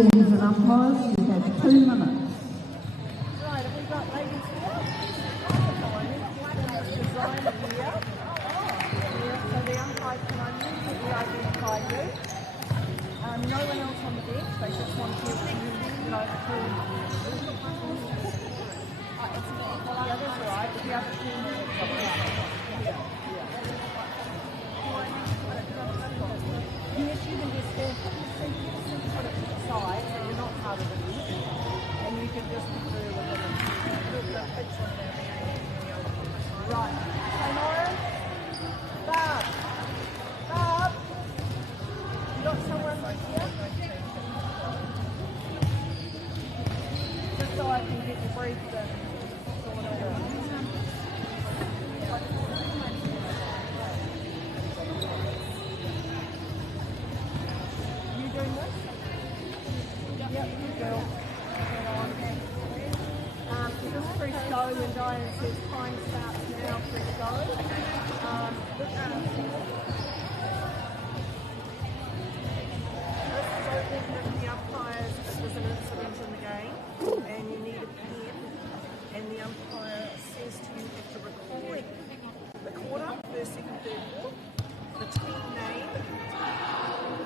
Ladies and umpires, you have 2 minutes. Right, have we got ladies here? Design here. So the umpires can immediately identify you. No one else on the bench, they just want you to, yeah, that's right. The other team yes, you can just put it to the side, so you're not part of the list, and you can just be through with it. Right. So Lauren, Barb, you got someone here? Just so I can get the brief and sort of. Yep, you go. Just press go when Diane says time starts now, press go. This is open if the umpires, if there's an incident in the game and you need a pen and the umpire says to you to record the quarter, first, second, third, fourth, the team name,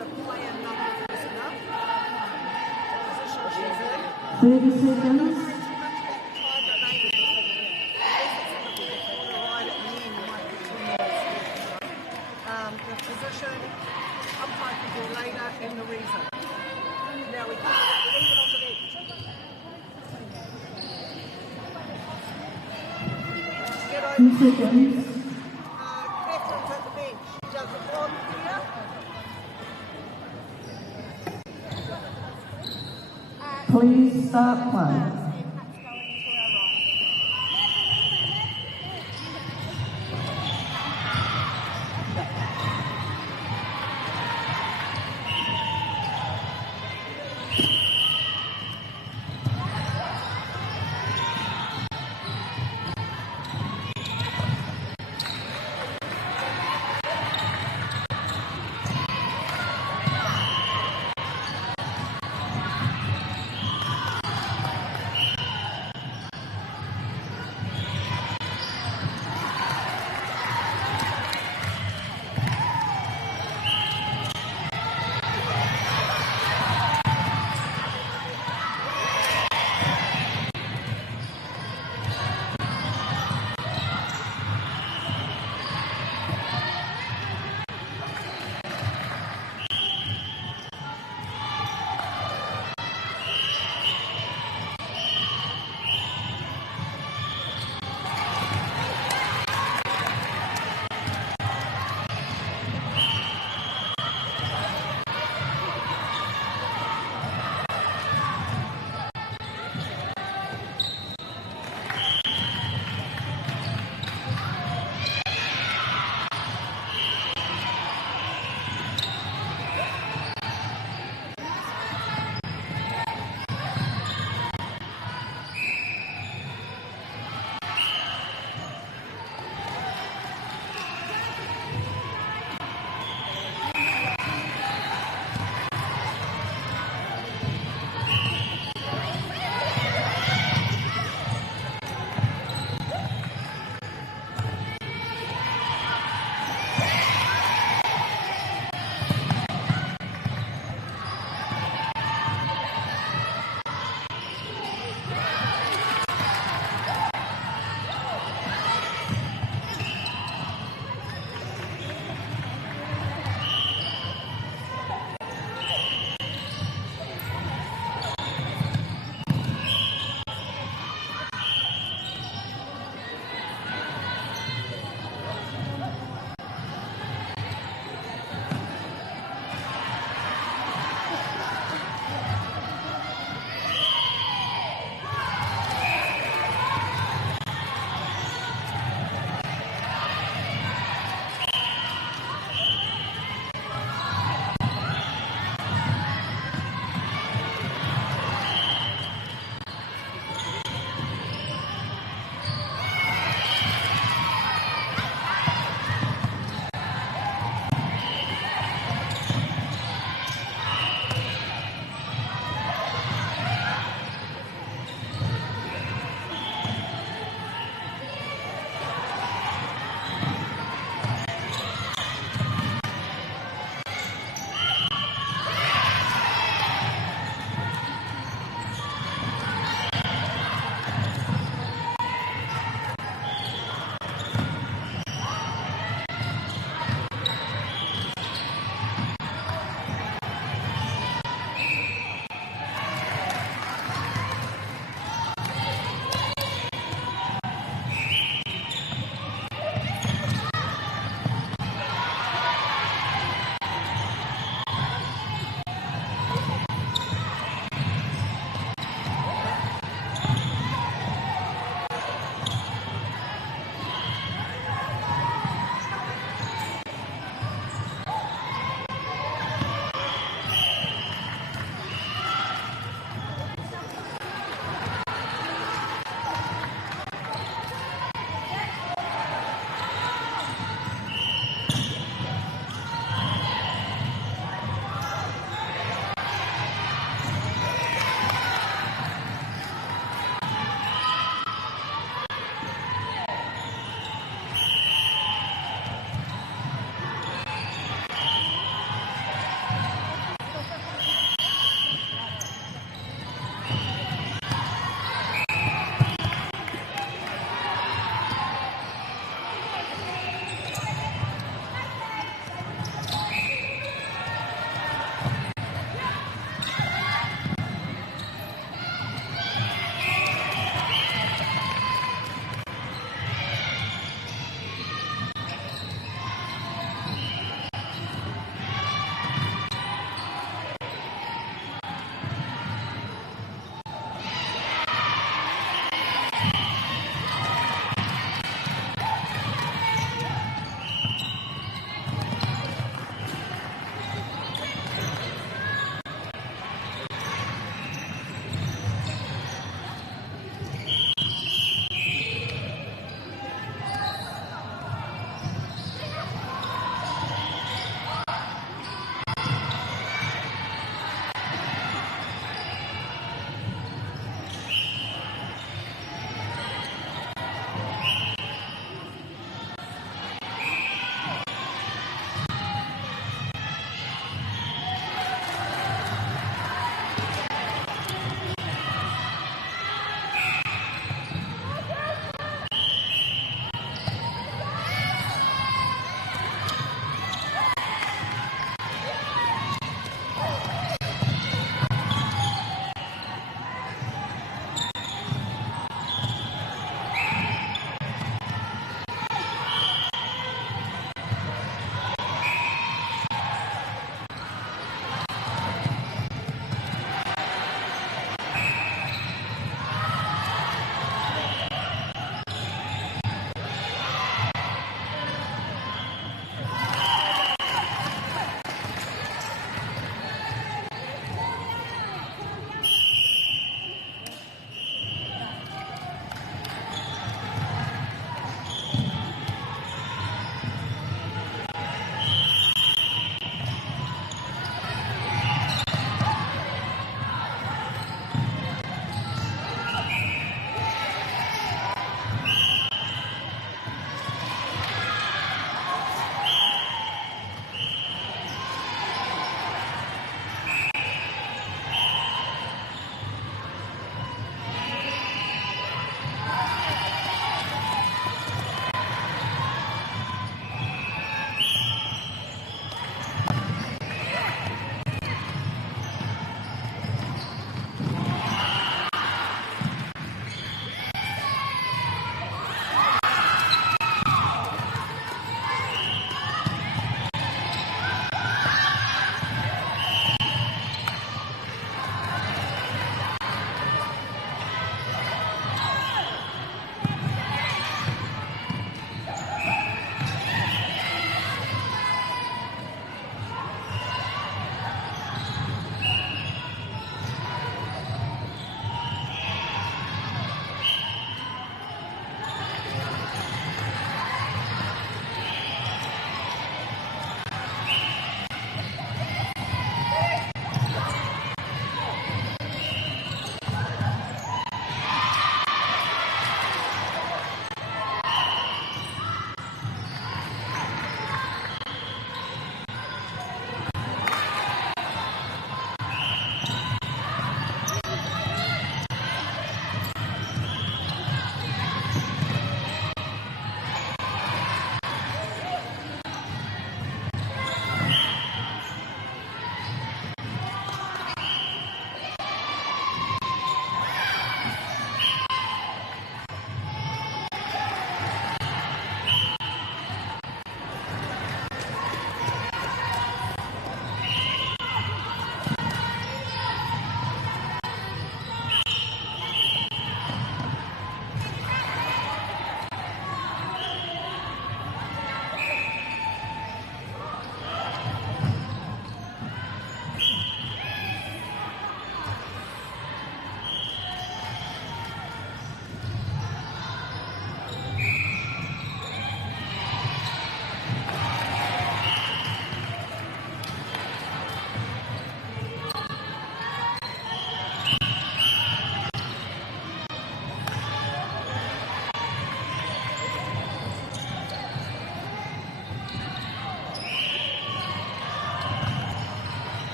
the player number is enough. 30 seconds. The position, umpire can do later, and the reason. Now we can leave it on the bench. Get over 2 seconds. Catherine's at the bench. Does it belong here? Please start play.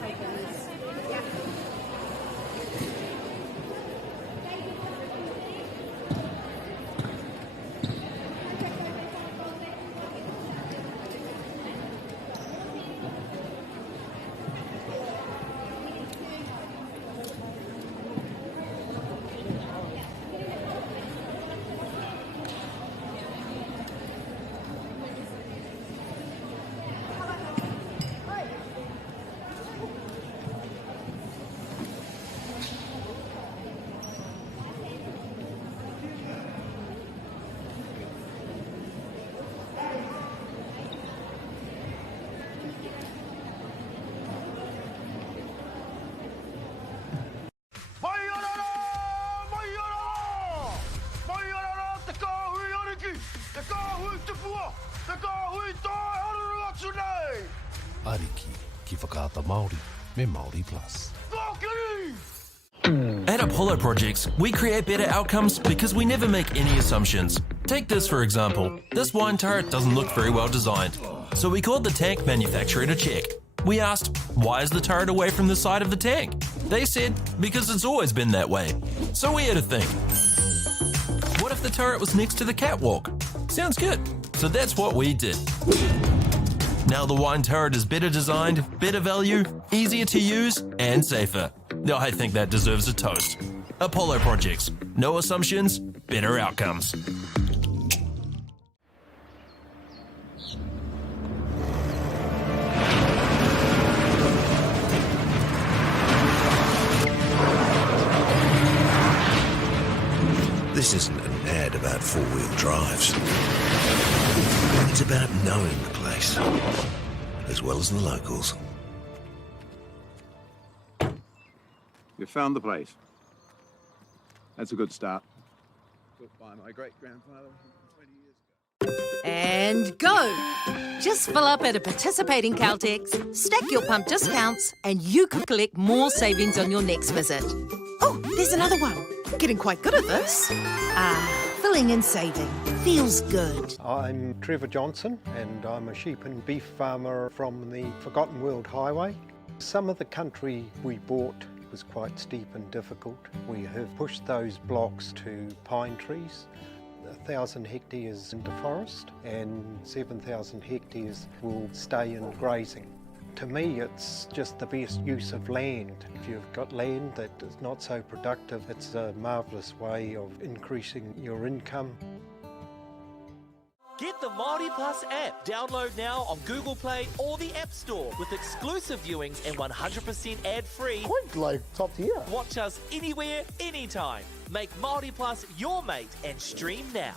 papers. Yeah. Ariki, ki whakaata Māori, me Māori Plus. At Apollo Projects, we create better outcomes because we never make any assumptions. Take this for example. This wine turret doesn't look very well designed. So we called the tank manufacturer to check. We asked, why is the turret away from the side of the tank? They said, because it's always been that way. So we had to think. What if the turret was next to the catwalk? Sounds good. So that's what we did. Now the wine turret is better designed, better value, easier to use, and safer. I think that deserves a toast. Apollo Projects. No assumptions, better outcomes. This isn't an ad about four-wheel drives. It's about knowing the place, as well as the locals. You found the place. That's a good start. Built by my great-grandfather 20 years ago. And go! Just fill up at a participating Caltex, stack your pump discounts, and you could collect more savings on your next visit. Oh, there's another one. Getting quite good at this. Filling and saving. Feels good. I'm Trevor Johnson and I'm a sheep and beef farmer from the Forgotten World Highway. Some of the country we bought was quite steep and difficult. We have pushed those blocks to pine trees. 1,000 hectares into forest and 7,000 hectares will stay in grazing. To me, it's just the best use of land. If you've got land that is not so productive, it's a marvellous way of increasing your income. Get the Māori Plus app. Download now on Google Play or the App Store with exclusive viewings and 100% ad-free. Quite like top tier. Watch us anywhere, anytime. Make Māori Plus your mate and stream now.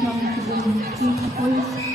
come to the beach, please?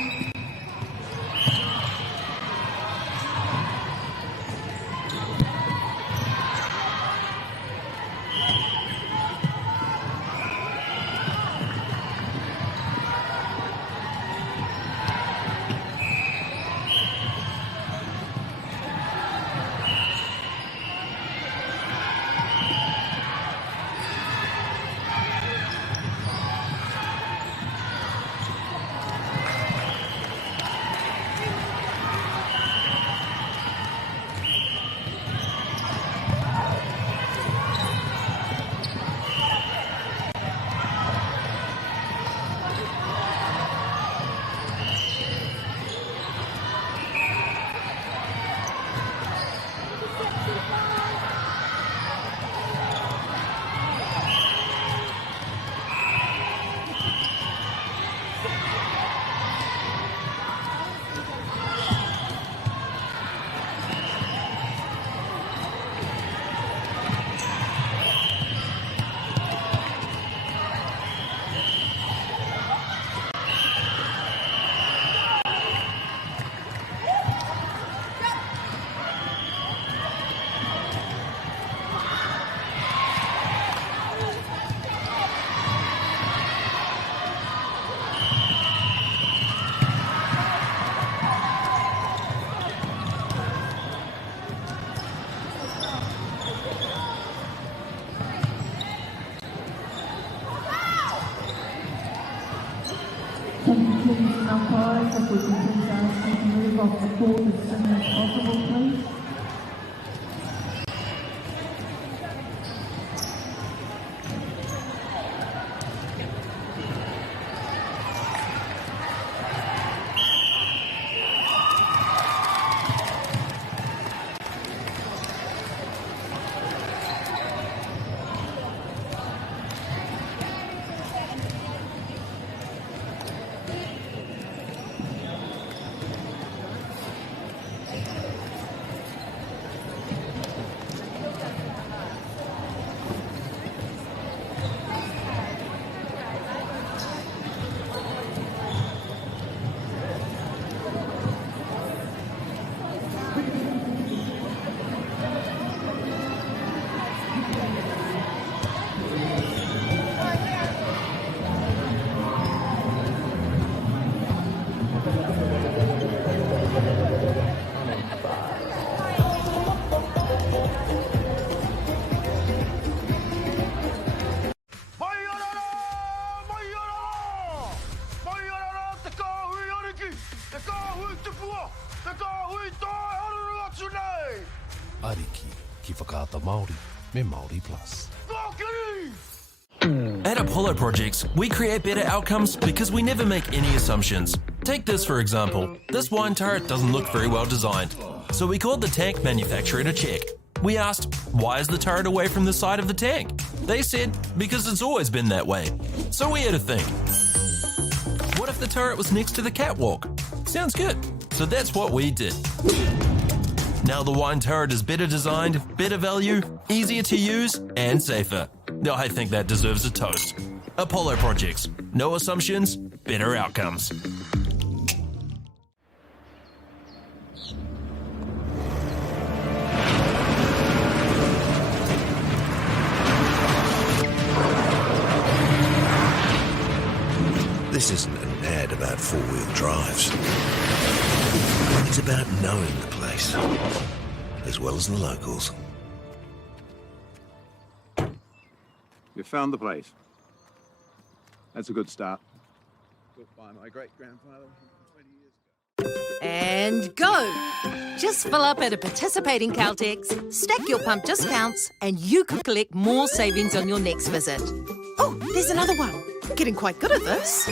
Umpires, if we can please ask you to move off the court as soon as possible, please. Ariki, ki whakaata Māori, me Māori Plus. At Apollo Projects, we create better outcomes because we never make any assumptions. Take this for example. This wine turret doesn't look very well designed. So we called the tank manufacturer to check. We asked, why is the turret away from the side of the tank? They said, because it's always been that way. So we had to think. What if the turret was next to the catwalk? Sounds good. So that's what we did. Now the wine turret is better designed, better value, easier to use, and safer. I think that deserves a toast. Apollo Projects. No assumptions, better outcomes. This isn't an ad about four-wheel drives. It's about knowing the place, as well as the locals. You found the place. That's a good start. Built by my great-grandfather 20 years ago. And go! Just fill up at a participating Caltex, stack your pump discounts, and you could collect more savings on your next visit. Oh, there's another one. Getting quite good at this.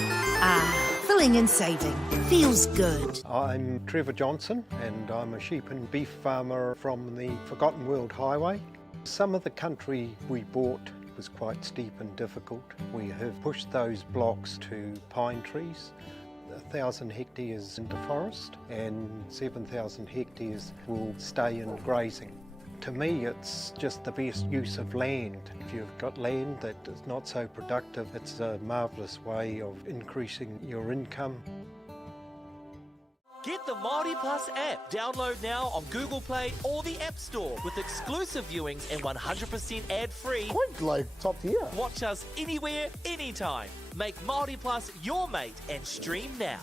Filling and saving. Feels good. I'm Trevor Johnson and I'm a sheep and beef farmer from the Forgotten World Highway. Some of the country we bought was quite steep and difficult. We have pushed those blocks to pine trees, 1,000 hectares into forest and 7,000 hectares will stay in grazing. To me, it's just the best use of land. If you've got land that is not so productive, it's a marvellous way of increasing your income. Get the Māori Plus app. Download now on Google Play or the App Store with exclusive viewings and 100% ad-free. Quite like top tier. Watch us anywhere, anytime. Make Māori Plus your mate and stream now.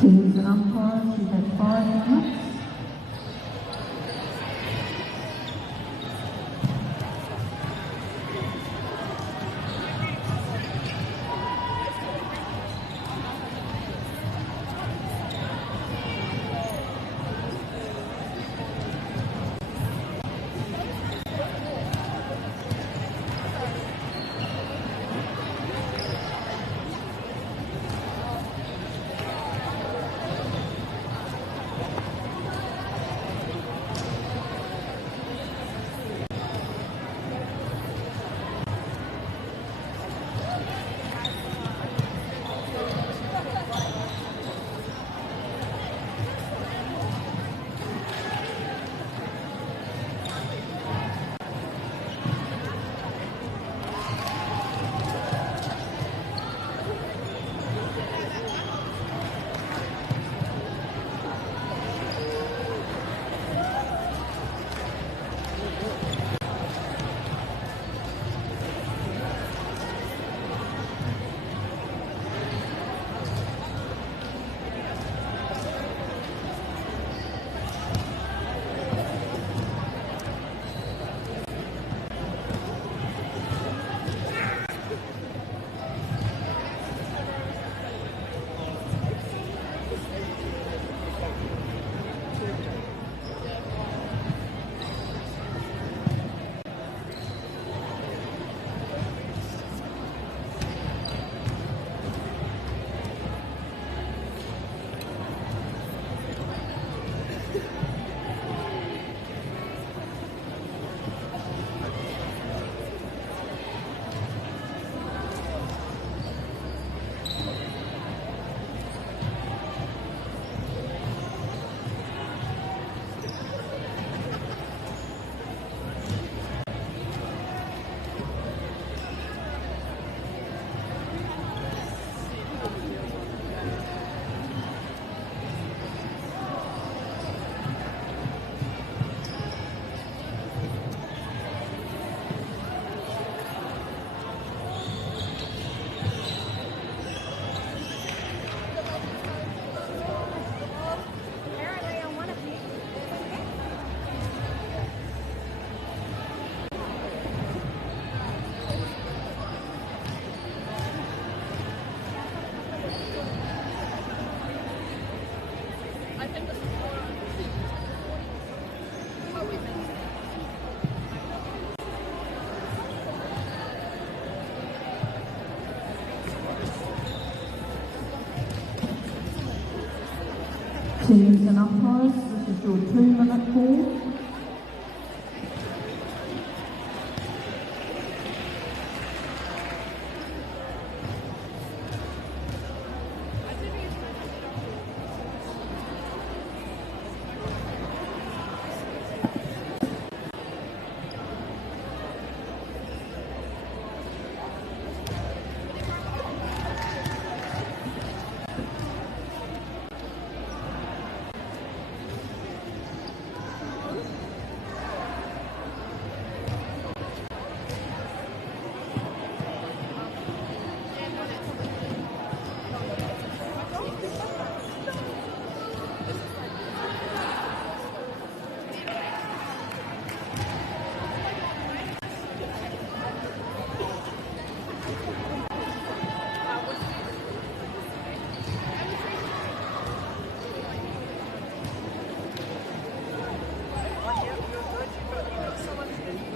Teams and umpires, you have 5 minutes.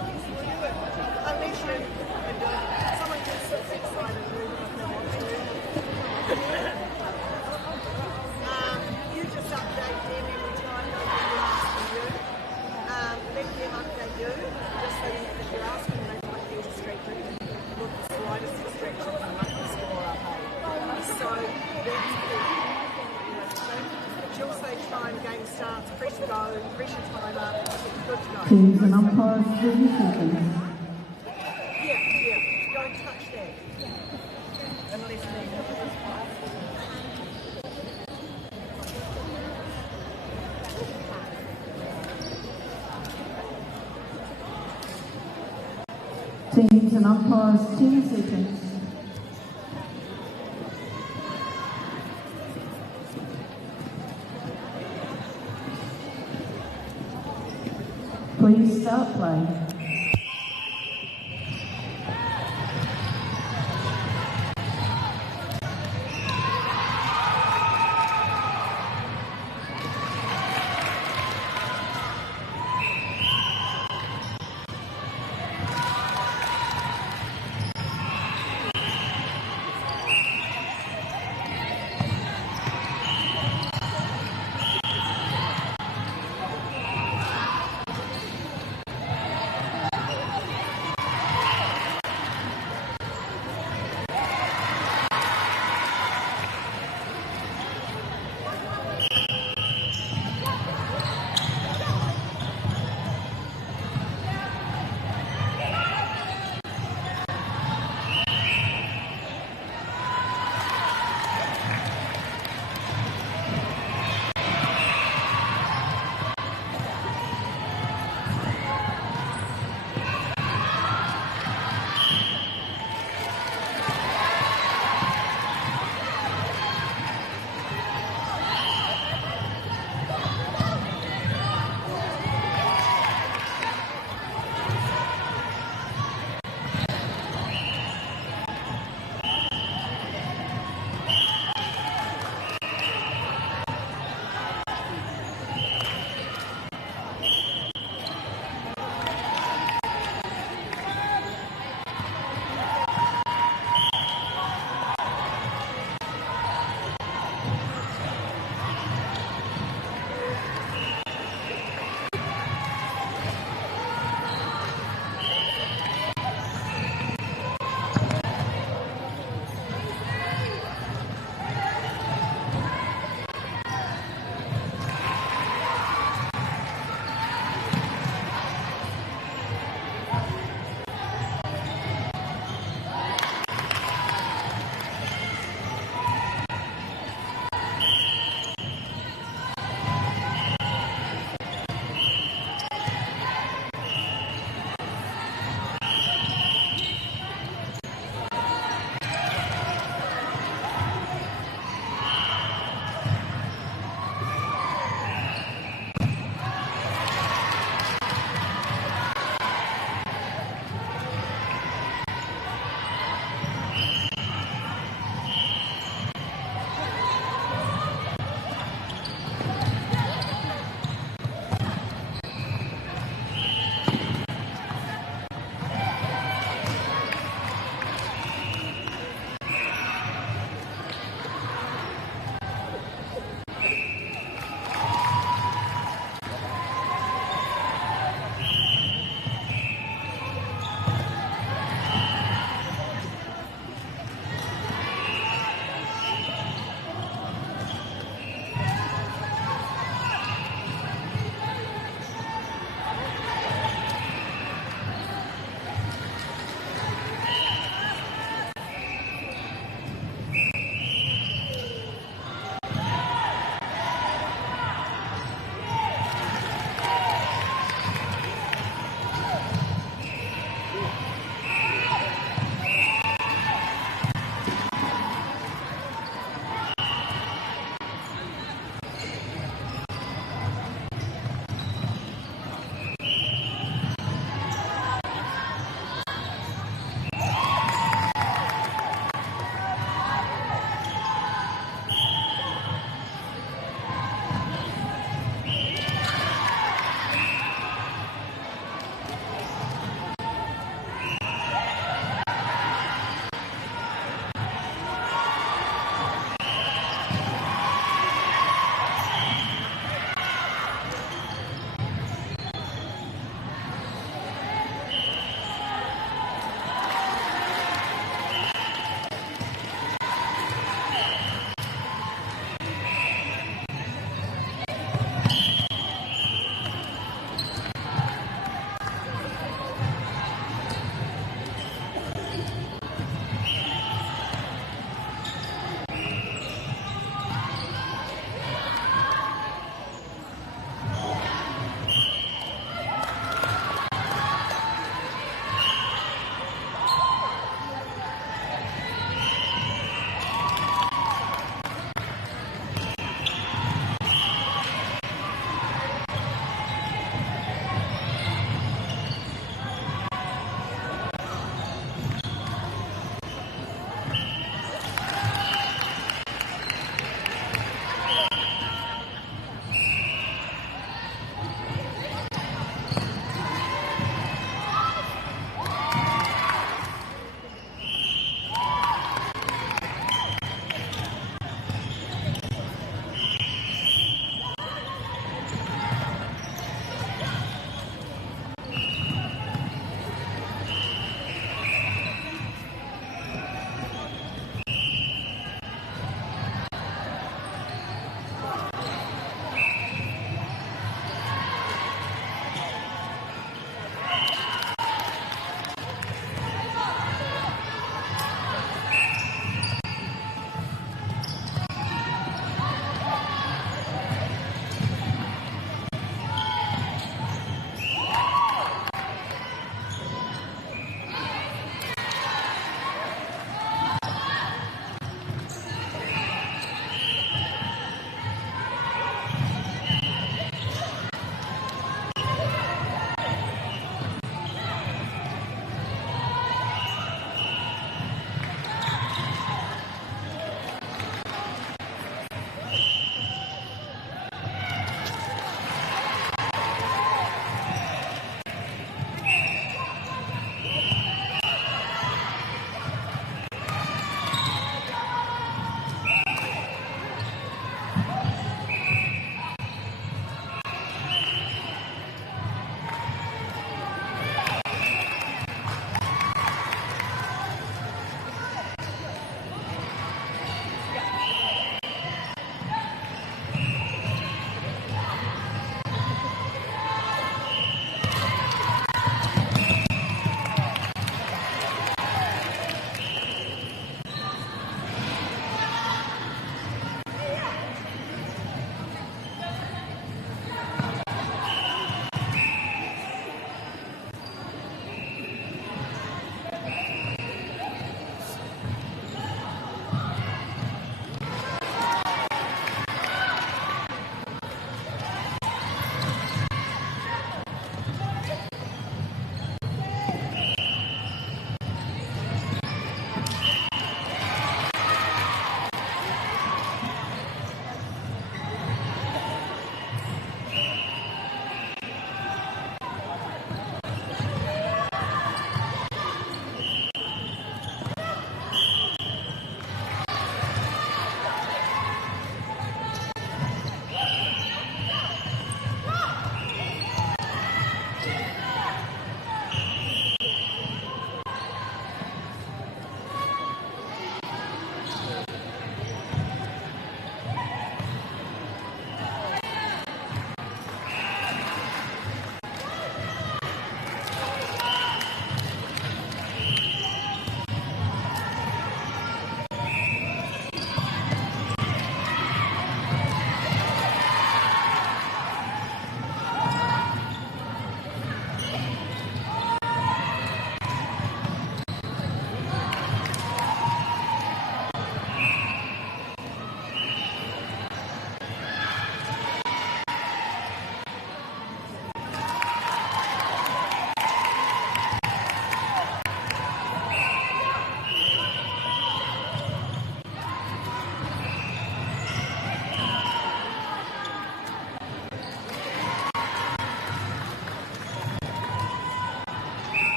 Unless someone gets so excited and really doesn't know what to do. You just update them every time they're asking you. Let them update you, just so that if you're asking them, they might feel distracted. With the slightest distraction, they might be score up. So that's key. She'll say time, game starts, press go, press your timer, it's good to go. Teams and umpires 30 seconds. Yeah, don't touch that. Unless they Teams and umpires 10 seconds. Please start play.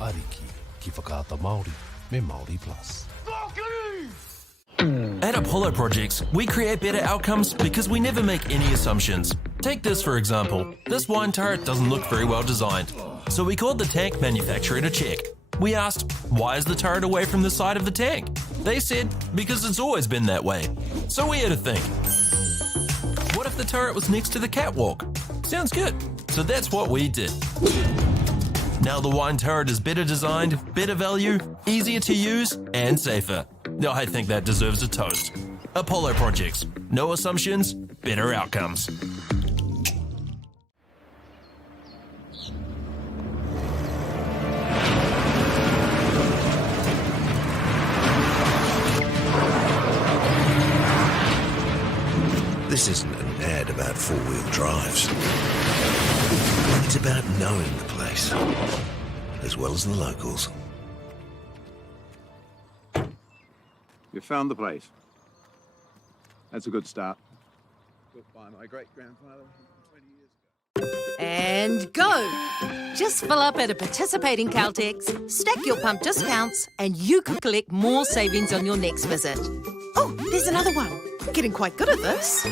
Ariki ki whakaata Māori me Māori Plus. At Apollo Projects, we create better outcomes because we never make any assumptions. Take this for example. This wine turret doesn't look very well designed. So we called the tank manufacturer to check. We asked, why is the turret away from the side of the tank? They said, because it's always been that way. So we had to think. What if the turret was next to the catwalk? Sounds good. So that's what we did. Now the wine turret is better designed, better value, easier to use, and safer. I think that deserves a toast. Apollo Projects. No assumptions, better outcomes. This isn't an ad about four-wheel drives. It's about knowing the place, as well as the locals. You found the place. That's a good start. Built by my great-grandfather 20 years ago. And go! Just fill up at a participating Caltex, stack your pump discounts, and you could collect more savings on your next visit. Oh, there's another one. Getting quite good at this.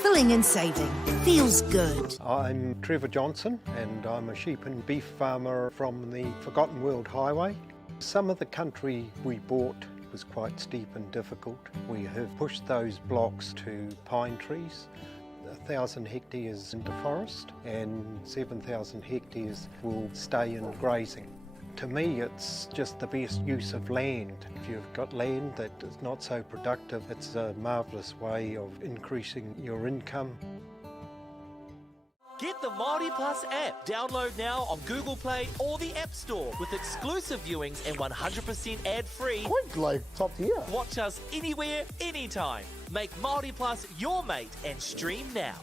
Filling and saving. Feels good. I'm Trevor Johnson and I'm a sheep and beef farmer from the Forgotten World Highway. Some of the country we bought was quite steep and difficult. We have pushed those blocks to pine trees. 1,000 hectares into forest and 7,000 hectares will stay in grazing. To me, it's just the best use of land. If you've got land that is not so productive, it's a marvellous way of increasing your income. Get the Māori Plus app. Download now on Google Play or the App Store with exclusive viewings and 100% ad-free. Quite like top tier. Watch us anywhere, anytime. Make Māori Plus your mate and stream now.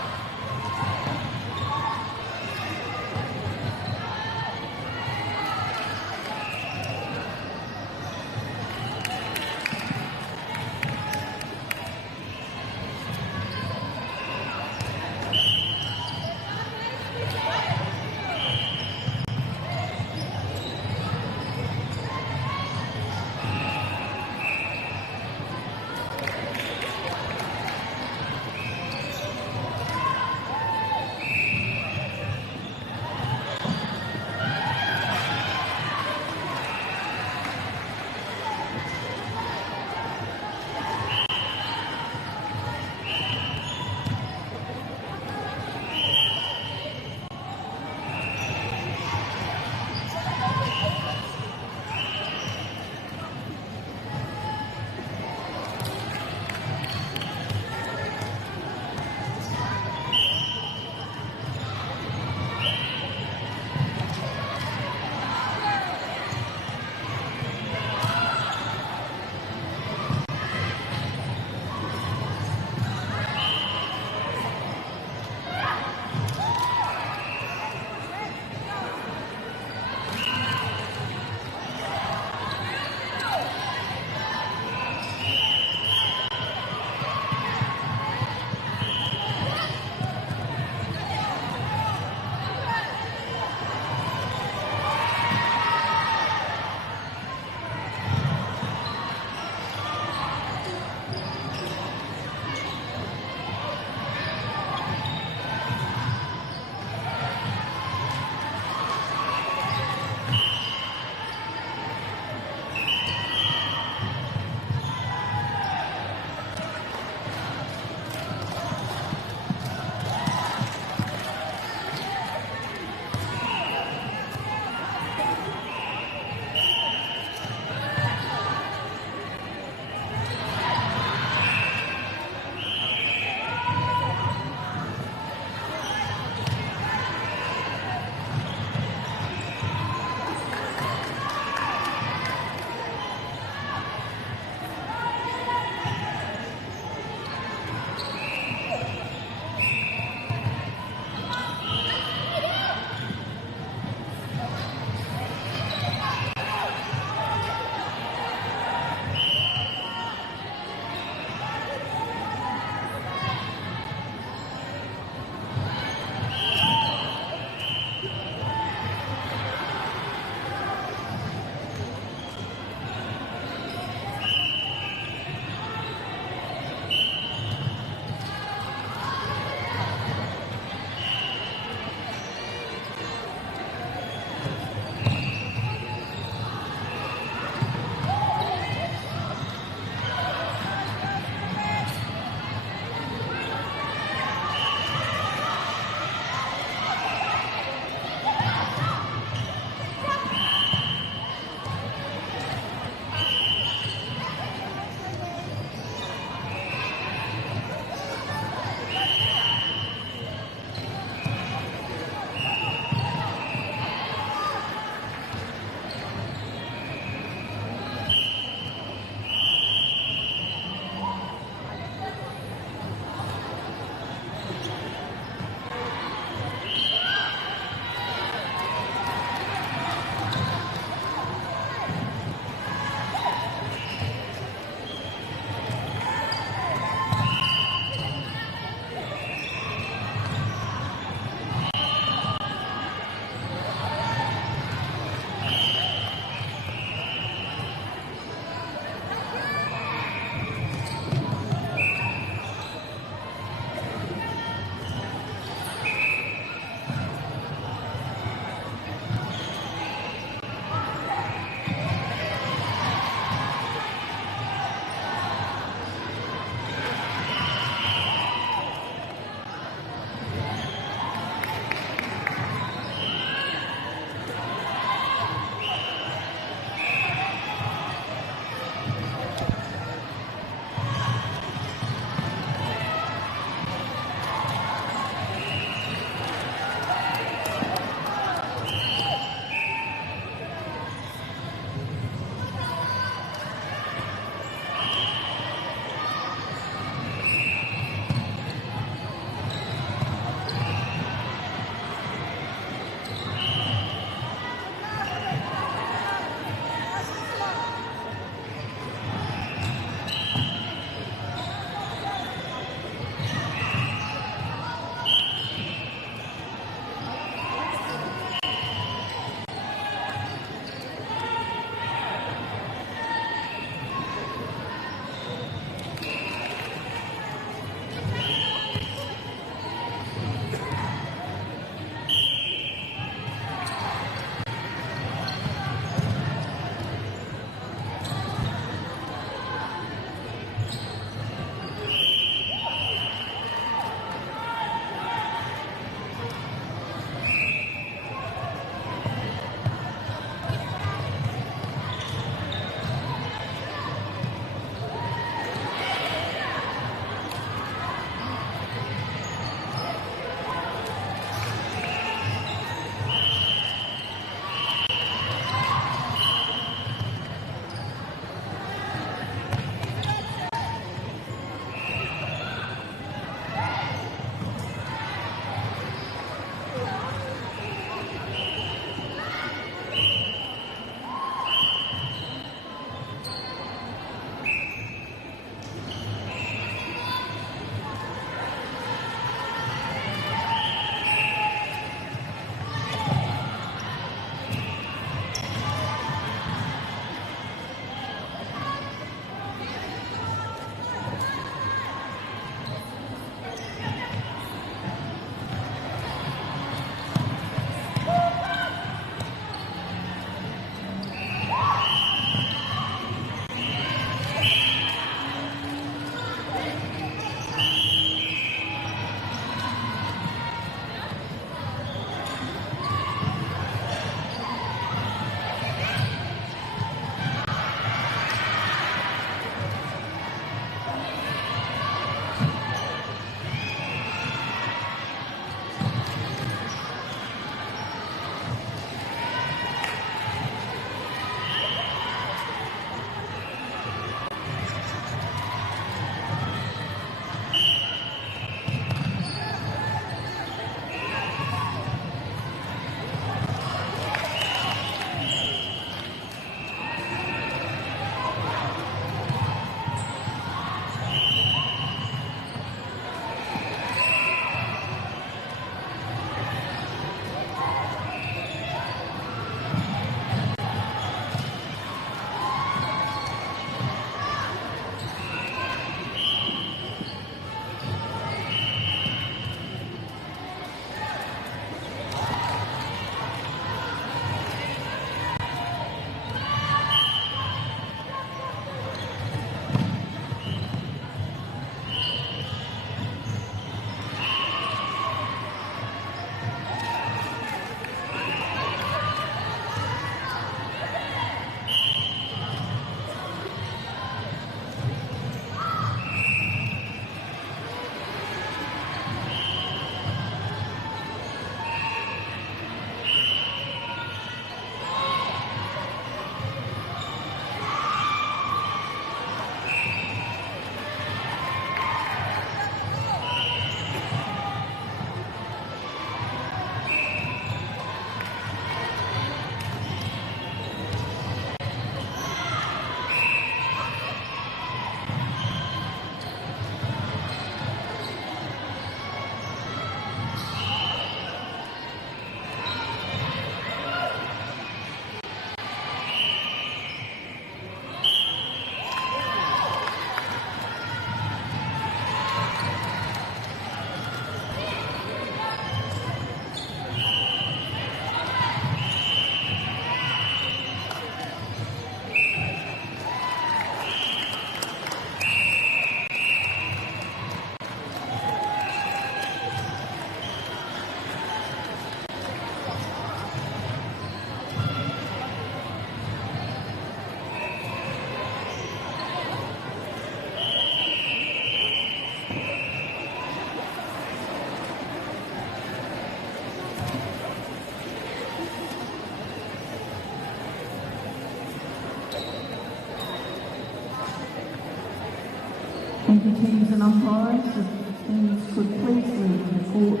to teams and umpires. If teams could please leave the court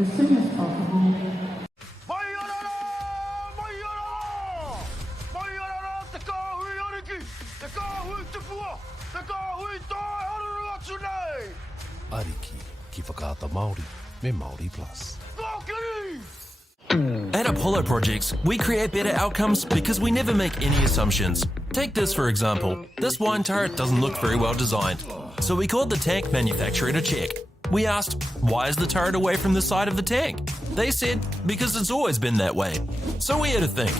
as soon as possible. Ariki ki whakaata Māori me Māori Plus. At Apollo Projects, we create better outcomes because we never make any assumptions. Take this for example. This wine turret doesn't look very well designed. So we called the tank manufacturer to check. We asked, why is the turret away from the side of the tank? They said, because it's always been that way. So we had to think.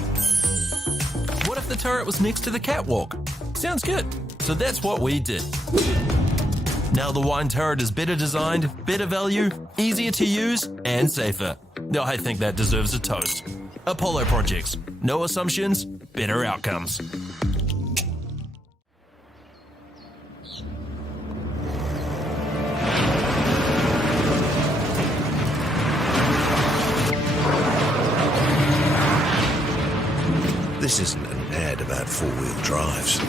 What if the turret was next to the catwalk? Sounds good. So that's what we did. Now the wine turret is better designed, better value, easier to use, and safer. I think that deserves a toast. Apollo Projects. No assumptions, better outcomes. This isn't an ad about four-wheel drives.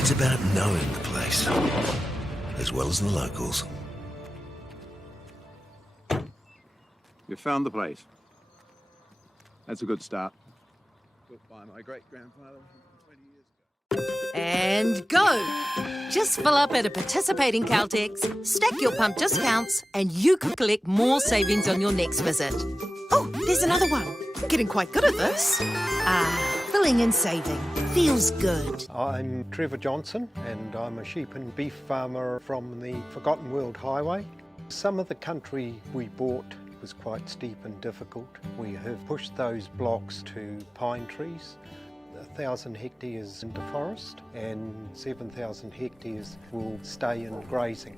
It's about knowing the place, as well as the locals. You found the place. That's a good start. Built by my great-grandfather 20 years ago. And go! Just fill up at a participating Caltex, stack your pump discounts, and you could collect more savings on your next visit. Oh, there's another one. Getting quite good at this. Filling and saving. Feels good. I'm Trevor Johnson and I'm a sheep and beef farmer from the Forgotten World Highway. Some of the country we bought was quite steep and difficult. We have pushed those blocks to pine trees. 1,000 hectares into forest and 7,000 hectares will stay in grazing.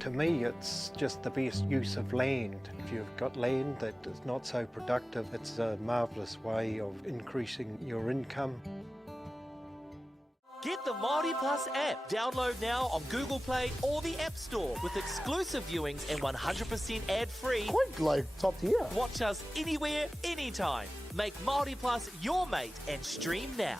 To me, it's just the best use of land. If you've got land that is not so productive, it's a marvellous way of increasing your income. Get the Māori Plus app. Download now on Google Play or the App Store with exclusive viewings and 100% ad-free. Quite like top tier. Watch us anywhere, anytime. Make Māori Plus your mate and stream now.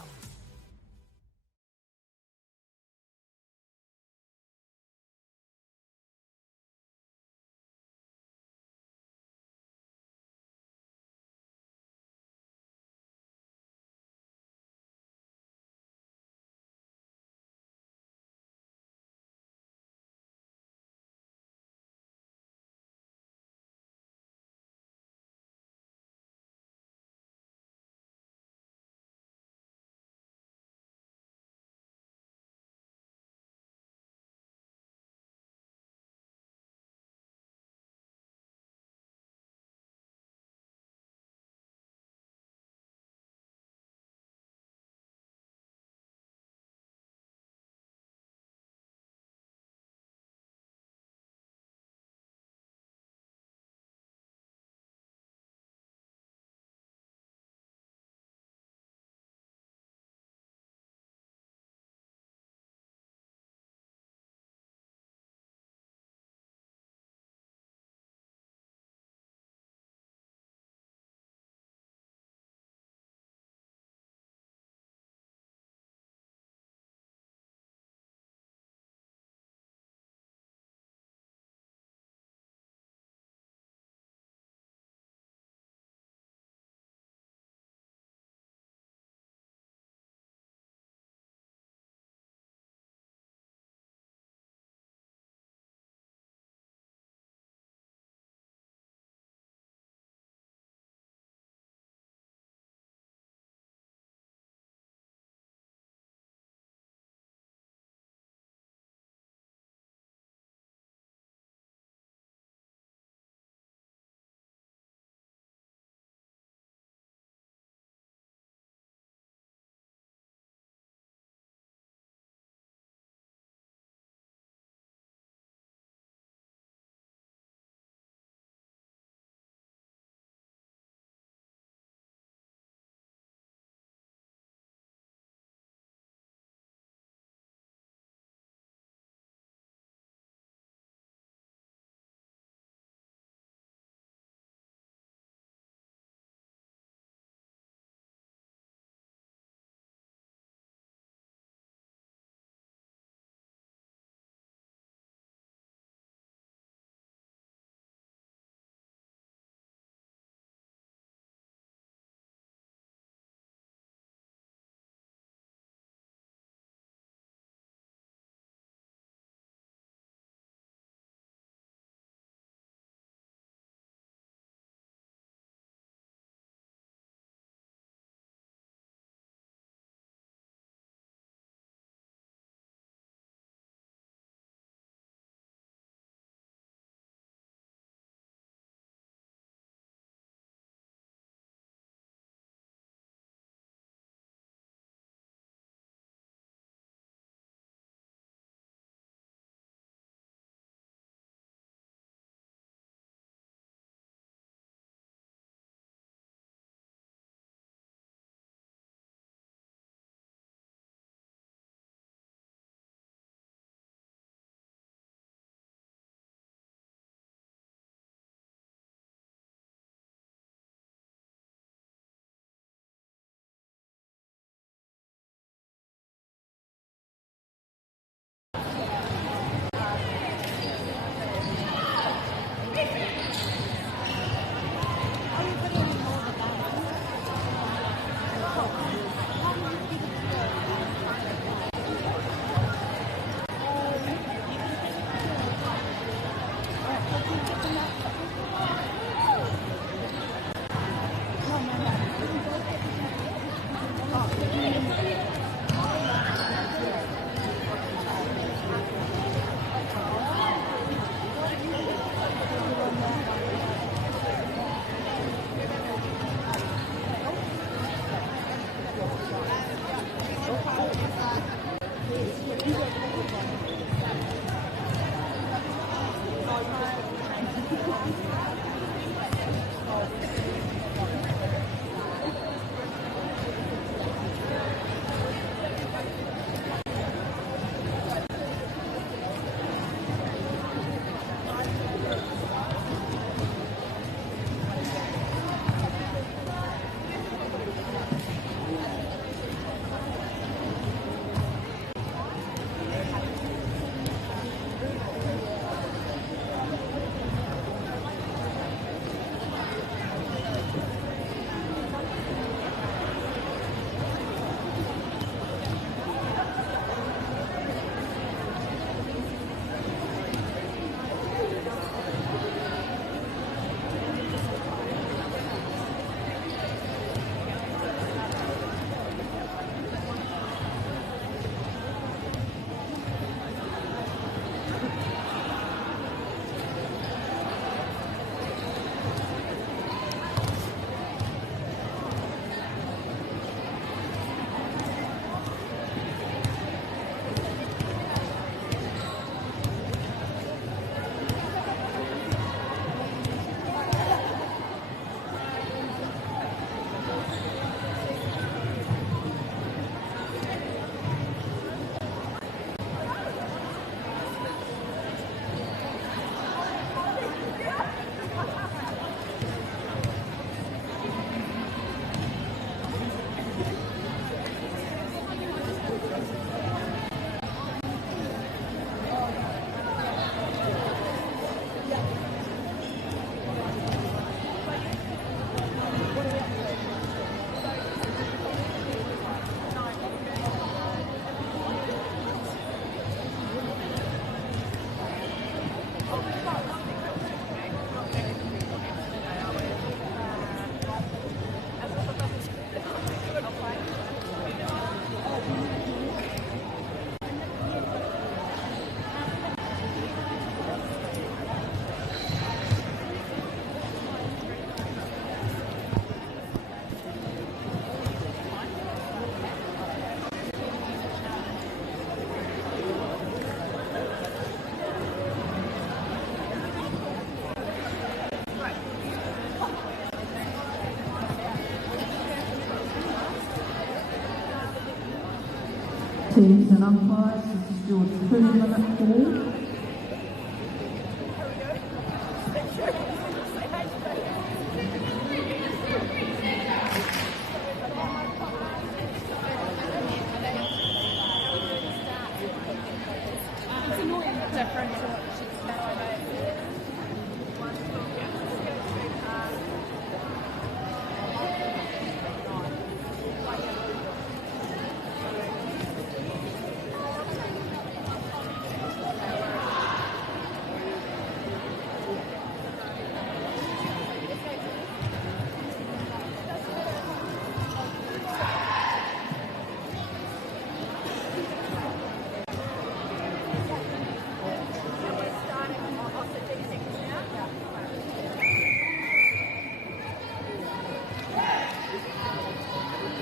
Teams and umpires, this is your 2-minute call.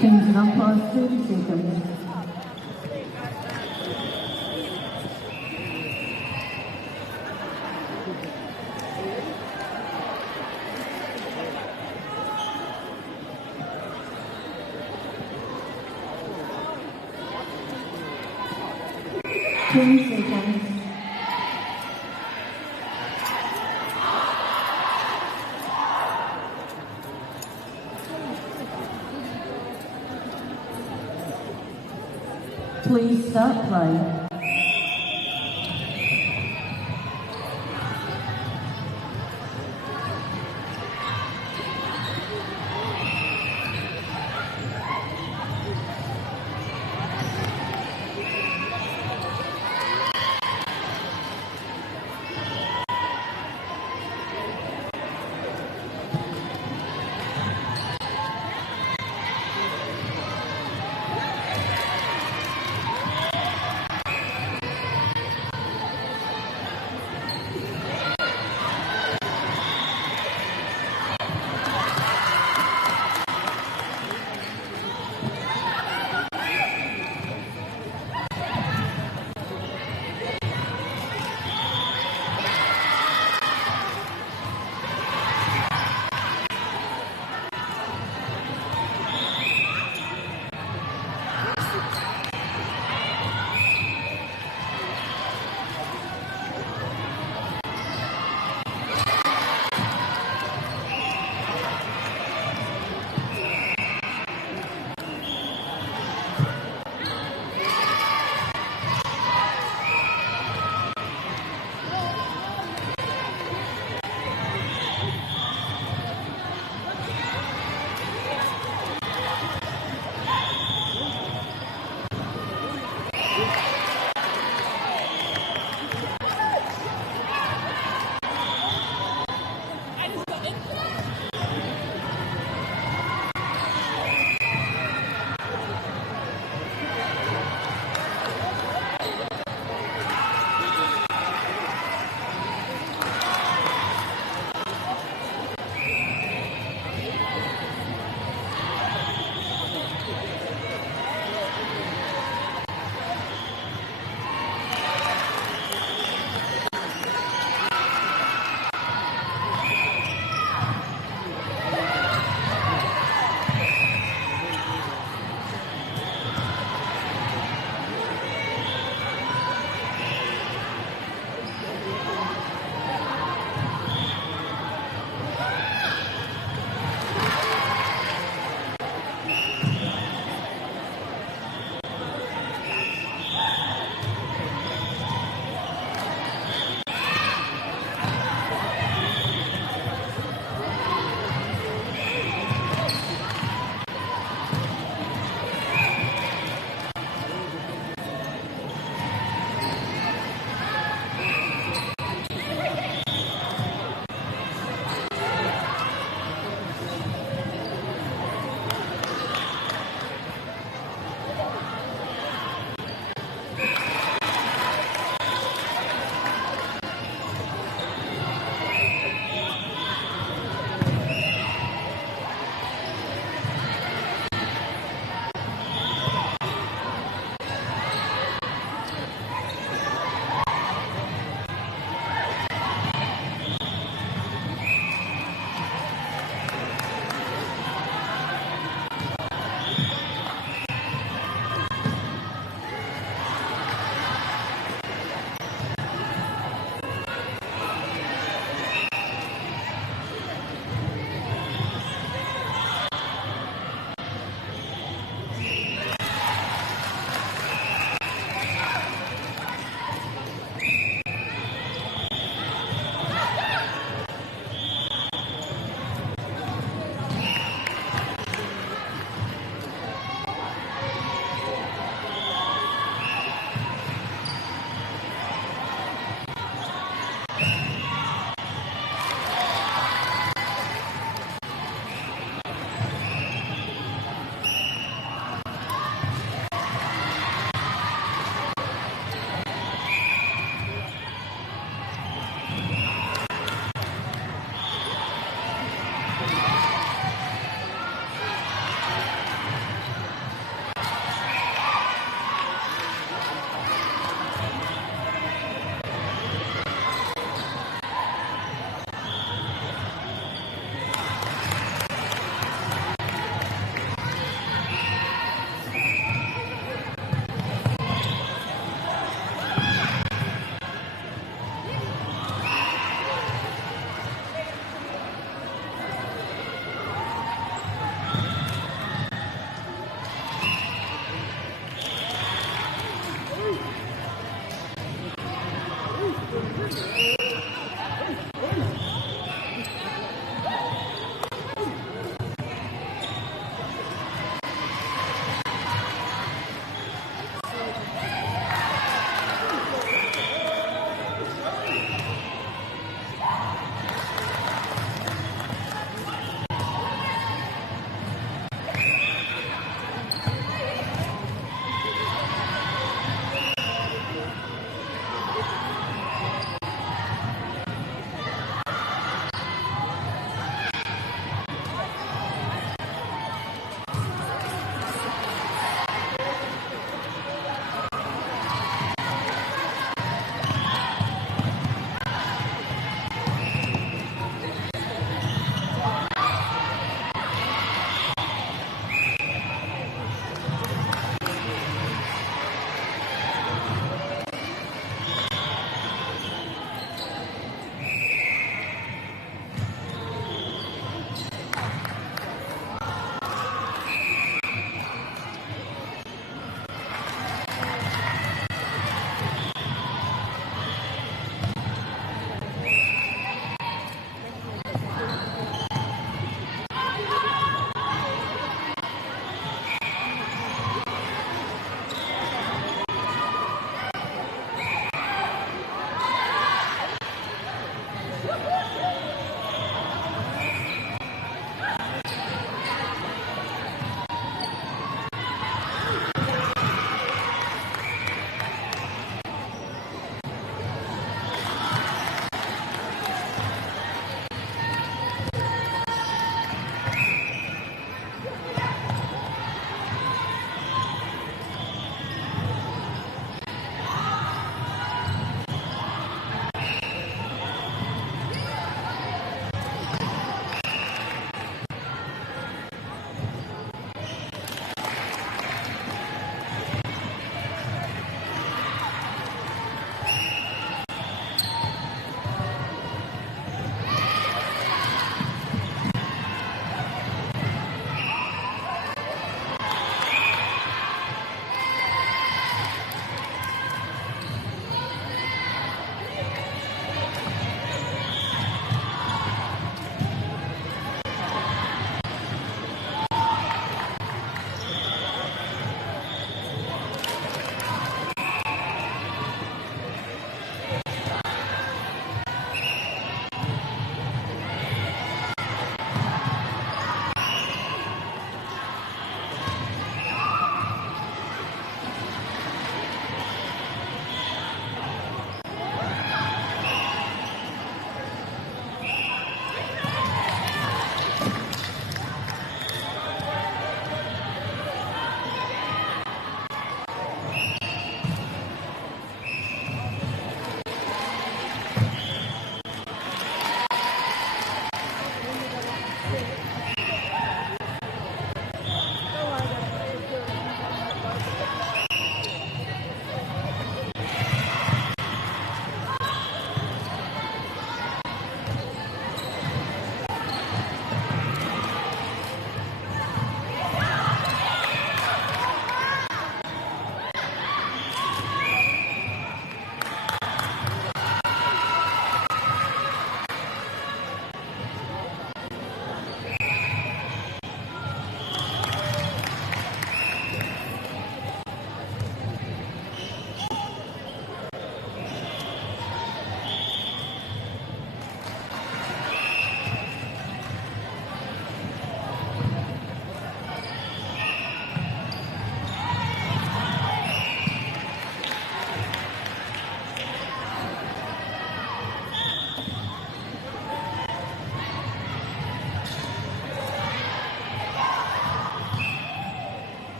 Teams and umpires, 30 seconds. Please start play.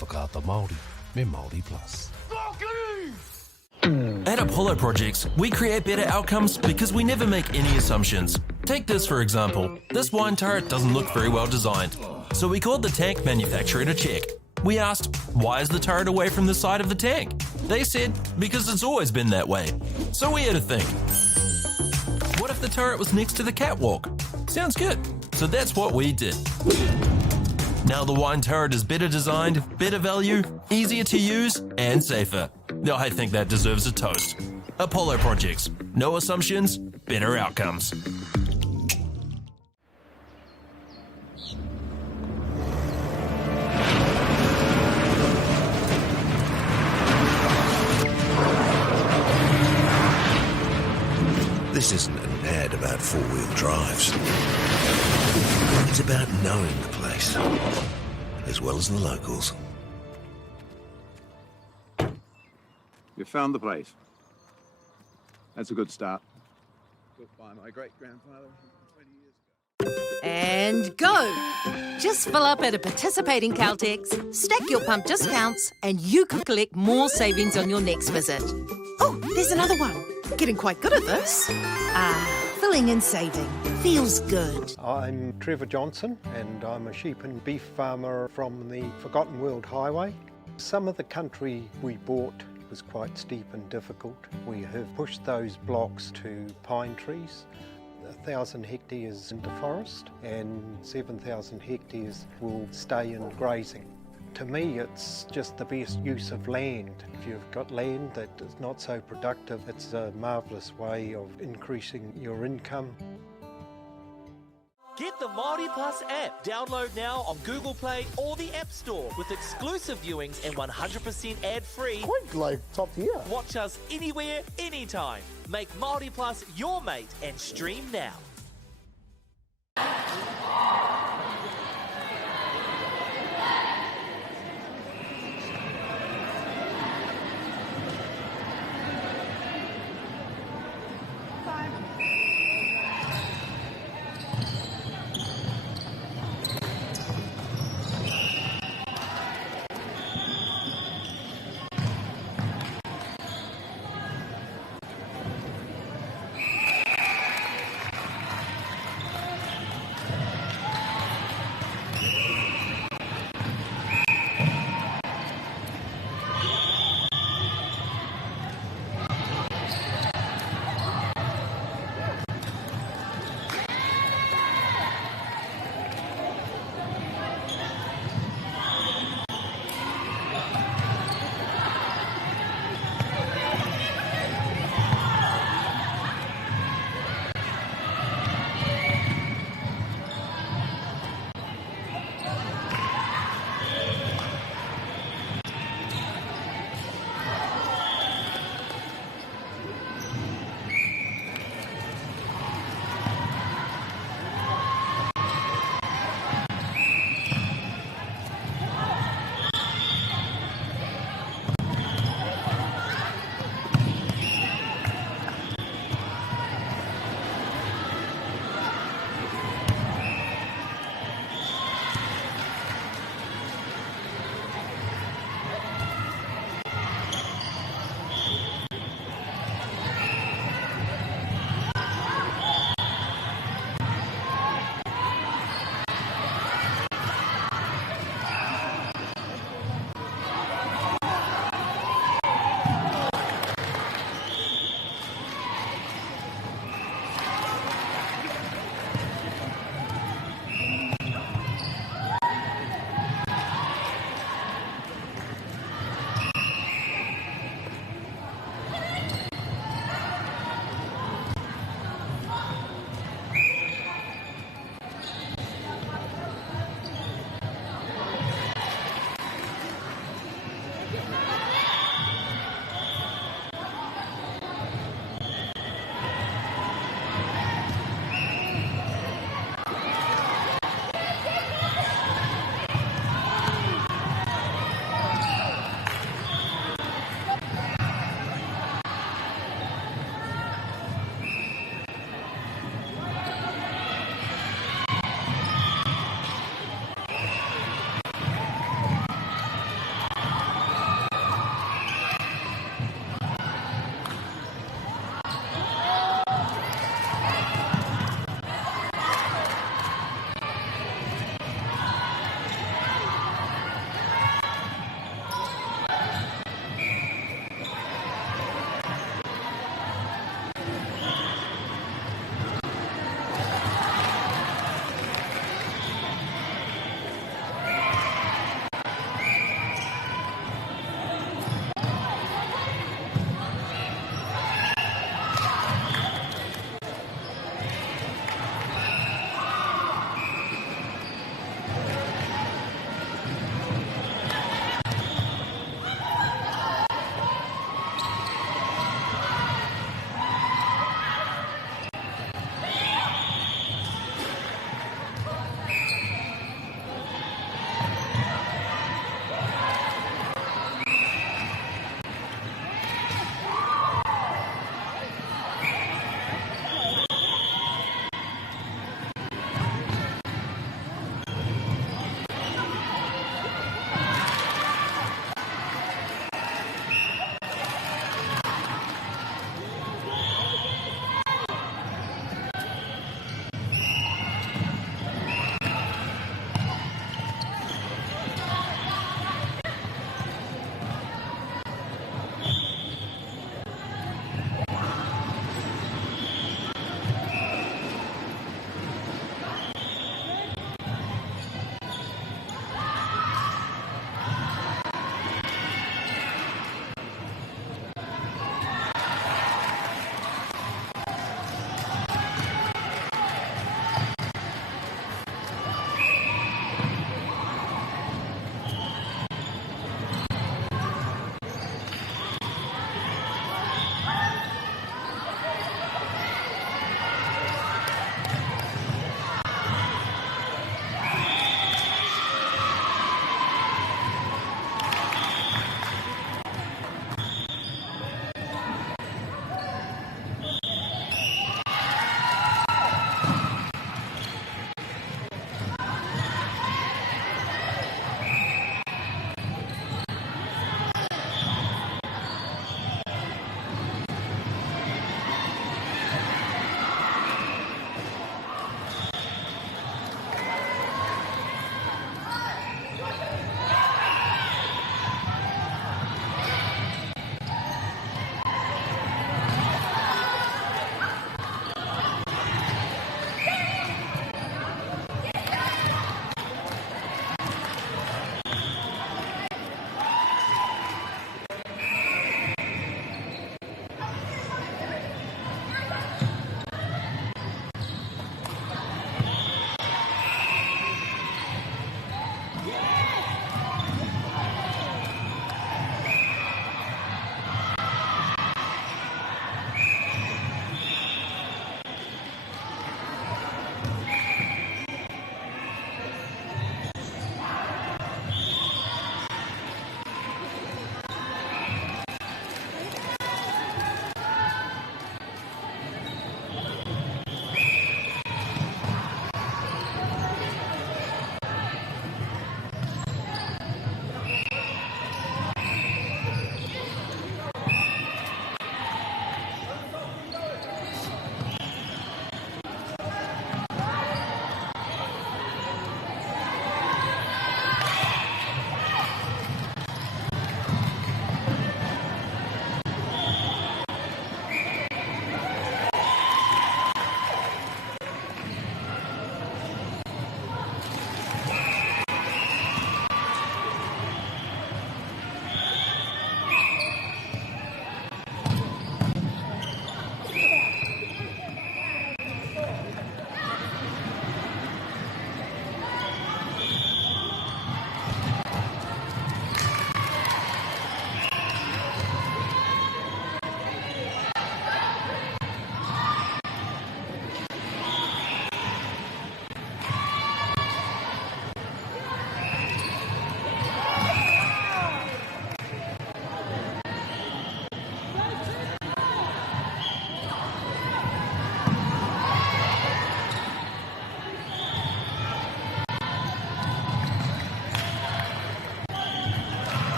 whakaata Māori me Māori Plus. At Apollo Projects, we create better outcomes because we never make any assumptions. Take this for example. This wine turret doesn't look very well designed. So we called the tank manufacturer to check. We asked, why is the turret away from the side of the tank? They said, because it's always been that way. So we had to think. What if the turret was next to the catwalk? Sounds good. So that's what we did. Now the wine turret is better designed, better value, easier to use, and safer. Now I think that deserves a toast. Apollo Projects. No assumptions, better outcomes. This isn't an ad about four-wheel drives. It's about knowing the place, as well as the locals. You found the place. That's a good start. Built by my great-grandfather 20 years ago. And go! Just fill up at a participating Caltex, stack your pump discounts, and you could collect more savings on your next visit. Oh, there's another one. Getting quite good at this. Filling and saving. Feels good. I'm Trevor Johnson and I'm a sheep and beef farmer from the Forgotten World Highway. Some of the country we bought was quite steep and difficult. We have pushed those blocks to pine trees. 1,000 hectares into forest and 7,000 hectares will stay in grazing. To me, it's just the best use of land. If you've got land that is not so productive, it's a marvellous way of increasing your income. Get the Māori Plus app. Download now on Google Play or the App Store with exclusive viewings and 100% ad-free. Quite like top tier. Watch us anywhere, anytime. Make Māori Plus your mate and stream now.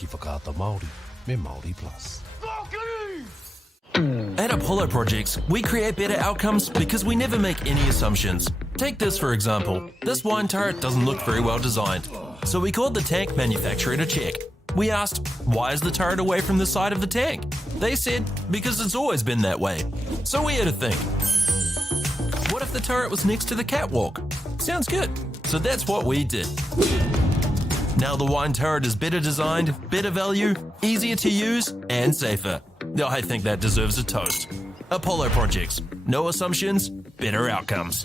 ki whakaata Māori me Māori Plus. At Apollo Projects, we create better outcomes because we never make any assumptions. Take this for example. This wine turret doesn't look very well designed. So we called the tank manufacturer to check. We asked, why is the turret away from the side of the tank? They said, because it's always been that way. So we had to think. What if the turret was next to the catwalk? Sounds good. So that's what we did. Now the wine turret is better designed, better value, easier to use, and safer. I think that deserves a toast. Apollo Projects. No assumptions, better outcomes.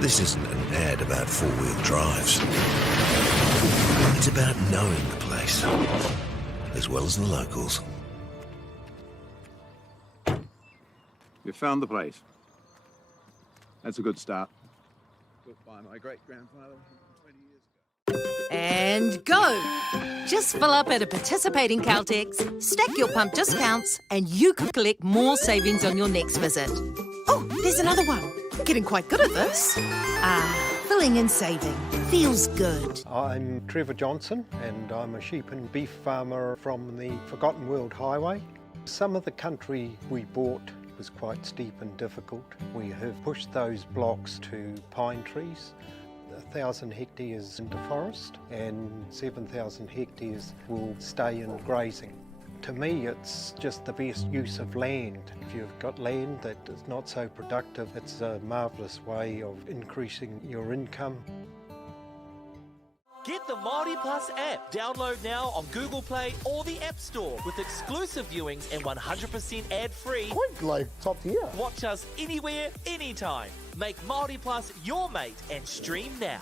This isn't an ad about four-wheel drives. It's about knowing the place, as well as the locals. You found the place. That's a good start. Built by my great-grandfather 20 years ago. And go! Just fill up at a participating Caltex, stack your pump discounts, and you could collect more savings on your next visit. Oh, there's another one. Getting quite good at this. Filling and saving. Feels good. I'm Trevor Johnson and I'm a sheep and beef farmer from the Forgotten World Highway. Some of the country we bought was quite steep and difficult. We have pushed those blocks to pine trees. 1,000 hectares into forest and 7,000 hectares will stay in grazing. To me, it's just the best use of land. If you've got land that is not so productive, it's a marvellous way of increasing your income. Get the Māori Plus app. Download now on Google Play or the App Store with exclusive viewings and 100% ad-free. Quite like top tier. Watch us anywhere, anytime. Make Māori Plus your mate and stream now.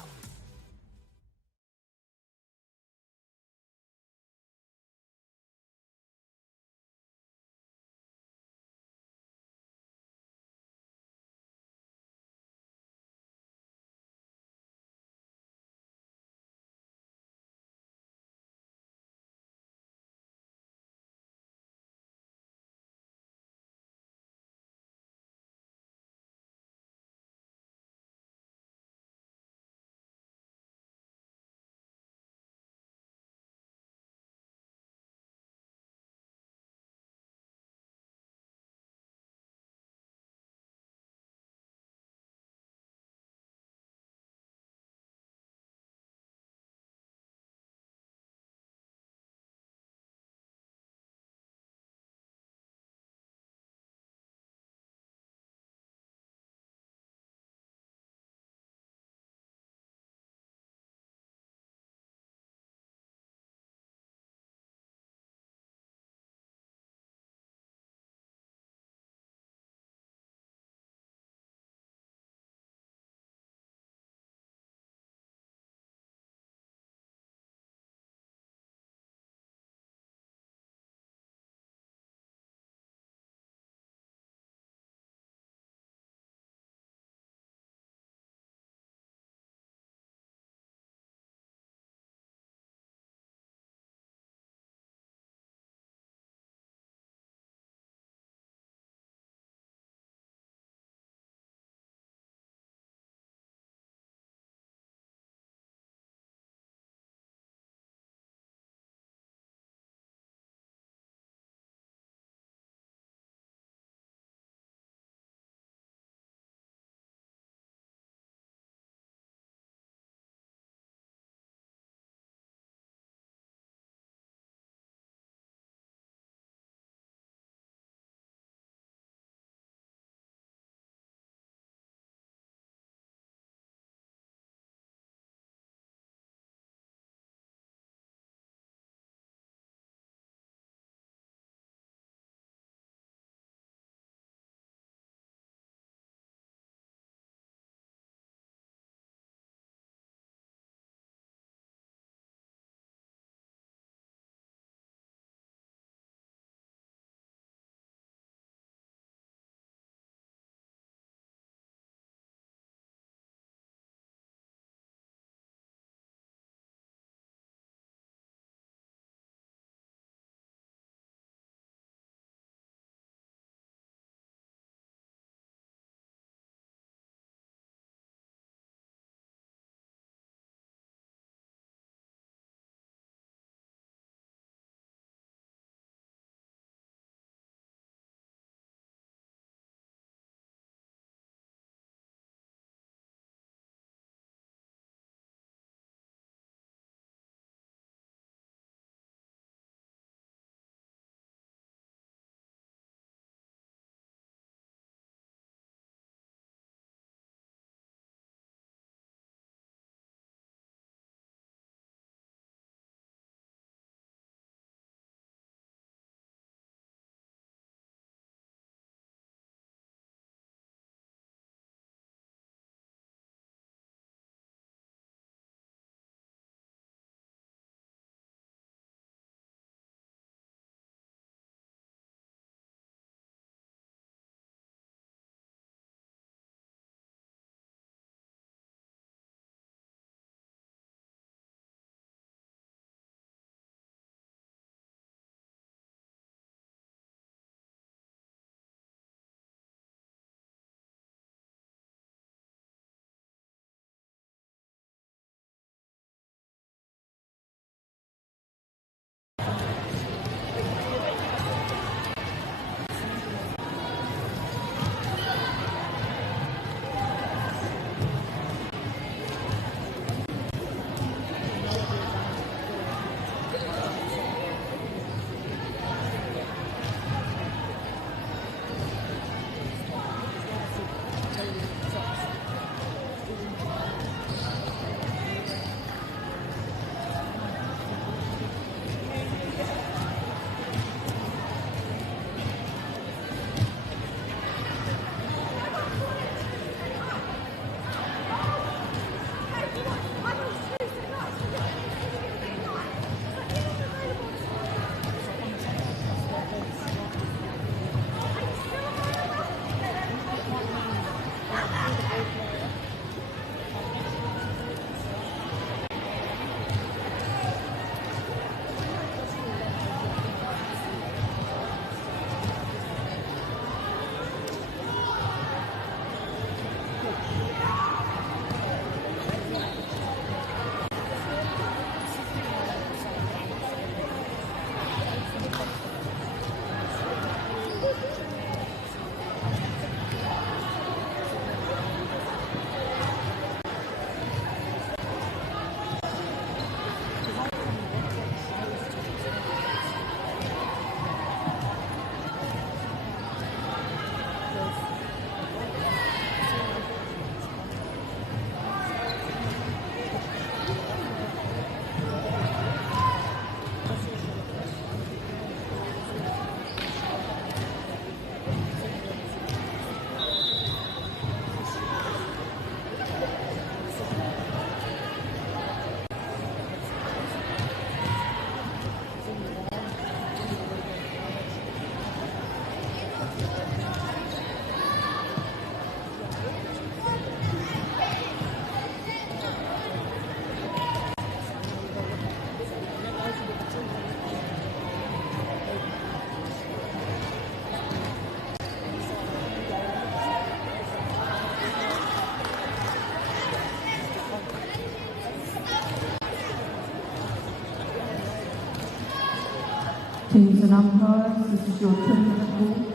Teams and umpires, this is your 2-minute call.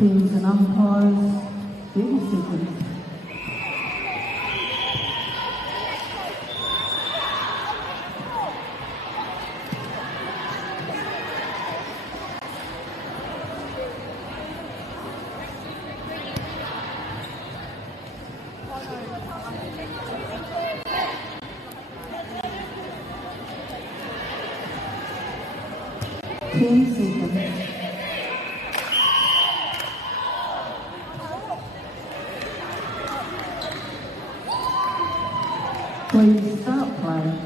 Teams and umpires, 30 seconds. Ten seconds. Please start playing.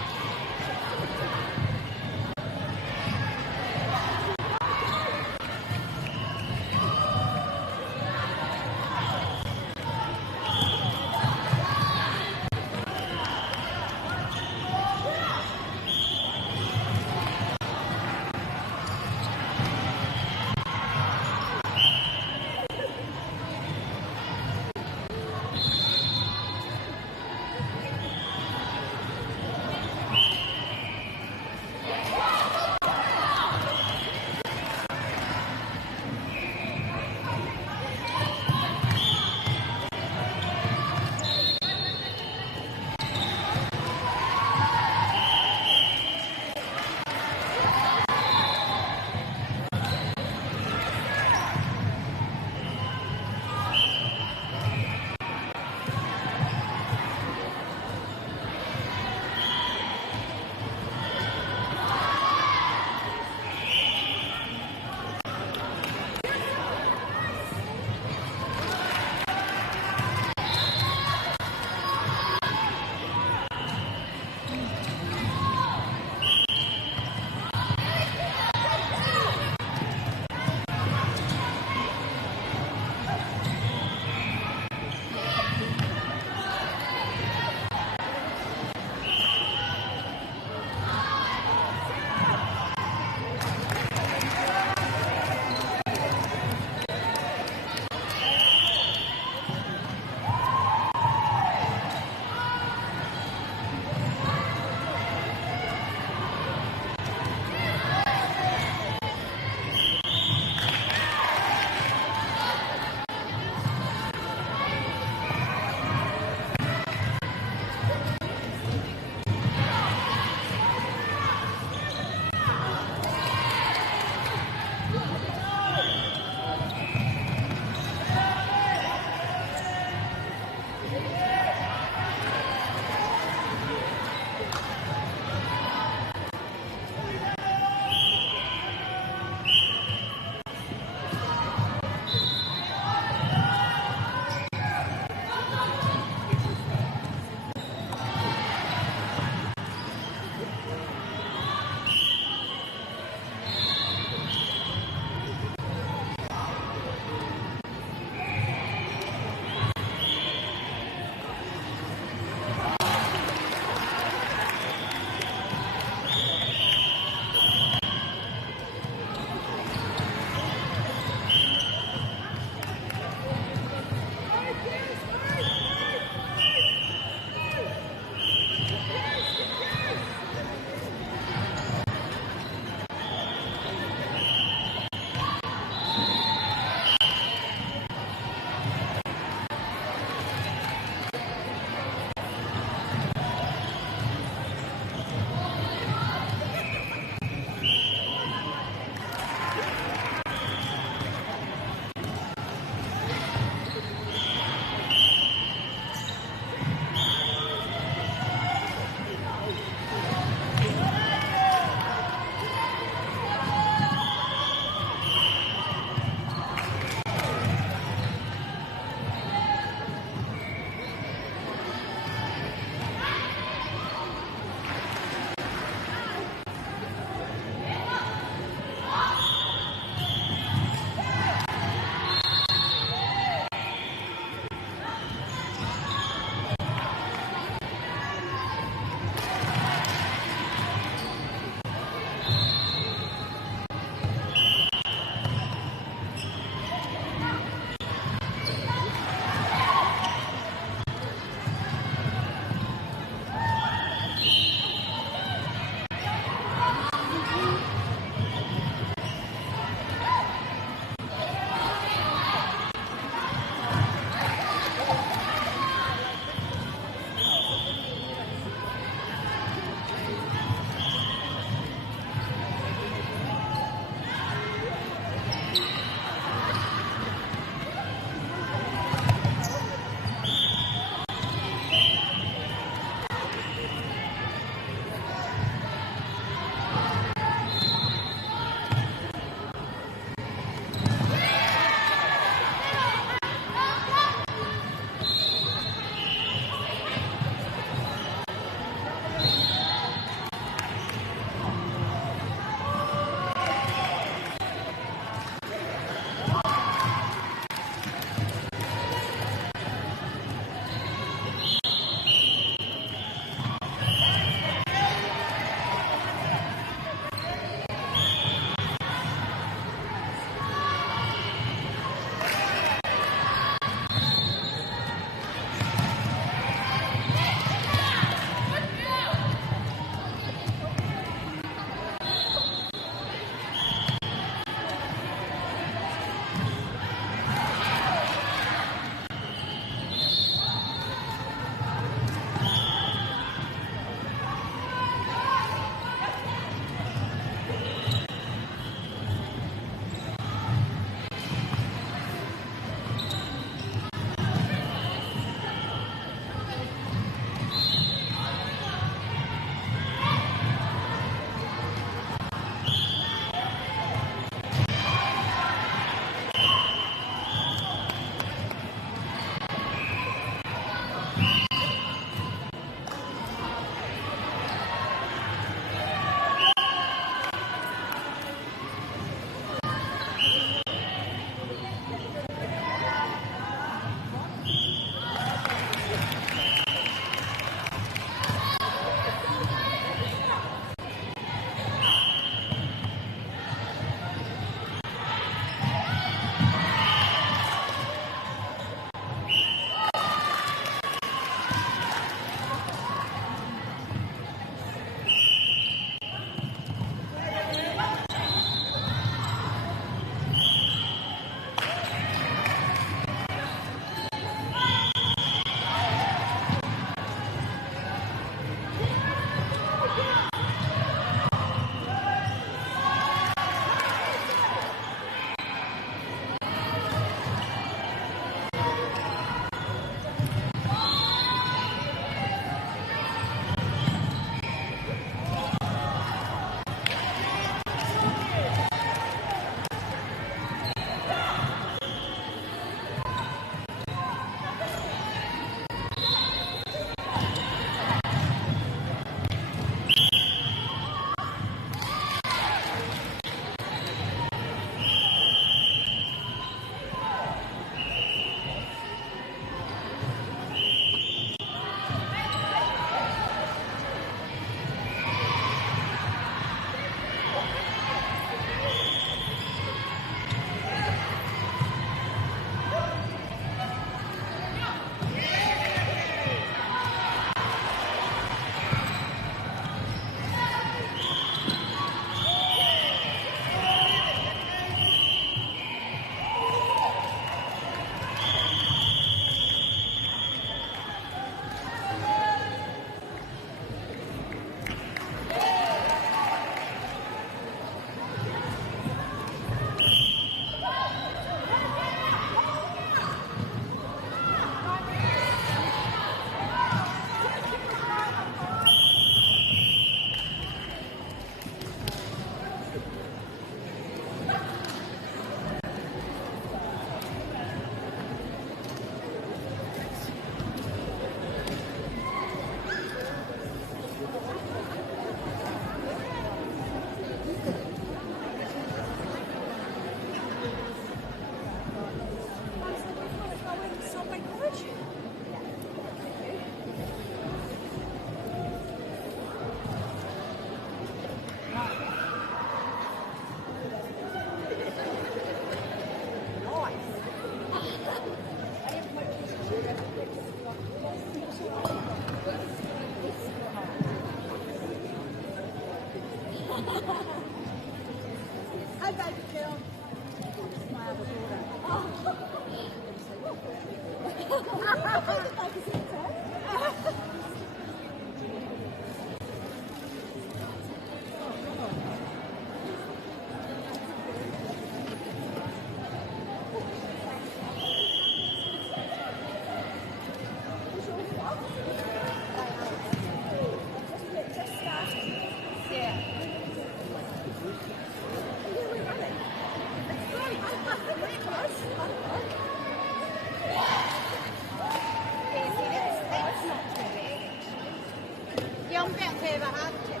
have a heart attack?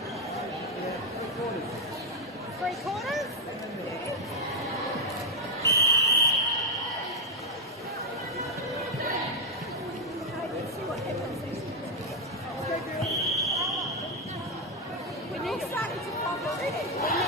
Three quarters? Let's see what happens. We need to start to pop already.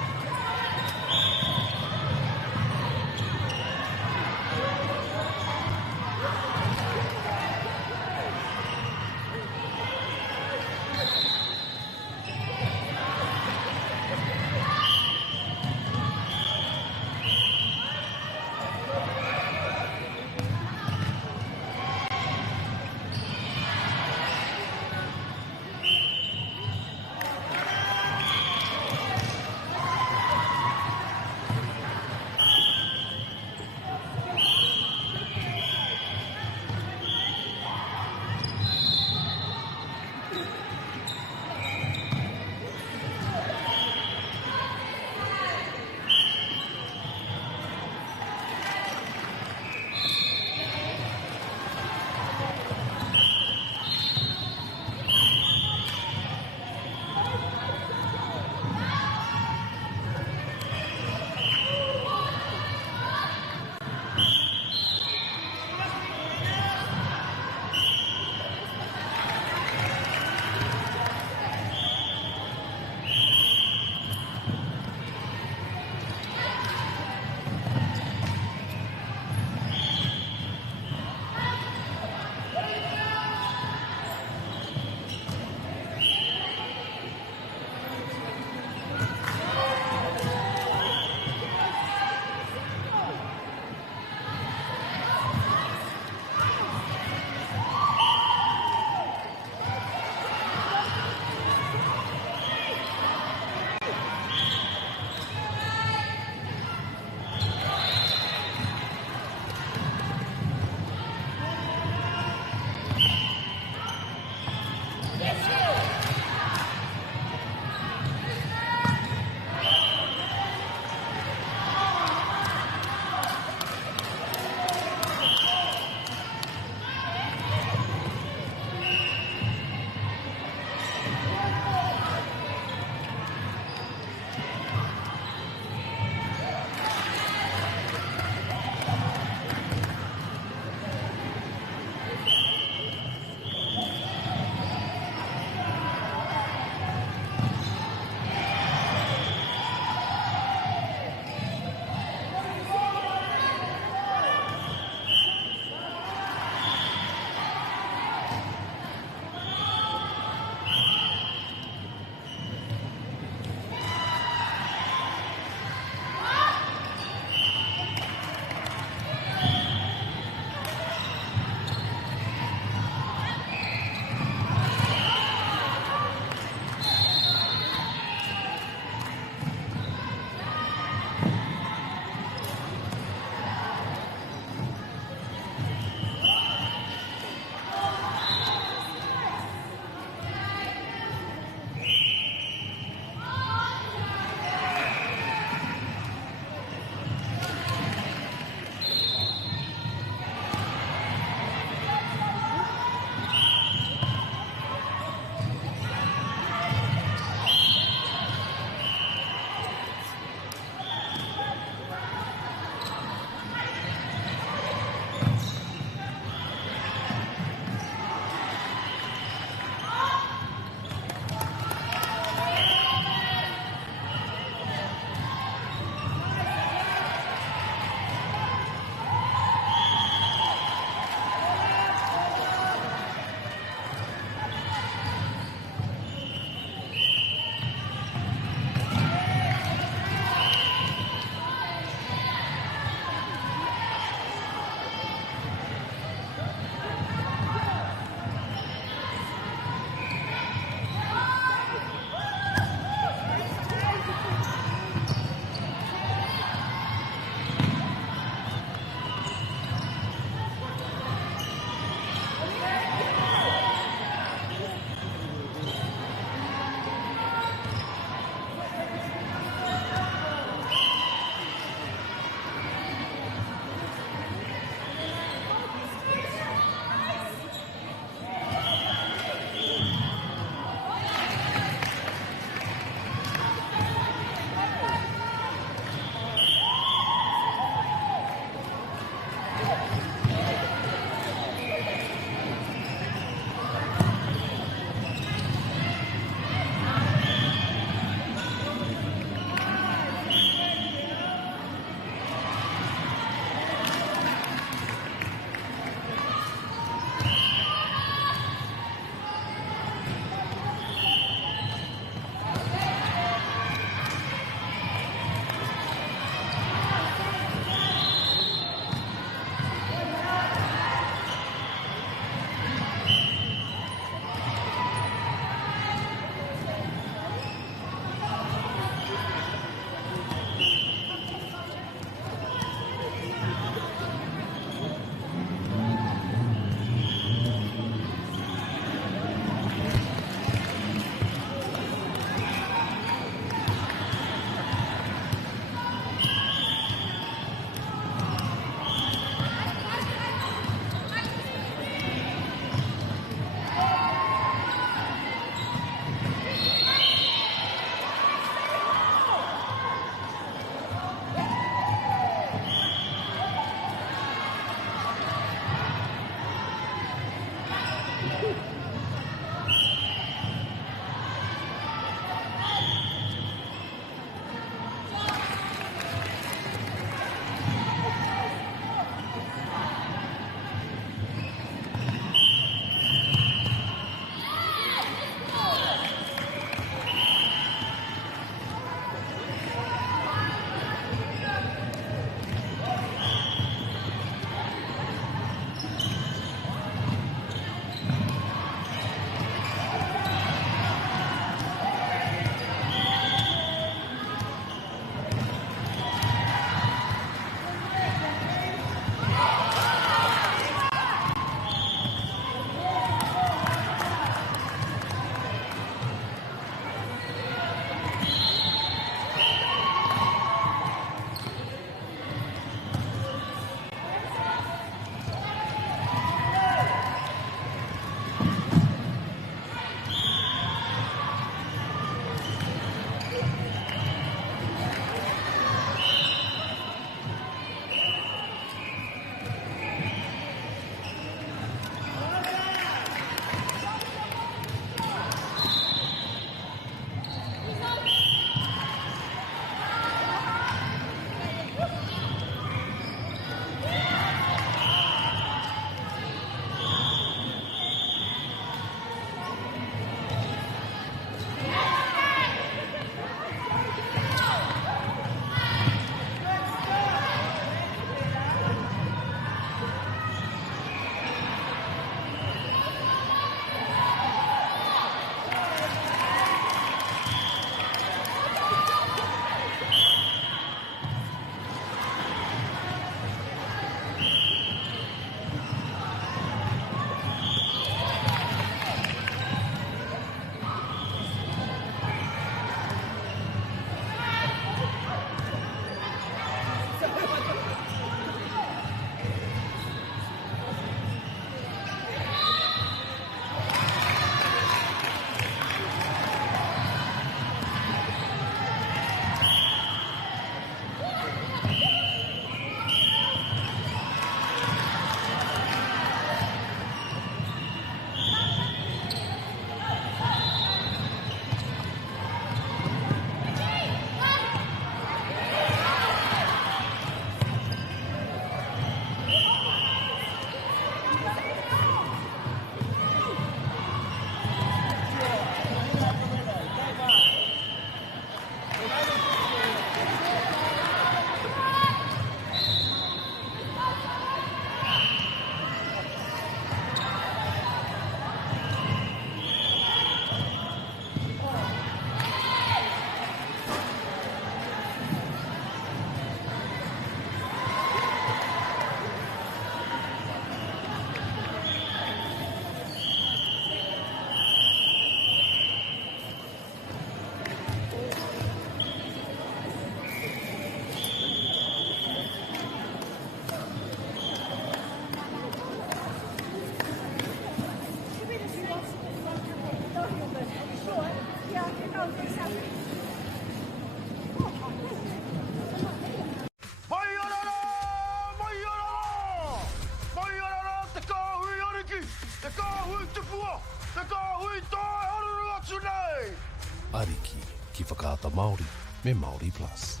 Ariki, ki whakaata Māori me Māori Plus.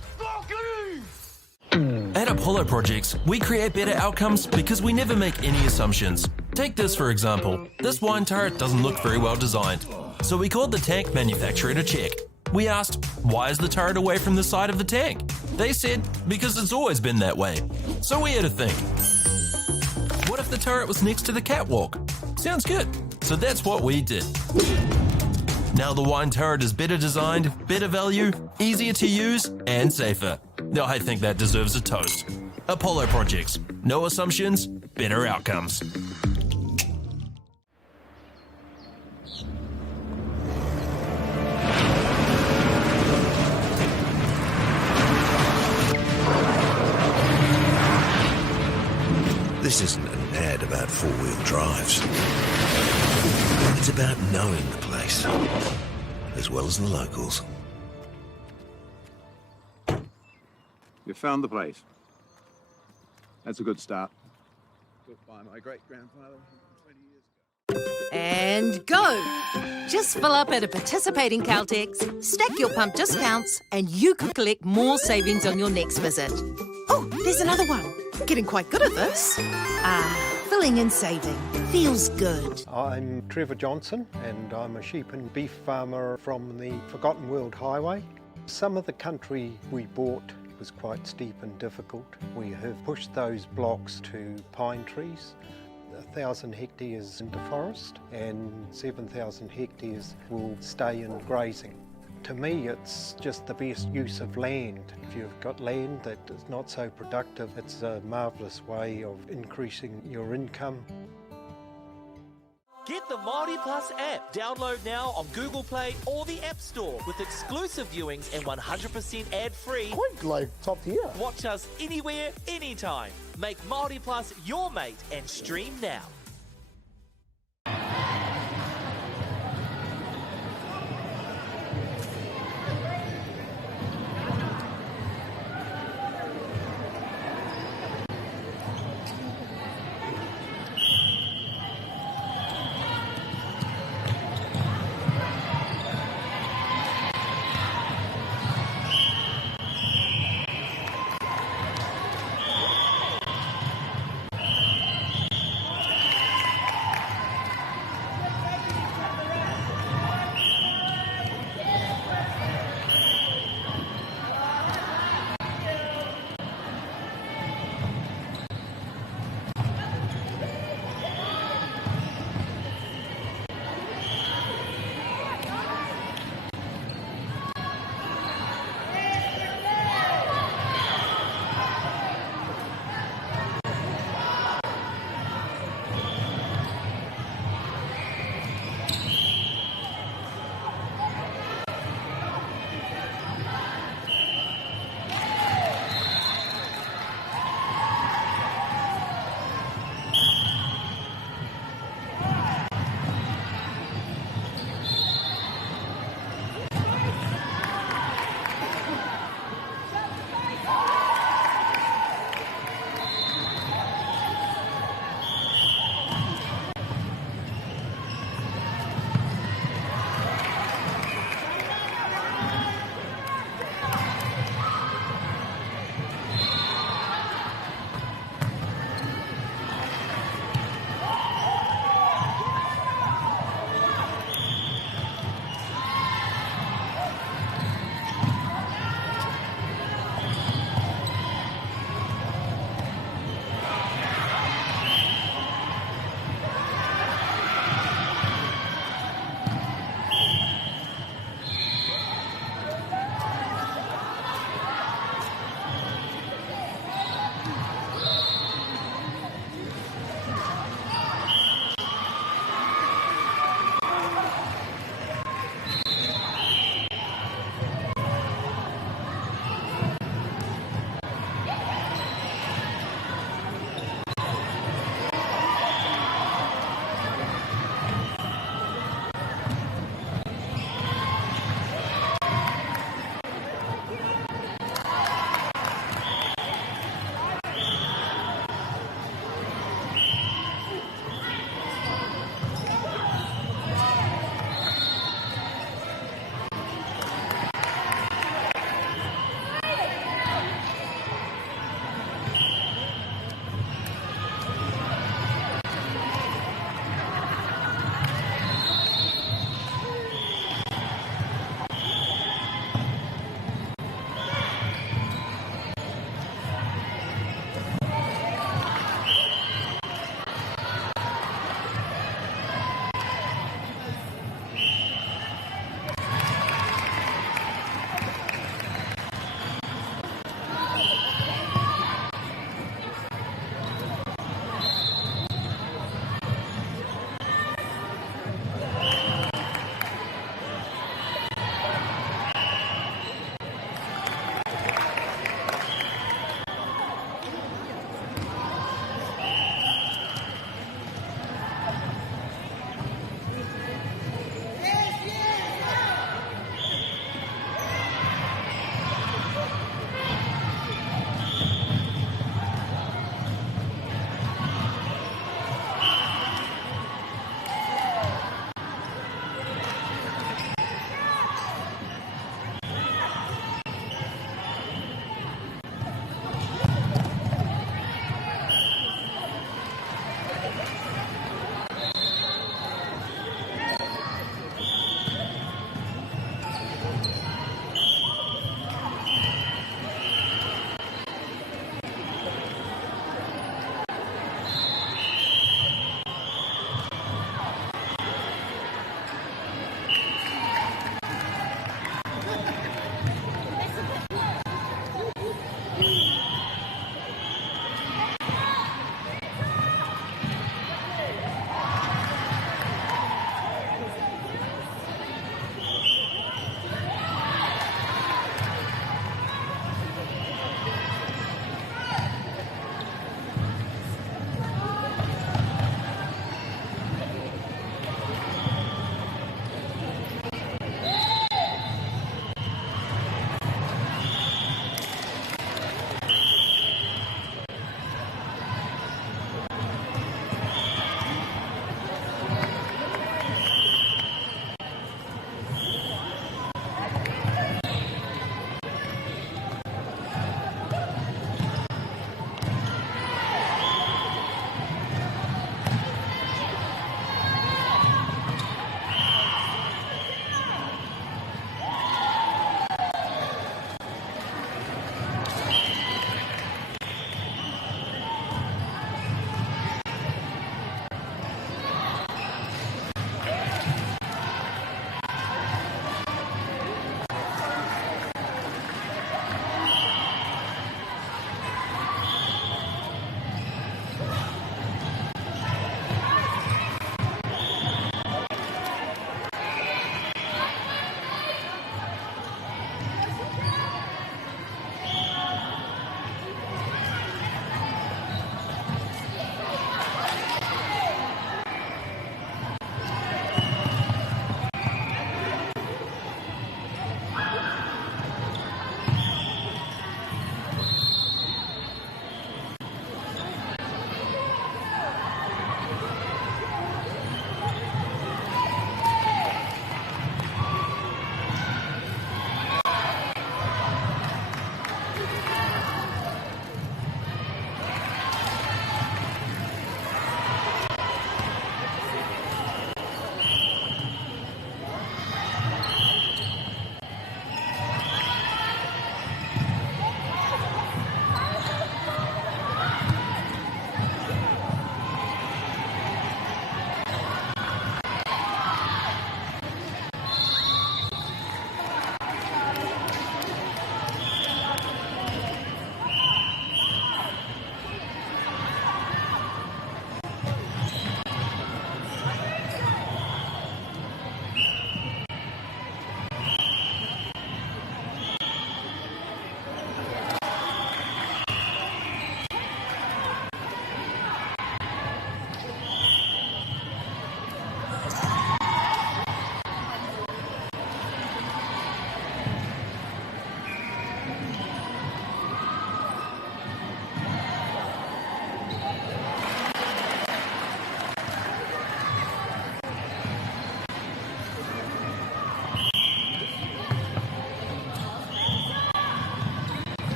At Apollo Projects, we create better outcomes because we never make any assumptions. Take this for example. This wine turret doesn't look very well designed. So we called the tank manufacturer to check. We asked, why is the turret away from the side of the tank? They said, because it's always been that way. So we had to think. What if the turret was next to the catwalk? Sounds good. So that's what we did. Now the wine turret is better designed, better value, easier to use, and safer. Now I think that deserves a toast. Apollo Projects. No assumptions, better outcomes. This isn't an ad about four-wheel drives. It's about knowing the place, as well as the locals. You found the place. That's a good start. Built by my great-grandfather 20 years ago. And go! Just fill up at a participating Caltex, stack your pump discounts, and you could collect more savings on your next visit. Oh, there's another one. Getting quite good at this. Filling and saving. Feels good. I'm Trevor Johnson and I'm a sheep and beef farmer from the Forgotten World Highway. Some of the country we bought was quite steep and difficult. We have pushed those blocks to pine trees. 1,000 hectares into forest and 7,000 hectares will stay in grazing. To me, it's just the best use of land. If you've got land that is not so productive, it's a marvellous way of increasing your income. Get the Māori Plus app. Download now on Google Play or the App Store with exclusive viewings and 100% ad-free. Quite like top tier. Watch us anywhere, anytime. Make Māori Plus your mate and stream now.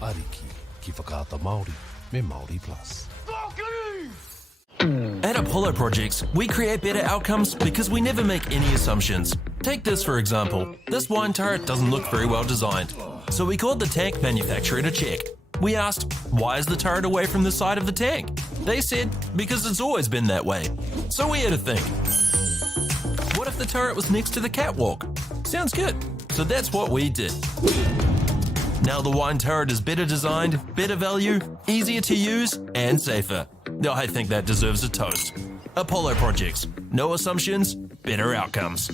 Ariki, ki whakaata Māori me Māori Plus. At Apollo Projects, we create better outcomes because we never make any assumptions. Take this for example. This wine turret doesn't look very well designed. So we called the tank manufacturer to check. We asked, why is the turret away from the side of the tank? They said, because it's always been that way. So we had to think. What if the turret was next to the catwalk? Sounds good. So that's what we did. Now the wine turret is better designed, better value, easier to use, and safer. Now I think that deserves a toast. Apollo Projects. No assumptions, better outcomes.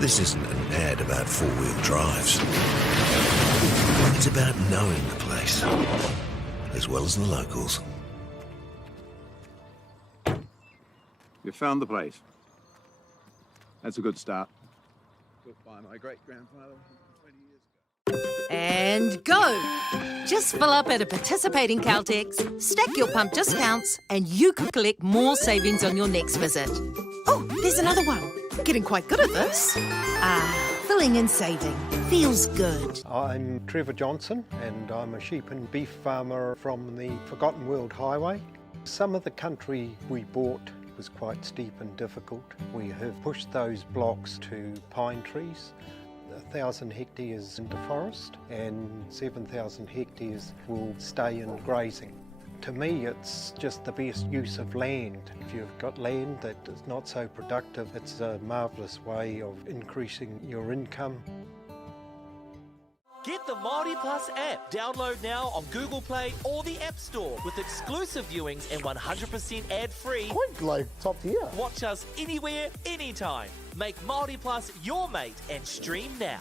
This isn't an ad about four-wheel drives. It's about knowing the place, as well as the locals. You found the place. That's a good start. Built by my great-grandfather 20 years ago. And go! Just fill up at a participating Caltex, stack your pump discounts, and you could collect more savings on your next visit. Oh, there's another one. Getting quite good at this. Filling and saving. Feels good. I'm Trevor Johnson and I'm a sheep and beef farmer from the Forgotten World Highway. Some of the country we bought was quite steep and difficult. We have pushed those blocks to pine trees. 1,000 hectares into forest and 7,000 hectares will stay in grazing. To me, it's just the best use of land. If you've got land that is not so productive, it's a marvellous way of increasing your income. Get the Māori Plus app. Download now on Google Play or the App Store with exclusive viewings and 100% ad-free. Quite like top tier. Watch us anywhere, anytime. Make Māori Plus your mate and stream now.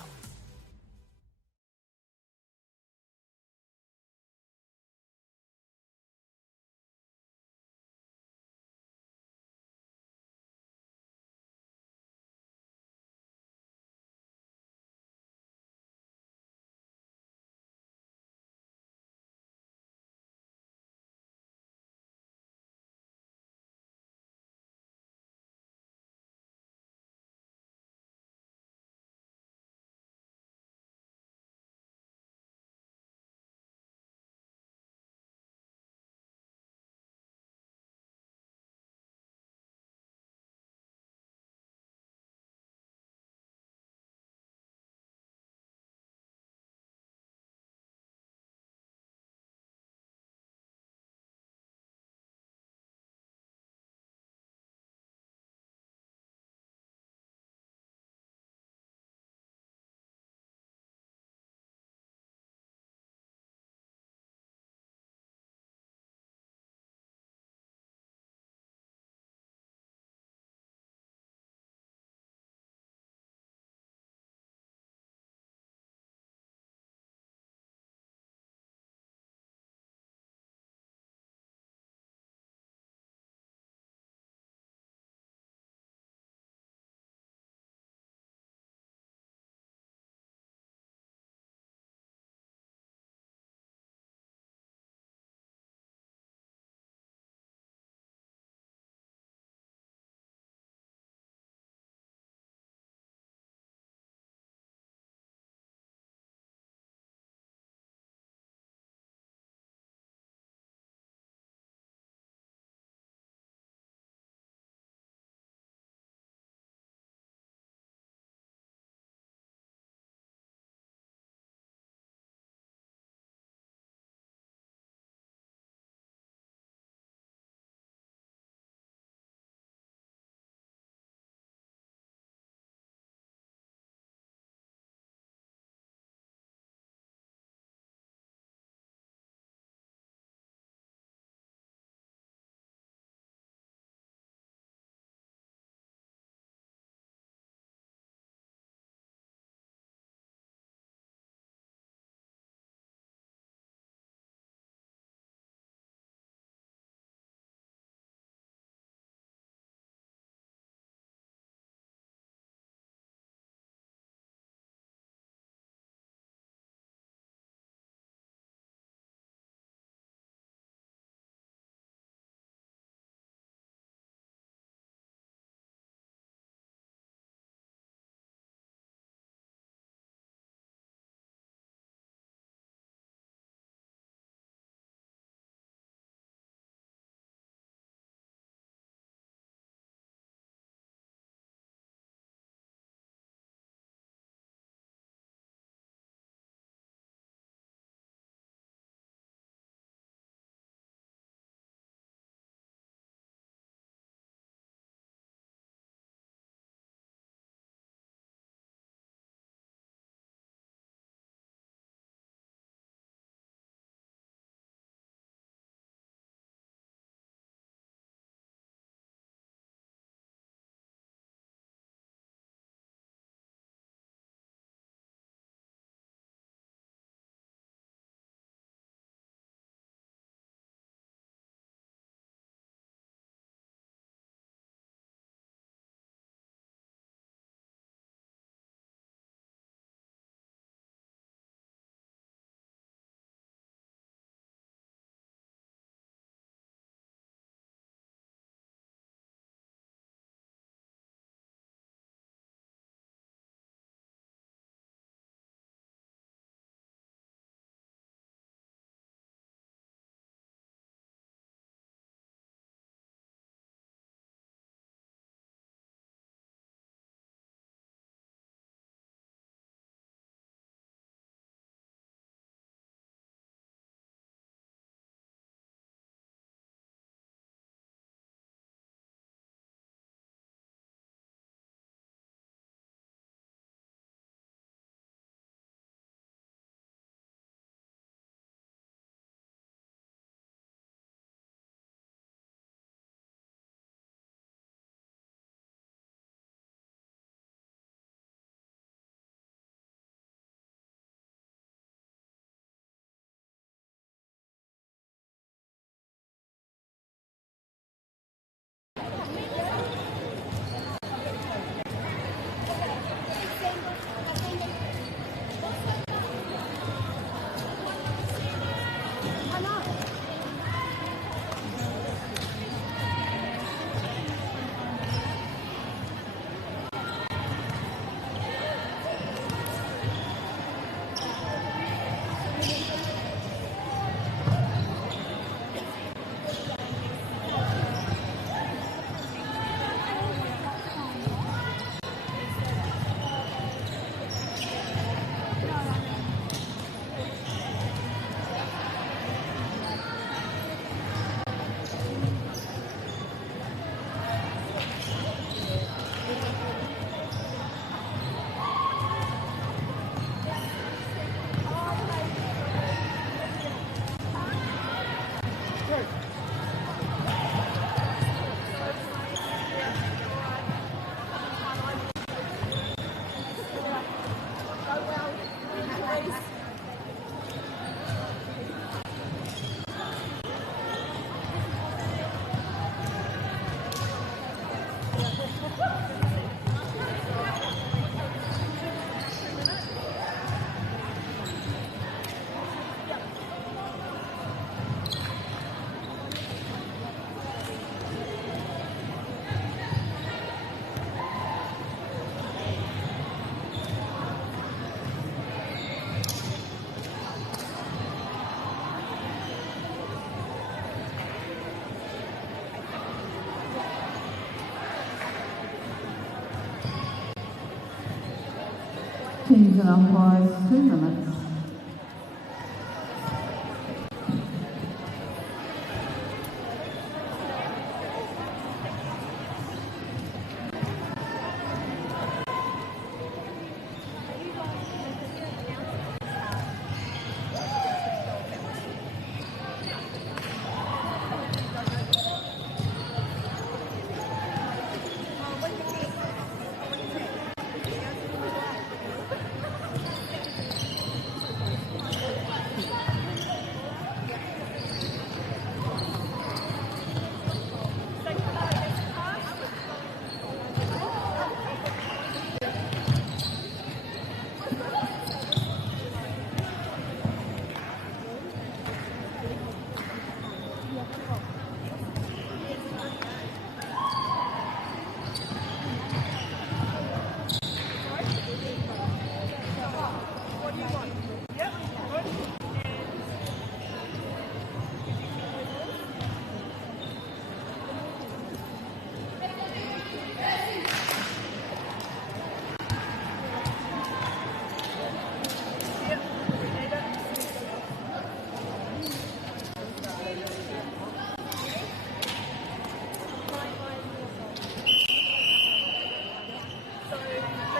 Teams and umpires, 2 minutes.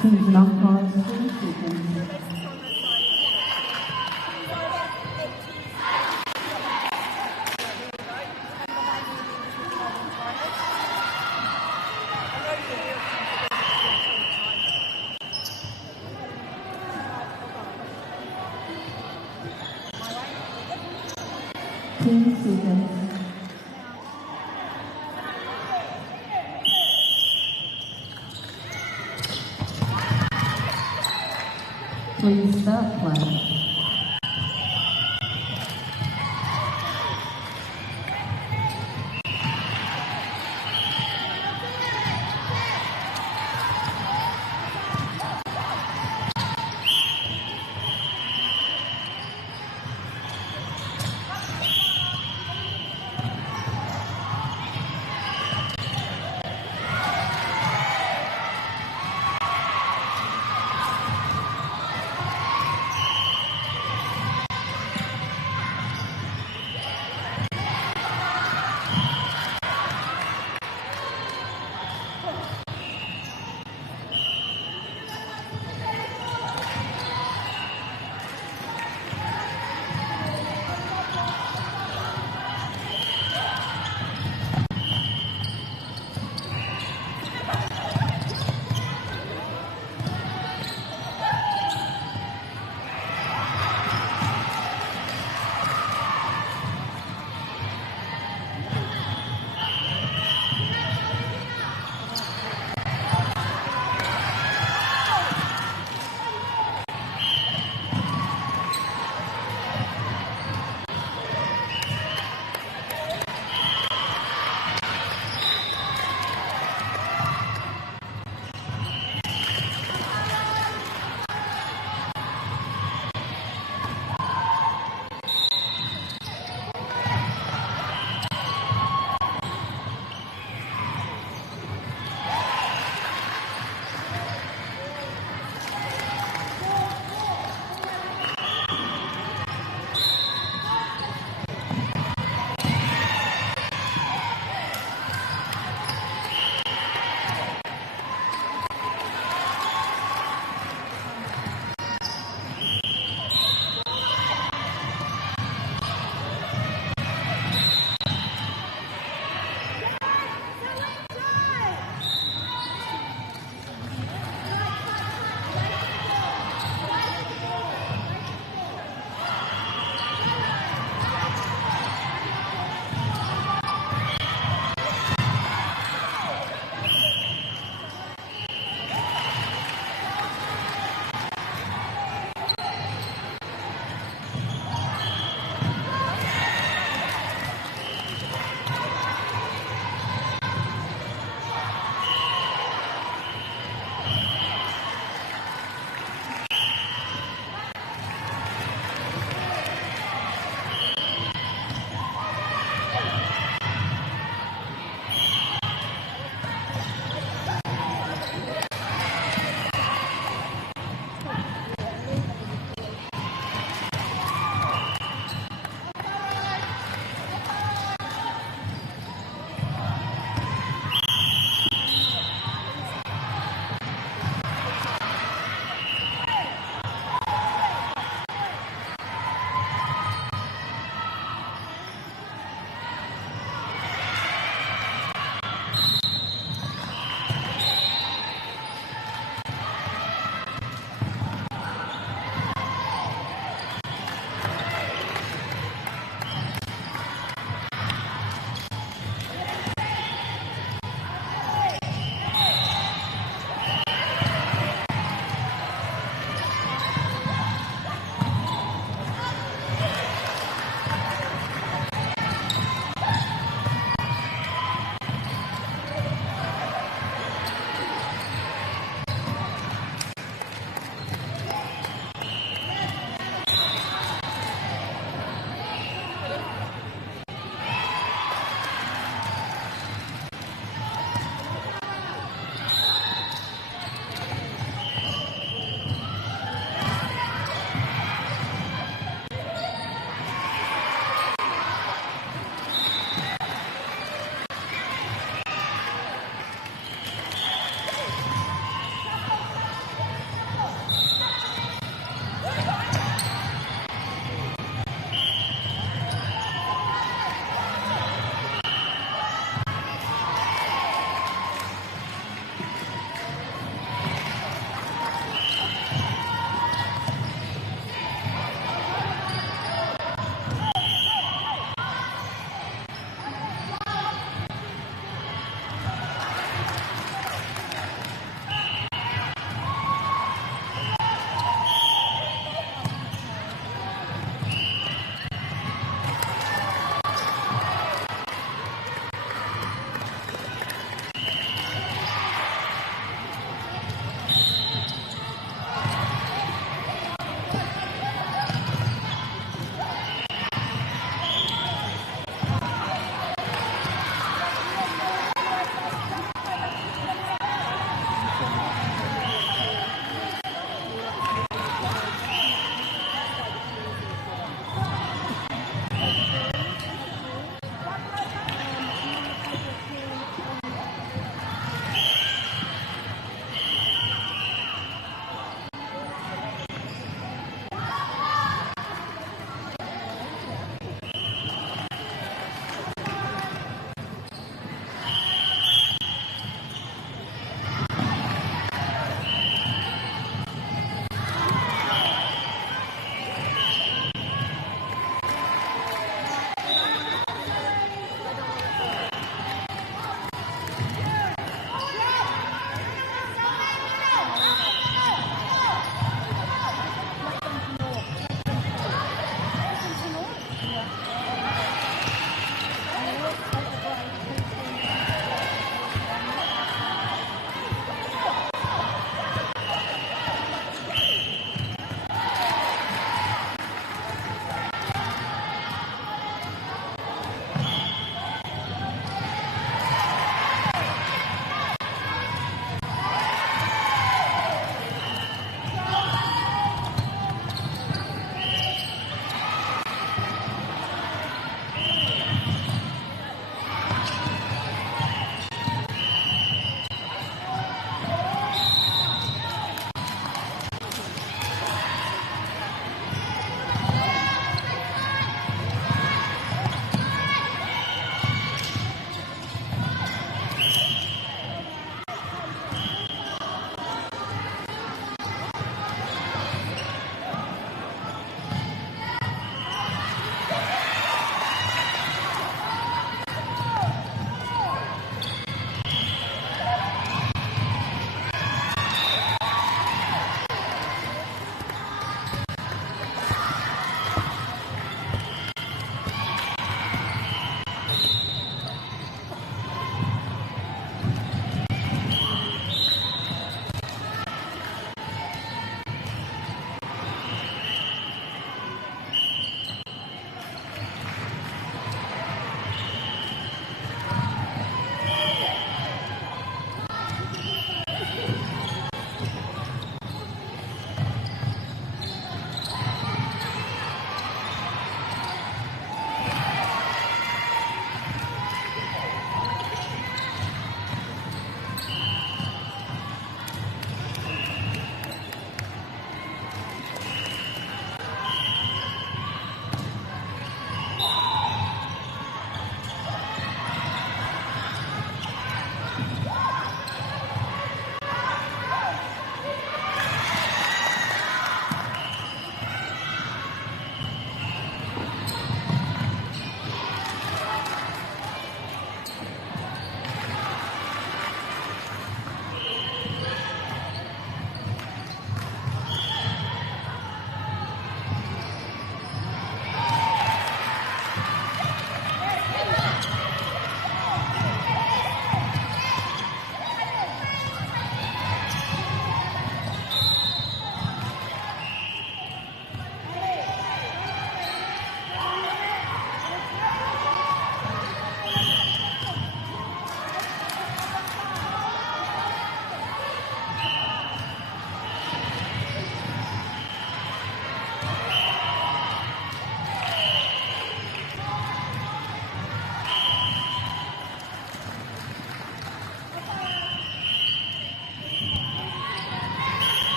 Teams and umpires, 3 seconds. Please start play.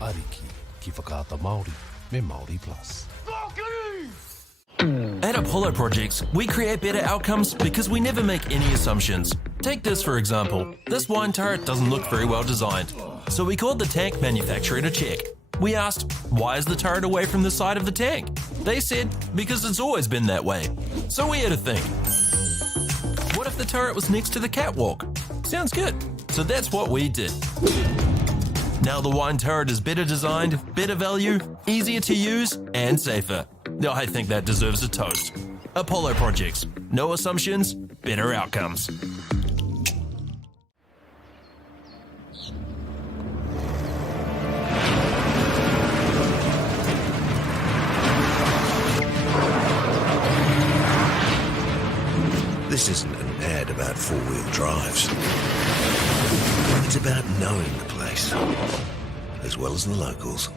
Ariki ki whakaata Māori me Māori Plus. At Apollo Projects, we create better outcomes because we never make any assumptions. Take this for example. This wine turret doesn't look very well designed. So we called the tank manufacturer to check. We asked, why is the turret away from the side of the tank? They said, because it's always been that way. So we had to think. What if the turret was next to the catwalk? Sounds good. So that's what we did. Now the wine turret is better designed, better value, easier to use, and safer. I think that deserves a toast. Apollo Projects. No assumptions, better outcomes. This isn't an ad about four-wheel drives. It's about knowing the place, as well as the locals.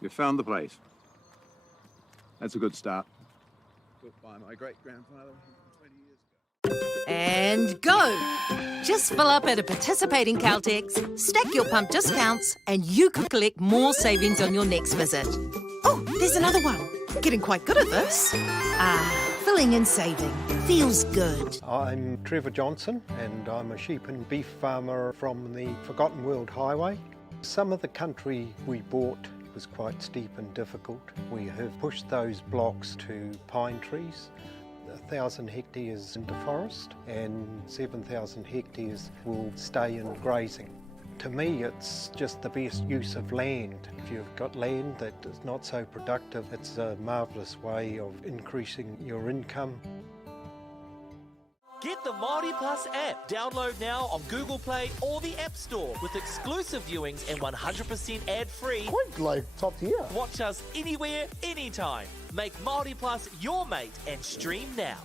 You found the place. That's a good start. Built by my great-grandfather 20 years ago. And go! Just fill up at a participating Caltex, stack your pump discounts, and you could collect more savings on your next visit. Oh, there's another one. Getting quite good at this. Filling and saving. Feels good. I'm Trevor Johnson and I'm a sheep and beef farmer from the Forgotten World Highway. Some of the country we bought was quite steep and difficult. We have pushed those blocks to pine trees. 1,000 hectares into forest and 7,000 hectares will stay in grazing. To me, it's just the best use of land. If you've got land that is not so productive, it's a marvellous way of increasing your income. Get the Māori Plus app. Download now on Google Play or the App Store with exclusive viewings and 100% ad-free. Quite like top tier. Watch us anywhere, anytime. Make Māori Plus your mate and stream now.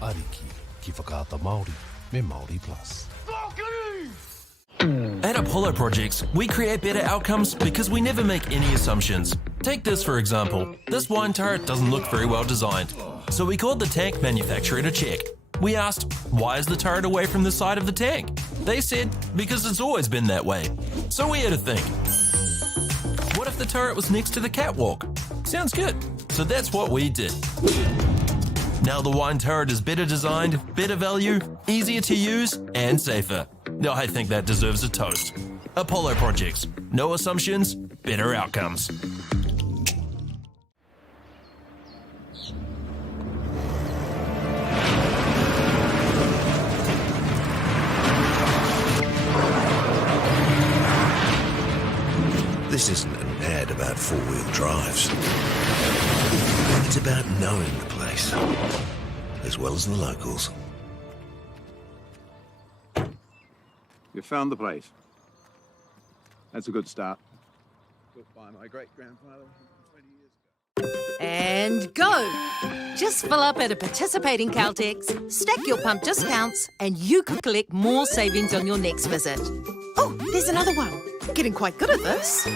Ariki, ki whakaata Māori me Māori Plus. At Apollo Projects, we create better outcomes because we never make any assumptions. Take this for example. This wine turret doesn't look very well designed. So we called the tank manufacturer to check. We asked, why is the turret away from the side of the tank? They said, because it's always been that way. So we had to think. What if the turret was next to the catwalk? Sounds good. So that's what we did. Now the wine turret is better designed, better value, easier to use, and safer. I think that deserves a toast. Apollo Projects. No assumptions, better outcomes. This isn't an ad about four-wheel drives. It's about knowing the place, as well as the locals. You found the place. That's a good start. Built by my great-grandfather 20 years ago. And go! Just fill up at a participating Caltex, stack your pump discounts, and you could collect more savings on your next visit. Oh, there's another one. Getting quite good at this.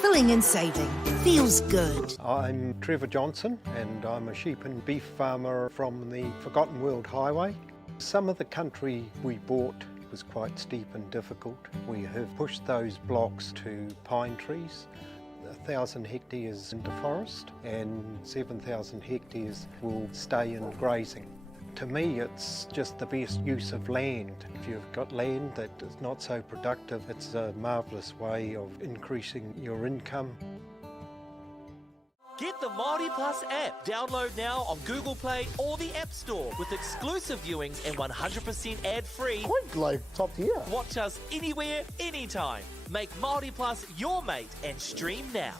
Filling and saving. Feels good. I'm Trevor Johnson and I'm a sheep and beef farmer from the Forgotten World Highway. Some of the country we bought was quite steep and difficult. We have pushed those blocks to pine trees. 1,000 hectares into forest and 7,000 hectares will stay in grazing. To me, it's just the best use of land. If you've got land that is not so productive, it's a marvellous way of increasing your income. Get the Māori Plus app. Download now on Google Play or the App Store with exclusive viewings and 100% ad-free. Quite like top tier. Watch us anywhere, anytime. Make Māori Plus your mate and stream now.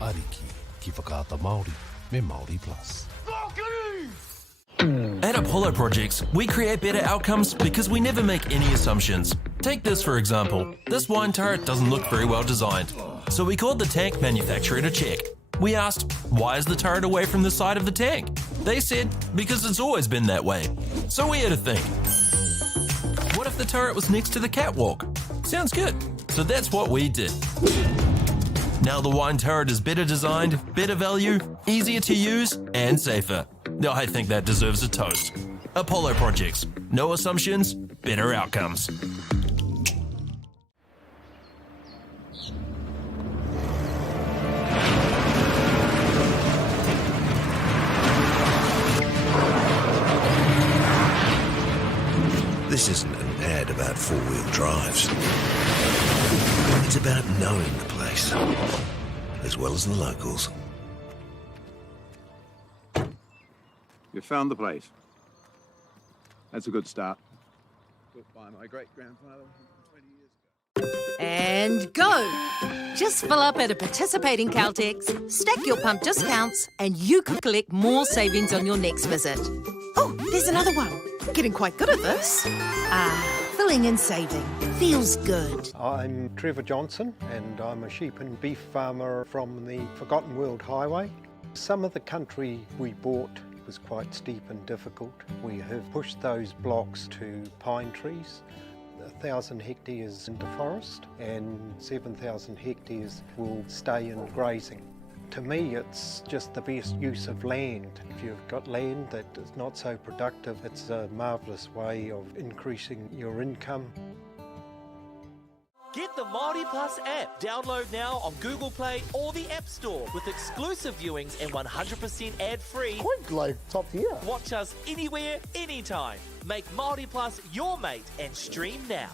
Ariki ki whakaata Māori me Māori Plus. At Apollo Projects, we create better outcomes because we never make any assumptions. Take this for example. This wine turret doesn't look very well designed. So we called the tank manufacturer to check. We asked, why is the turret away from the side of the tank? They said, because it's always been that way. So we had to think. What if the turret was next to the catwalk? Sounds good. So that's what we did. Now the wine turret is better designed, better value, easier to use, and safer. I think that deserves a toast. Apollo Projects. No assumptions, better outcomes. This isn't an ad about four-wheel drives. It's about knowing the place, as well as the locals. You found the place. That's a good start. Built by my great-grandfather 20 years ago. And go! Just fill up at a participating Caltex, stack your pump discounts, and you could collect more savings on your next visit. Oh, there's another one. Getting quite good at this. Filling and saving. Feels good. I'm Trevor Johnson and I'm a sheep and beef farmer from the Forgotten World Highway. Some of the country we bought was quite steep and difficult. We have pushed those blocks to pine trees. 1,000 hectares into forest and 7,000 hectares will stay in grazing. To me, it's just the best use of land. If you've got land that is not so productive, it's a marvellous way of increasing your income. Get the Māori Plus app. Download now on Google Play or the App Store with exclusive viewings and 100% ad-free. Quite like top tier. Watch us anywhere, anytime. Make Māori Plus your mate and stream now.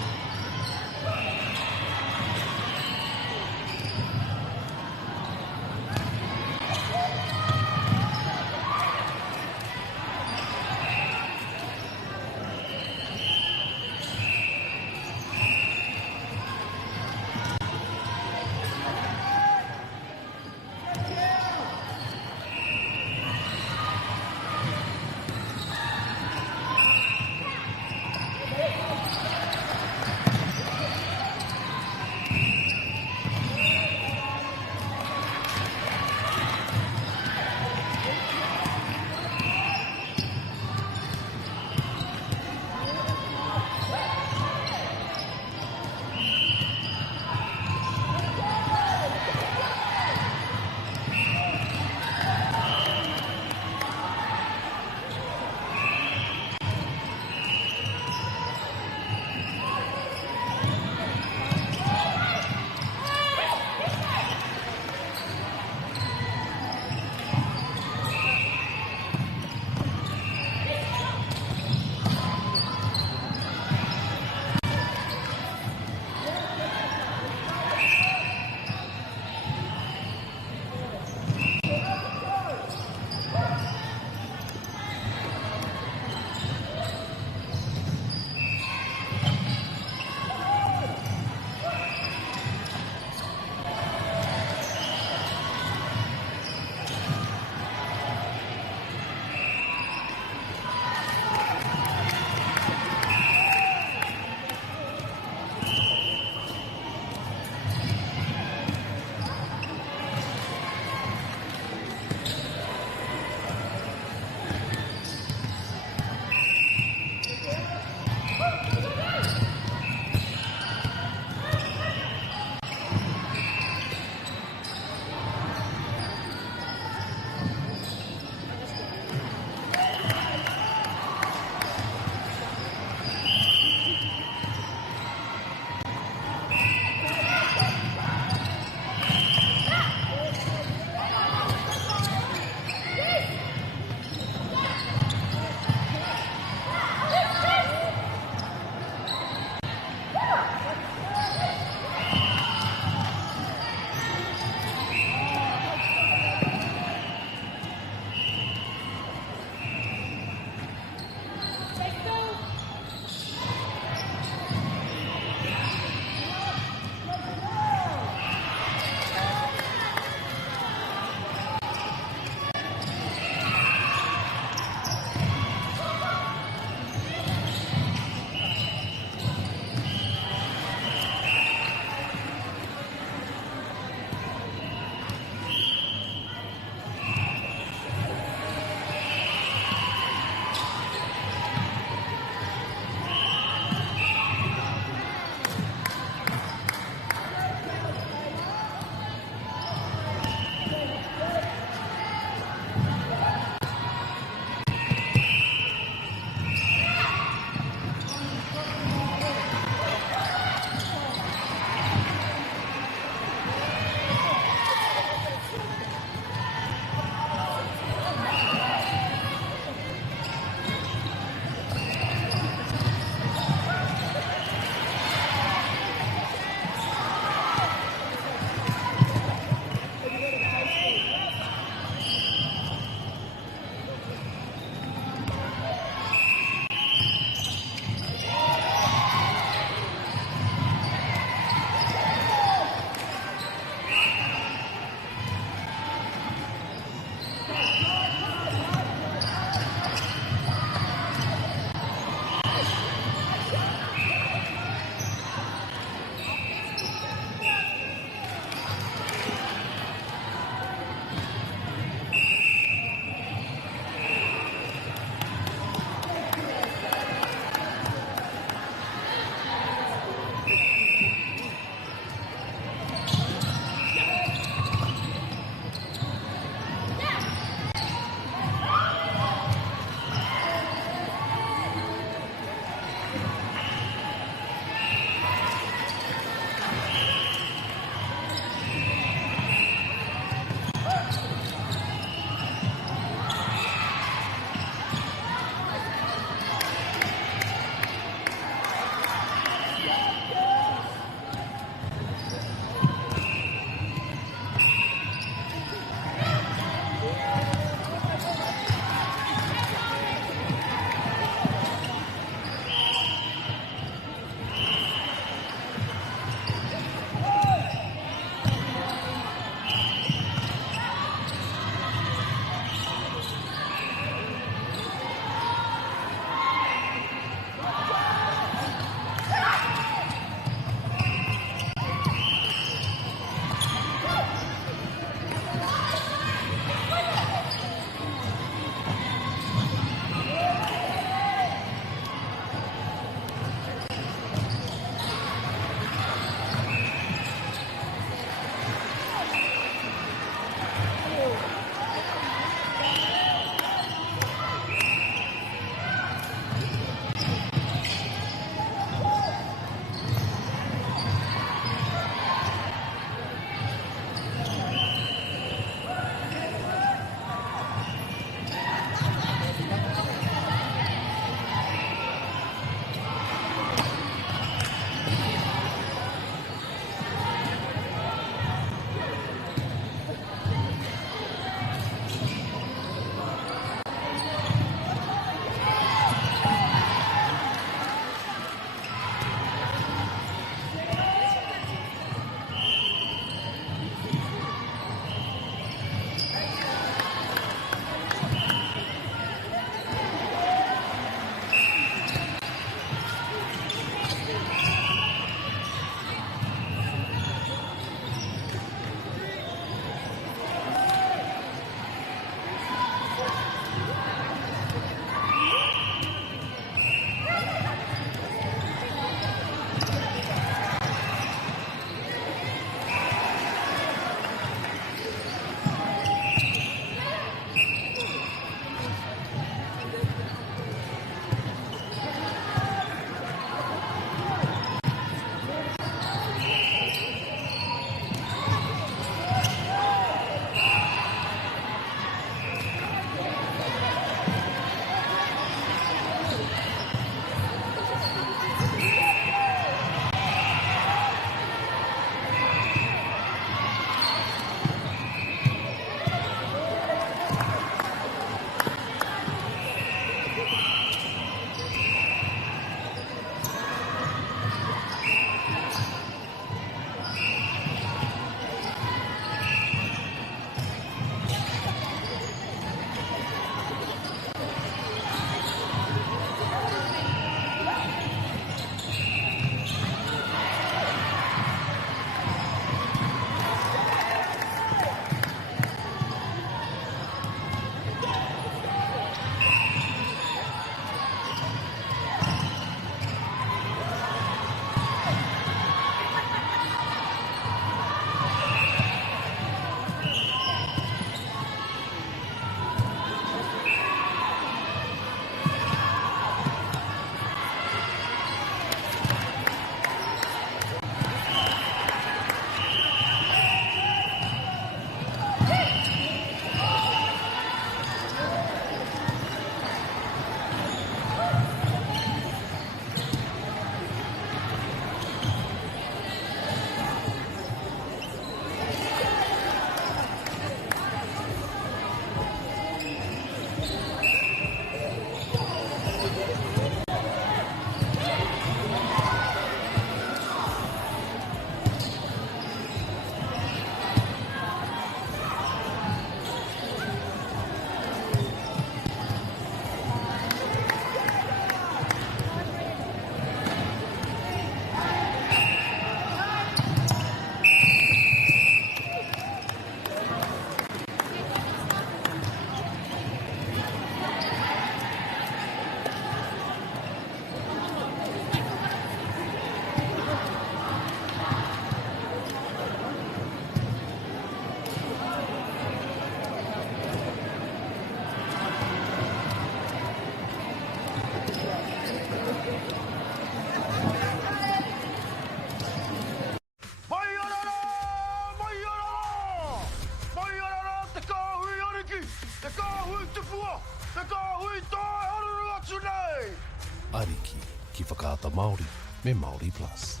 Ariki, ki whakaata Māori me Māori Plus.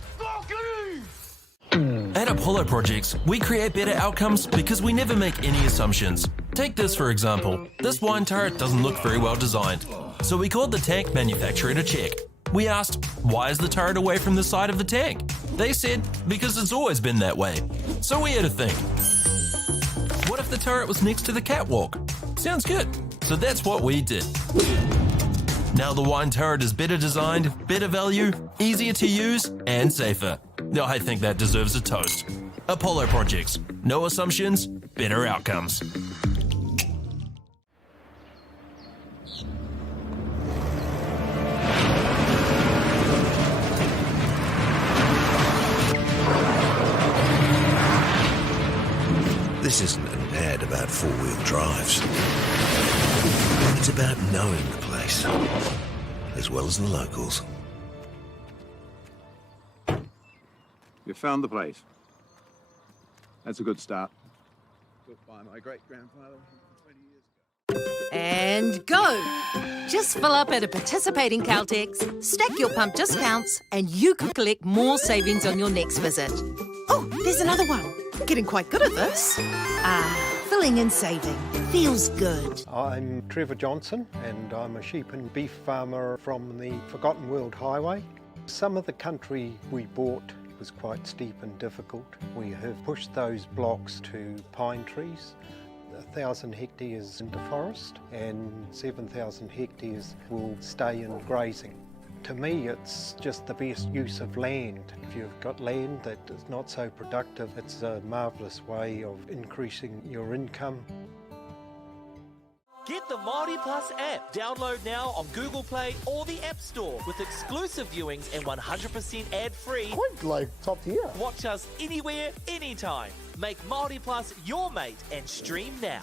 At Apollo Projects, we create better outcomes because we never make any assumptions. Take this for example. This wine turret doesn't look very well designed. So we called the tank manufacturer to check. We asked, why is the turret away from the side of the tank? They said, because it's always been that way. So we had to think. What if the turret was next to the catwalk? Sounds good. So that's what we did. Now the wine turret is better designed, better value, easier to use, and safer. I think that deserves a toast. Apollo Projects. No assumptions, better outcomes. This isn't an ad about four-wheel drives. It's about knowing the place, as well as the locals. You found the place. That's a good start. Built by my great-grandfather 20 years ago. And go! Just fill up at a participating Caltex, stack your pump discounts, and you could collect more savings on your next visit. Oh, there's another one. Getting quite good at this. Filling and saving. Feels good. I'm Trevor Johnson and I'm a sheep and beef farmer from the Forgotten World Highway. Some of the country we bought was quite steep and difficult. We have pushed those blocks to pine trees, 1,000 hectares into forest and 7,000 hectares will stay in grazing. To me, it's just the best use of land. If you've got land that is not so productive, it's a marvellous way of increasing your income. Get the Māori Plus app. Download now on Google Play or the App Store with exclusive viewings and 100% ad-free. Quite like top tier. Watch us anywhere, anytime. Make Māori Plus your mate and stream now.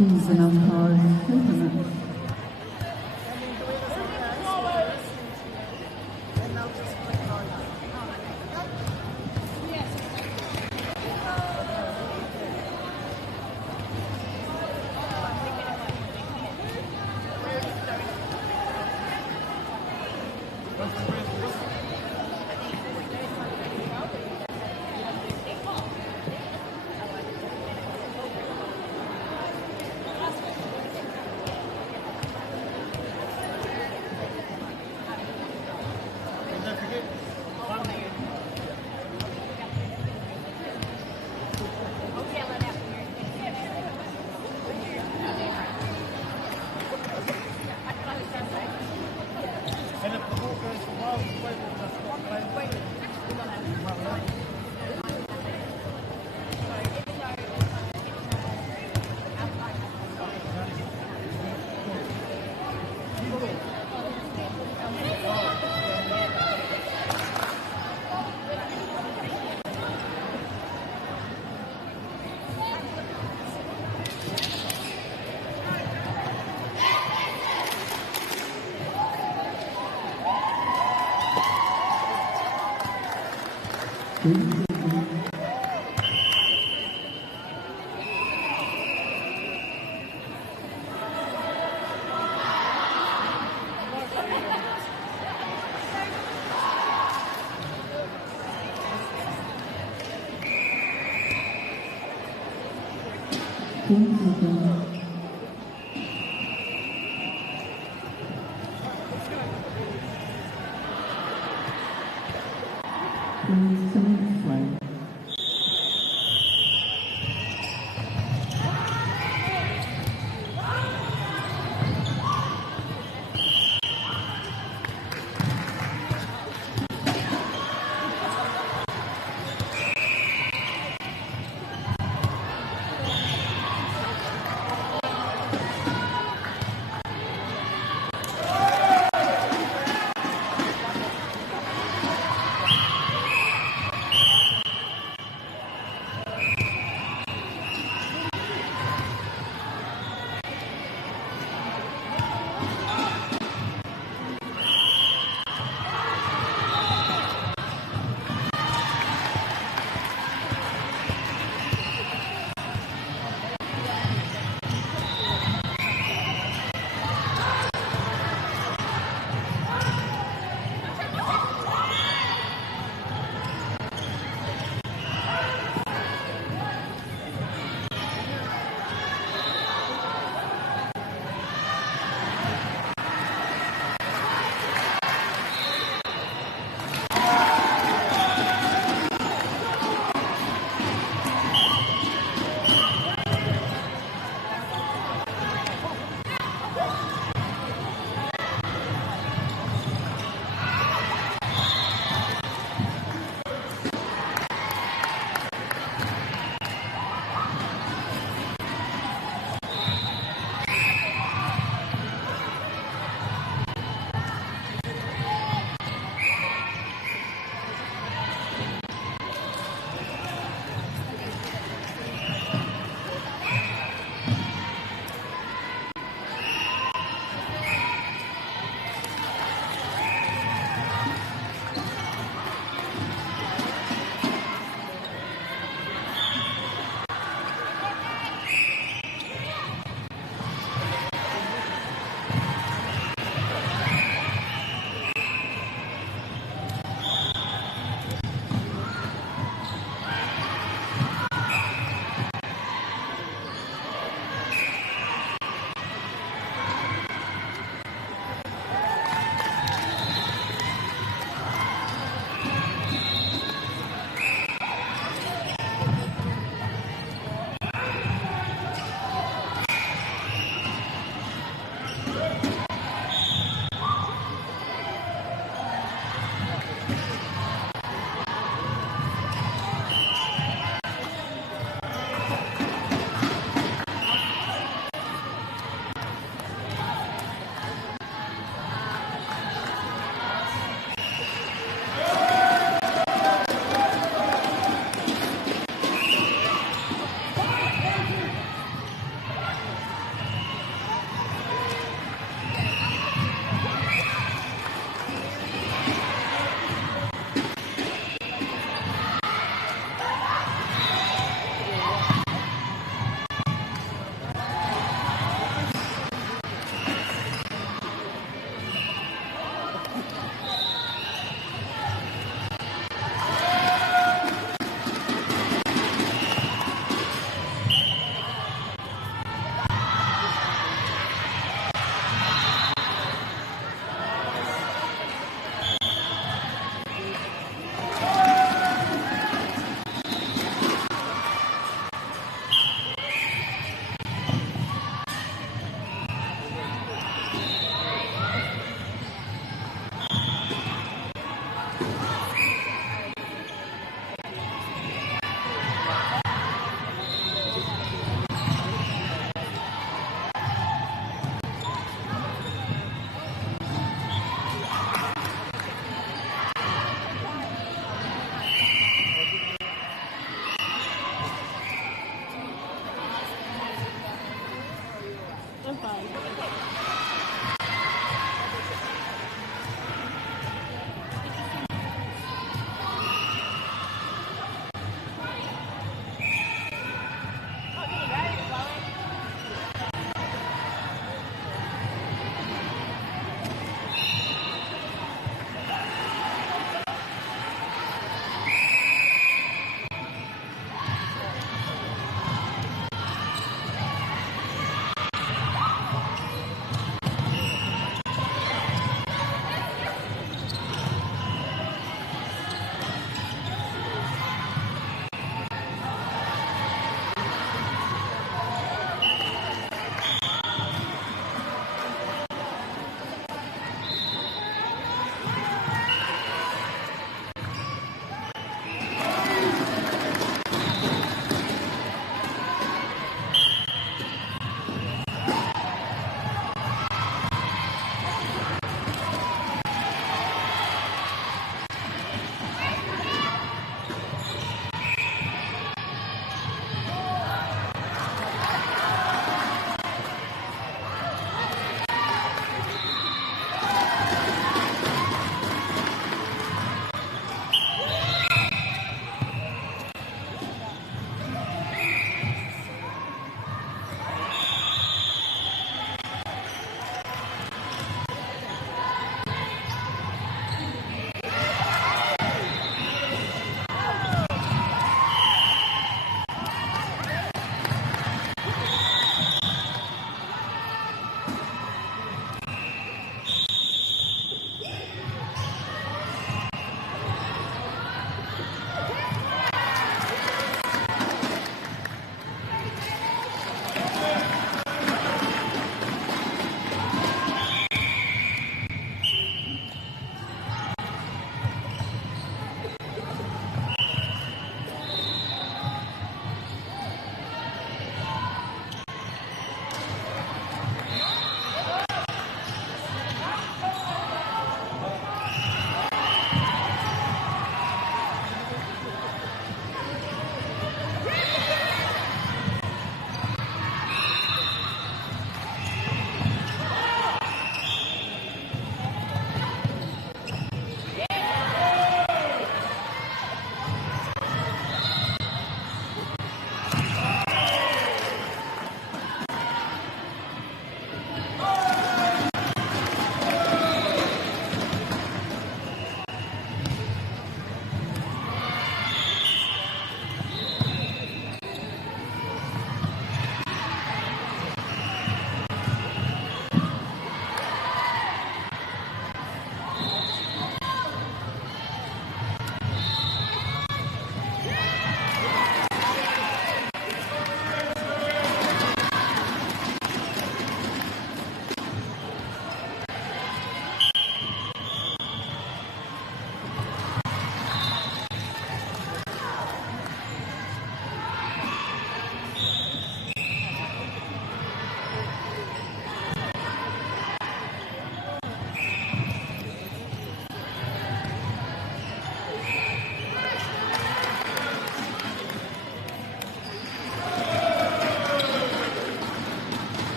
Please and umpires 2 minutes. And they'll just click over. Please commence play.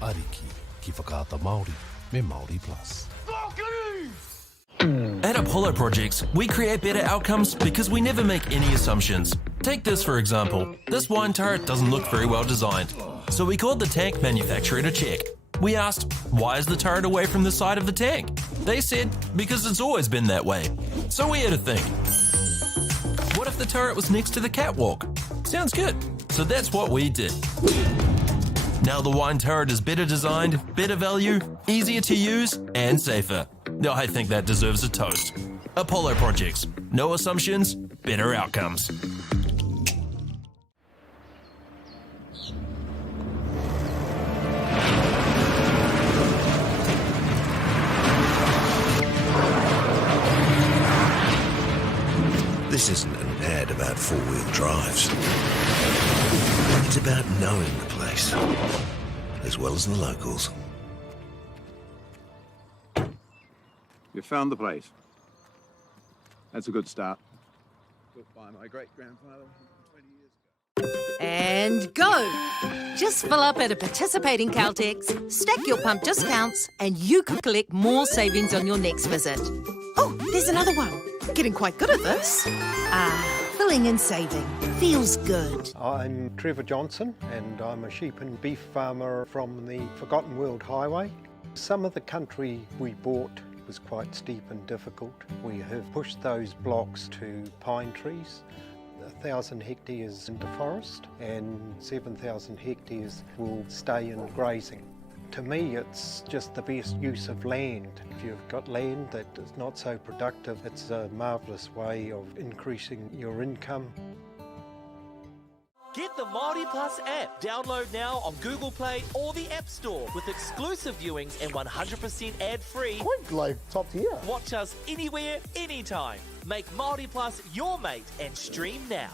Ariki, ki whakaata Māori me Māori Plus. At Apollo Projects, we create better outcomes because we never make any assumptions. Take this for example. This wine turret doesn't look very well designed. So we called the tank manufacturer to check. We asked, why is the turret away from the side of the tank? They said, because it's always been that way. So we had to think. What if the turret was next to the catwalk? Sounds good. So that's what we did. Now the wine turret is better designed, better value, easier to use, and safer. Now I think that deserves a toast. Apollo Projects. No assumptions, better outcomes. This isn't an ad about four-wheel drives. It's about knowing the place, as well as the locals. You found the place. That's a good start. Built by my great-grandfather 20 years ago. And go! Just fill up at a participating Caltex, stack your pump discounts, and you could collect more savings on your next visit. Oh, there's another one. Getting quite good at this. Filling and saving. Feels good. I'm Trevor Johnson and I'm a sheep and beef farmer from the Forgotten World Highway. Some of the country we bought was quite steep and difficult. We have pushed those blocks to pine trees. 1,000 hectares into forest and 7,000 hectares will stay in grazing. To me, it's just the best use of land. If you've got land that is not so productive, it's a marvellous way of increasing your income. Get the Māori Plus app. Download now on Google Play or the App Store with exclusive viewings and 100% ad-free. Quite like top tier. Watch us anywhere, anytime. Make Māori Plus your mate and stream now.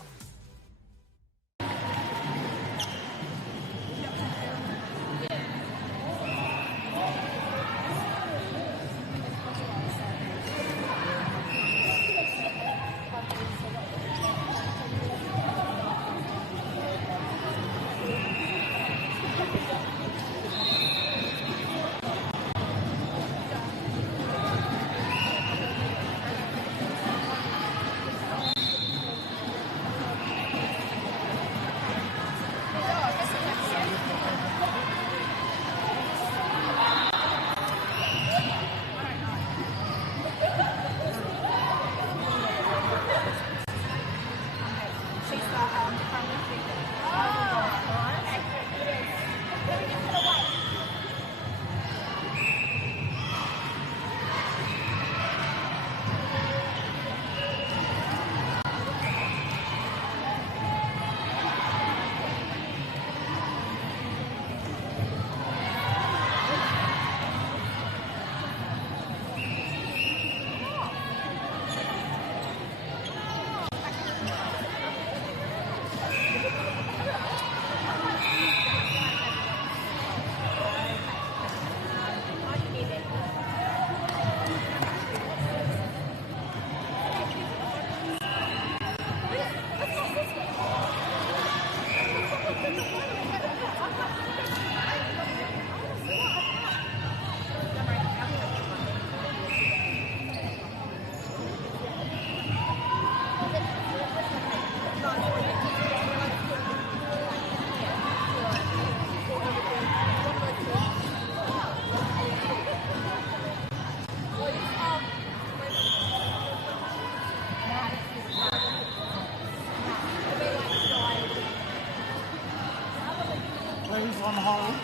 Please on hold.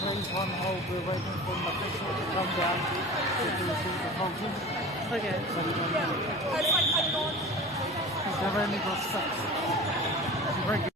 Please on hold. We're waiting for the official to come down to receive the function. Okay. They've only got 6. It's very good.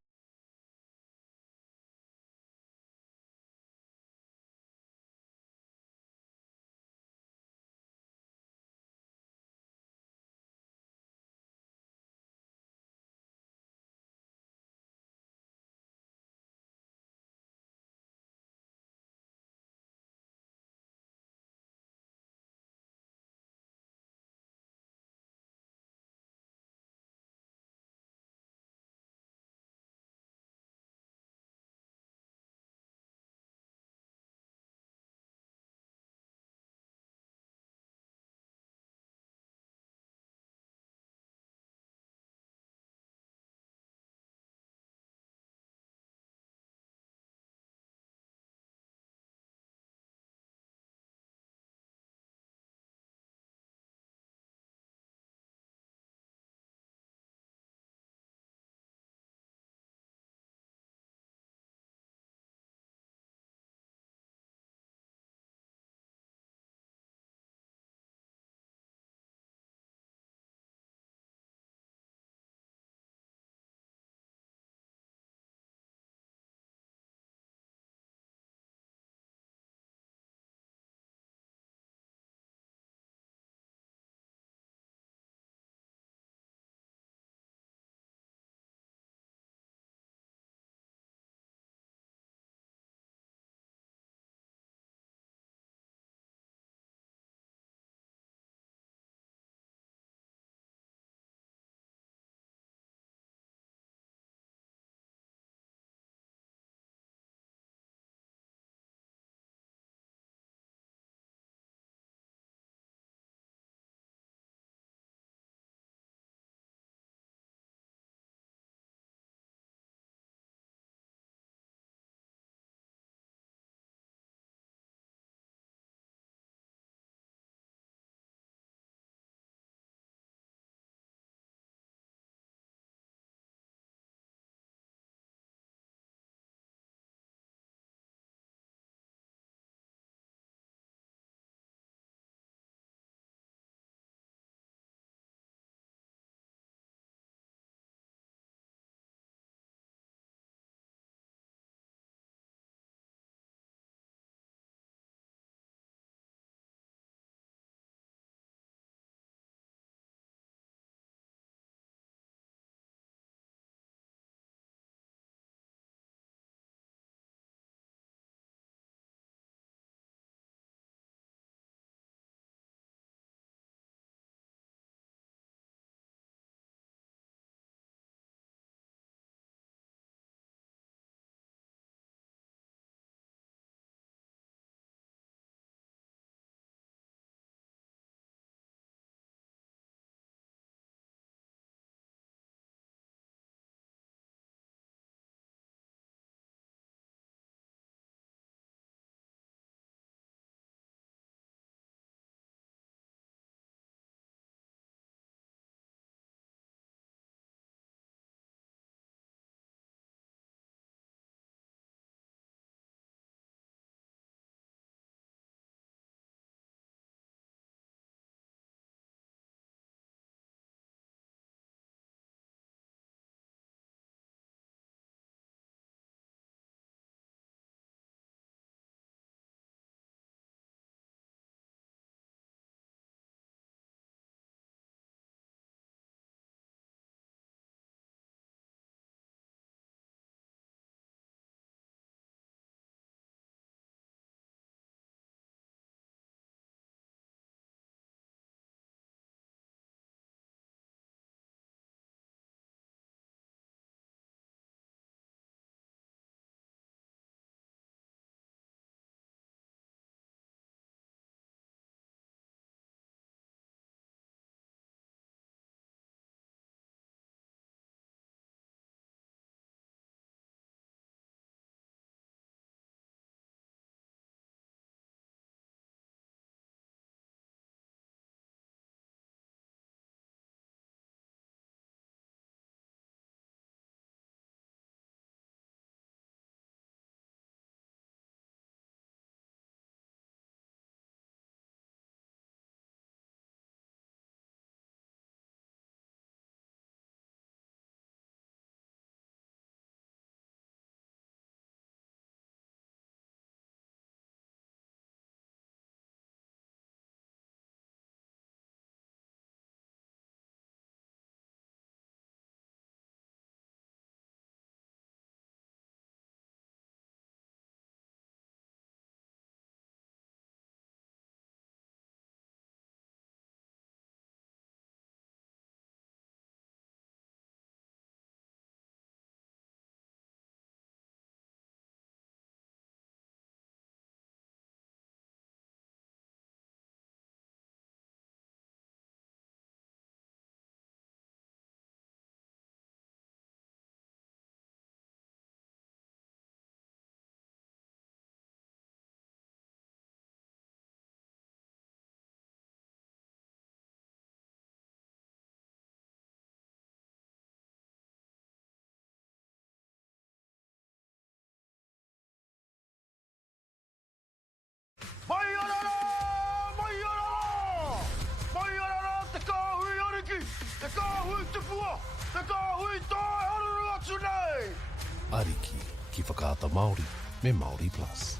Ariki, ki whakaata Māori, me Māori Plus.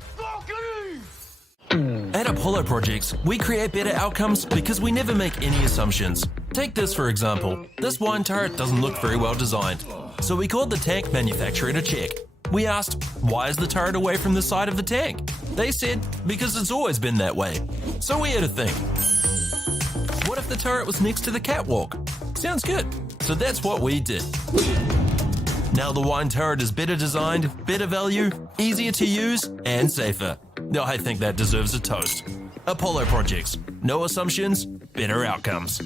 At Apollo Projects, we create better outcomes because we never make any assumptions. Take this for example. This wine turret doesn't look very well designed. So we called the tank manufacturer to check. We asked, why is the turret away from the side of the tank? They said, because it's always been that way. So we had to think. What if the turret was next to the catwalk? Sounds good. So that's what we did. Now the wine turret is better designed, better value, easier to use, and safer. I think that deserves a toast. Apollo Projects. No assumptions, better outcomes.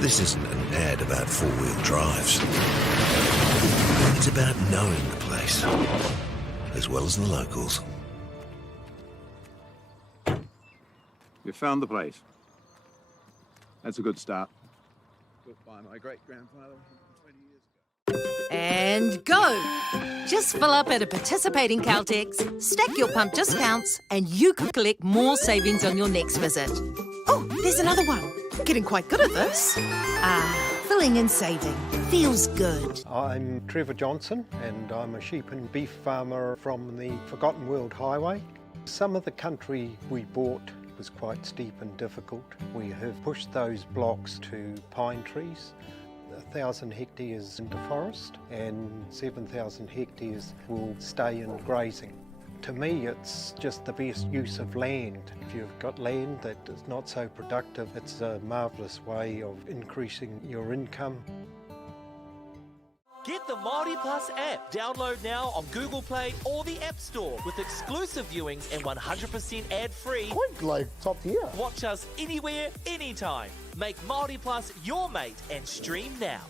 This isn't an ad about four-wheel drives. It's about knowing the place, as well as the locals. You found the place. That's a good start. Built by my great-grandfather 20 years ago. And go! Just fill up at a participating Caltex, stack your pump discounts, and you could collect more savings on your next visit. Oh, there's another one. Getting quite good at this. Filling and saving. Feels good. I'm Trevor Johnson and I'm a sheep and beef farmer from the Forgotten World Highway. Some of the country we bought was quite steep and difficult. We have pushed those blocks to pine trees. 1,000 hectares into forest and 7,000 hectares will stay in grazing. To me, it's just the best use of land. If you've got land that is not so productive, it's a marvellous way of increasing your income. Get the Māori Plus app. Download now on Google Play or the App Store with exclusive viewings and 100% ad-free. Quite like top tier. Watch us anywhere, anytime. Make Māori Plus your mate and stream now.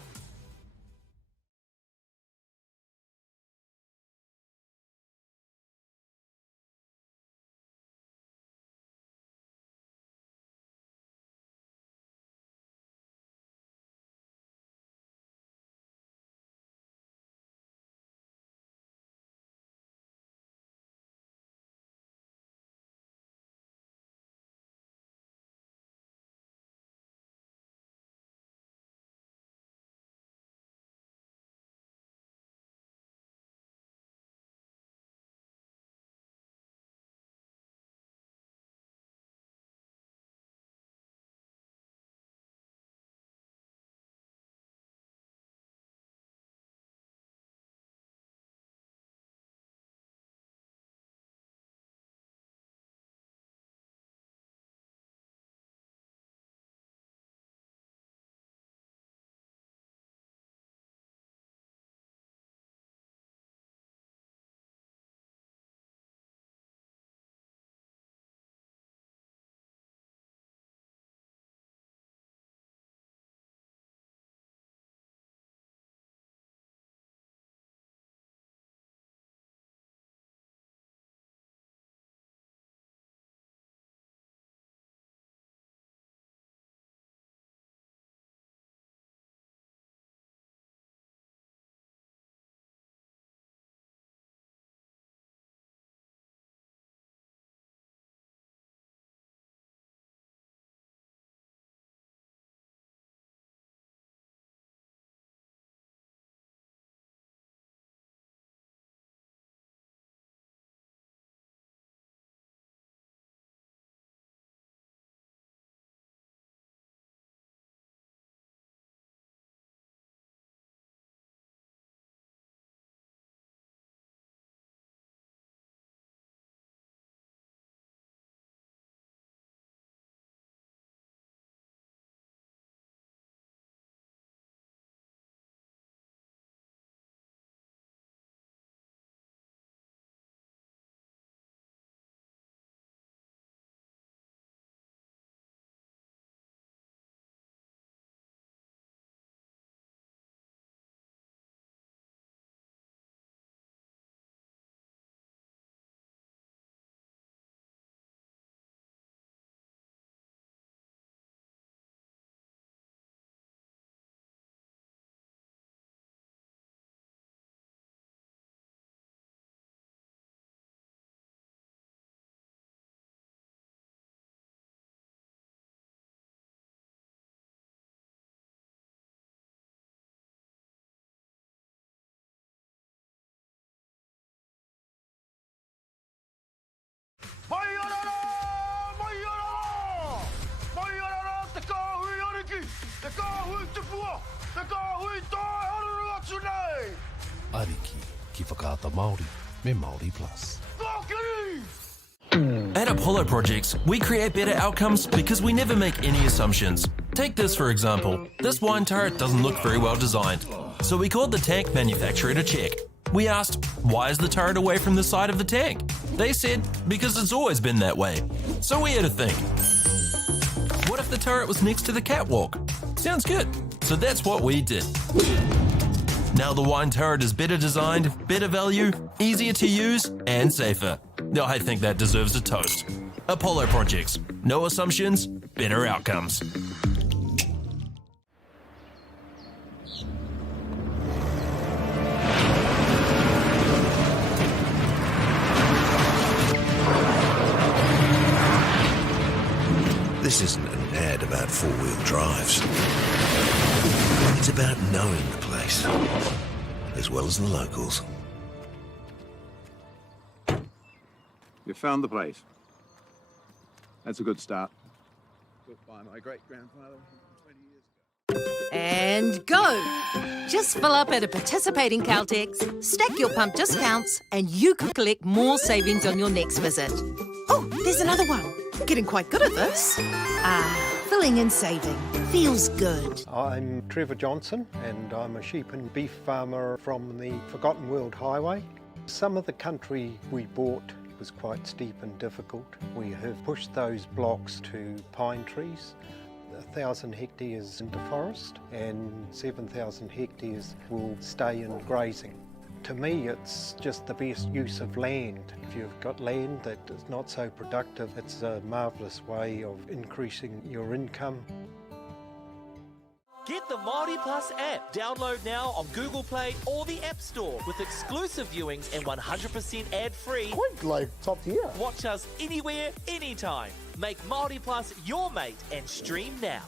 Ariki, ki whakaata Māori me Māori Plus. At Apollo Projects, we create better outcomes because we never make any assumptions. Take this for example. This wine turret doesn't look very well designed. So we called the tank manufacturer to check. We asked, why is the turret away from the side of the tank? They said, because it's always been that way. So we had to think. What if the turret was next to the catwalk? Sounds good. So that's what we did. Now the wine turret is better designed, better value, easier to use, and safer. I think that deserves a toast. Apollo Projects. No assumptions, better outcomes. This isn't an ad about four-wheel drives. It's about knowing the place, as well as the locals. You found the place. That's a good start. Built by my great-grandfather 20 years ago. And go! Just fill up at a participating Caltex, stack your pump discounts, and you could collect more savings on your next visit. Oh, there's another one. Getting quite good at this. Filling and saving. Feels good. I'm Trevor Johnson and I'm a sheep and beef farmer from the Forgotten World Highway. Some of the country we bought was quite steep and difficult. We have pushed those blocks to pine trees. 1,000 hectares into forest and 7,000 hectares will stay in grazing. To me, it's just the best use of land. If you've got land that is not so productive, it's a marvellous way of increasing your income. Get the Māori Plus app. Download now on Google Play or the App Store with exclusive viewings and 100% ad-free. Quite like top tier. Watch us anywhere, anytime. Make Māori Plus your mate and stream now.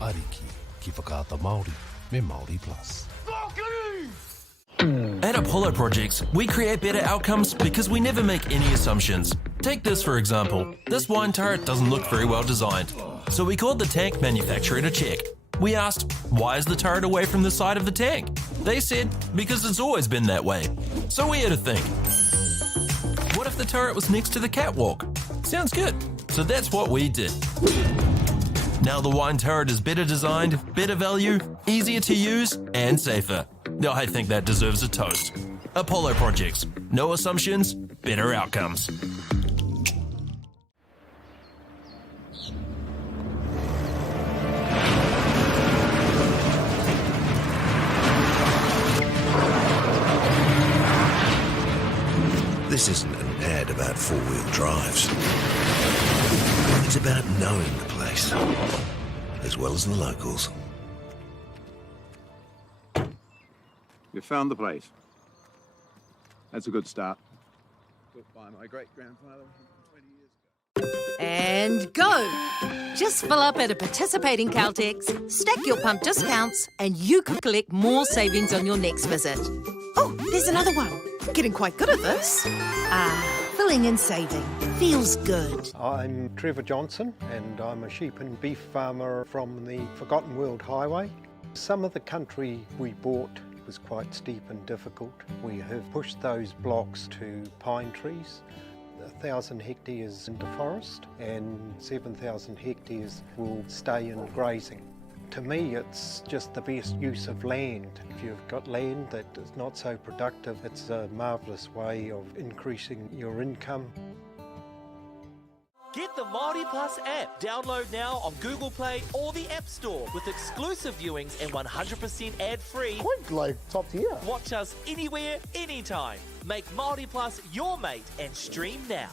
Ariki, ki whakaata Māori me Māori Plus. At Apollo Projects, we create better outcomes because we never make any assumptions. Take this for example. This wine turret doesn't look very well designed. So we called the tank manufacturer to check. We asked, why is the turret away from the side of the tank? They said, because it's always been that way. So we had to think. What if the turret was next to the catwalk? Sounds good. So that's what we did. Now the wine turret is better designed, better value, easier to use, and safer. I think that deserves a toast. Apollo Projects. No assumptions, better outcomes. This isn't an ad about four-wheel drives. It's about knowing the place, as well as the locals. You found the place. That's a good start. Built by my great-grandfather 20 years ago. And go! Just fill up at a participating Caltex, stack your pump discounts, and you could collect more savings on your next visit. Oh, there's another one. Getting quite good at this. Filling and saving. Feels good. I'm Trevor Johnson and I'm a sheep and beef farmer from the Forgotten World Highway. Some of the country we bought was quite steep and difficult. We have pushed those blocks to pine trees. 1,000 hectares into forest and 7,000 hectares will stay in grazing. To me, it's just the best use of land. If you've got land that is not so productive, it's a marvellous way of increasing your income. Get the Māori Plus app. Download now on Google Play or the App Store with exclusive viewings and 100% ad-free. Quite like top tier. Watch us anywhere, anytime. Make Māori Plus your mate and stream now.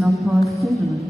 and umpire sentiments.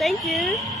Thank you.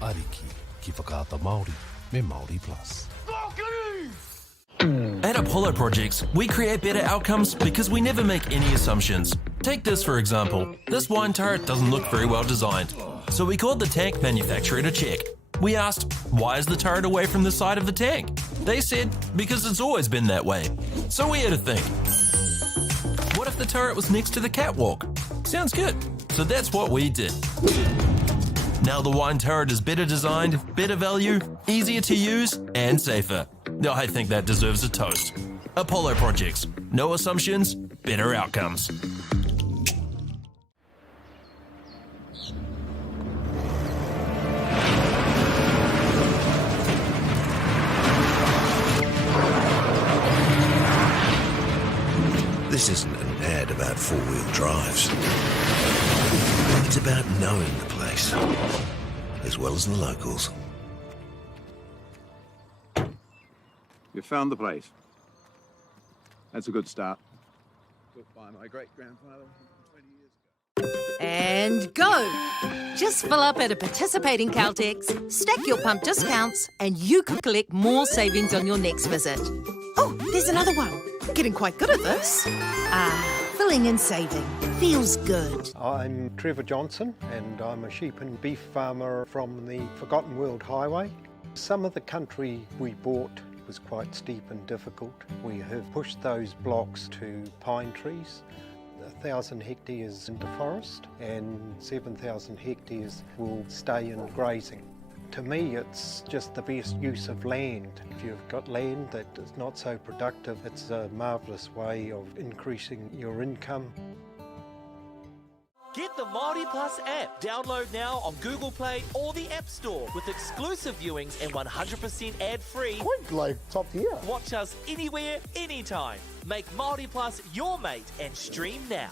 Ariki, ki whakaata Māori me Māori Plus. At Apollo Projects, we create better outcomes because we never make any assumptions. Take this for example. This wine turret doesn't look very well designed. So we called the tank manufacturer to check. We asked, why is the turret away from the side of the tank? They said, because it's always been that way. So we had to think. What if the turret was next to the catwalk? Sounds good. So that's what we did. Now the wine turret is better designed, better value, easier to use, and safer. I think that deserves a toast. Apollo Projects. No assumptions, better outcomes. This isn't an ad about four-wheel drives. It's about knowing the place, as well as the locals. You found the place. That's a good start. Built by my great-grandfather 20 years ago. And go! Just fill up at a participating Caltex, stack your pump discounts, and you could collect more savings on your next visit. Oh, there's another one. Getting quite good at this. Filling and saving. Feels good. I'm Trevor Johnson and I'm a sheep and beef farmer from the Forgotten World Highway. Some of the country we bought was quite steep and difficult. We have pushed those blocks to pine trees. 1,000 hectares into forest and 7,000 hectares will stay in grazing. To me, it's just the best use of land. If you've got land that is not so productive, it's a marvellous way of increasing your income. Get the Māori Plus app. Download now on Google Play or the App Store with exclusive viewings and 100% ad-free. Quite like top tier. Watch us anywhere, anytime. Make Māori Plus your mate and stream now.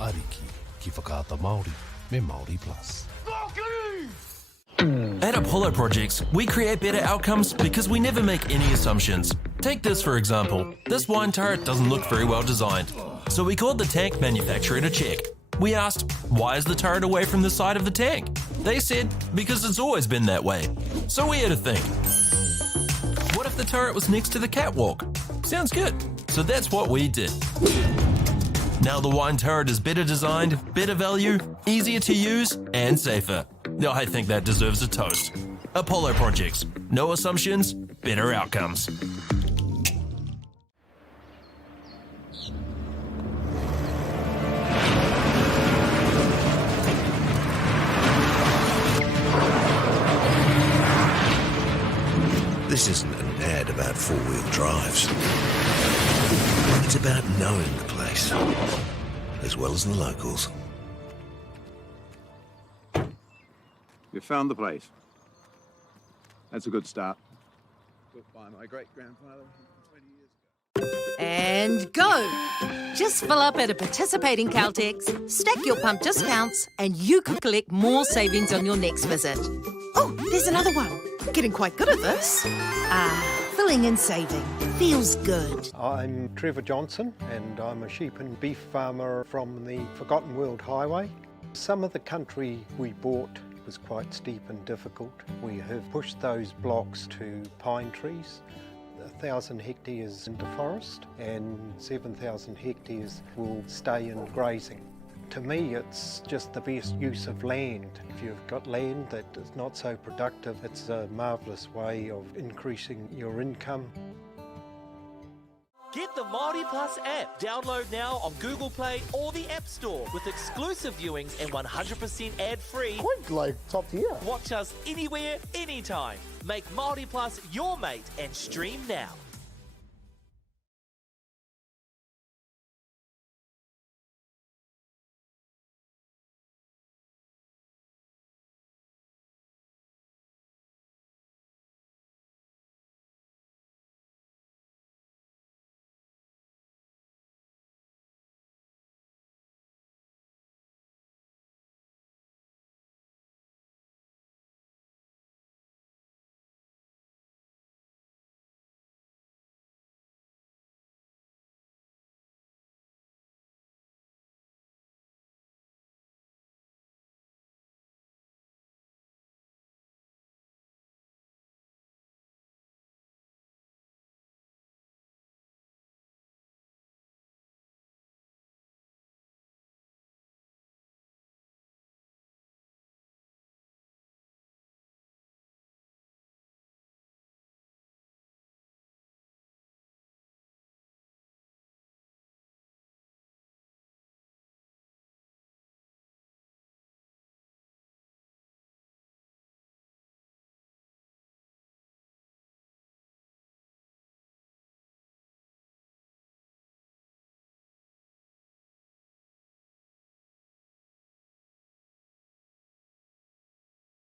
Ariki, ki whakaata Māori me Māori Plus. At Apollo Projects, we create better outcomes because we never make any assumptions. Take this for example. This wine turret doesn't look very well designed. So we called the tank manufacturer to check. We asked, why is the turret away from the side of the tank? They said, because it's always been that way. So we had to think. What if the turret was next to the catwalk? Sounds good. So that's what we did. Now the wine turret is better designed, better value, easier to use, and safer. I think that deserves a toast. Apollo Projects. No assumptions, better outcomes. This isn't an ad about four-wheel drives. It's about knowing the place, as well as the locals. You found the place. That's a good start. Built by my great-grandfather 20 years ago. And go! Just fill up at a participating Caltex, stack your pump discounts, and you could collect more savings on your next visit. Oh, there's another one. Getting quite good at this. Filling and saving. Feels good. I'm Trevor Johnson and I'm a sheep and beef farmer from the Forgotten World Highway. Some of the country we bought was quite steep and difficult. We have pushed those blocks to pine trees. 1,000 hectares into forest and 7,000 hectares will stay in grazing. To me, it's just the best use of land. If you've got land that is not so productive, it's a marvellous way of increasing your income. Get the Māori Plus app. Download now on Google Play or the App Store with exclusive viewings and 100% ad-free. Quite like top tier. Watch us anywhere, anytime. Make Māori Plus your mate and stream now.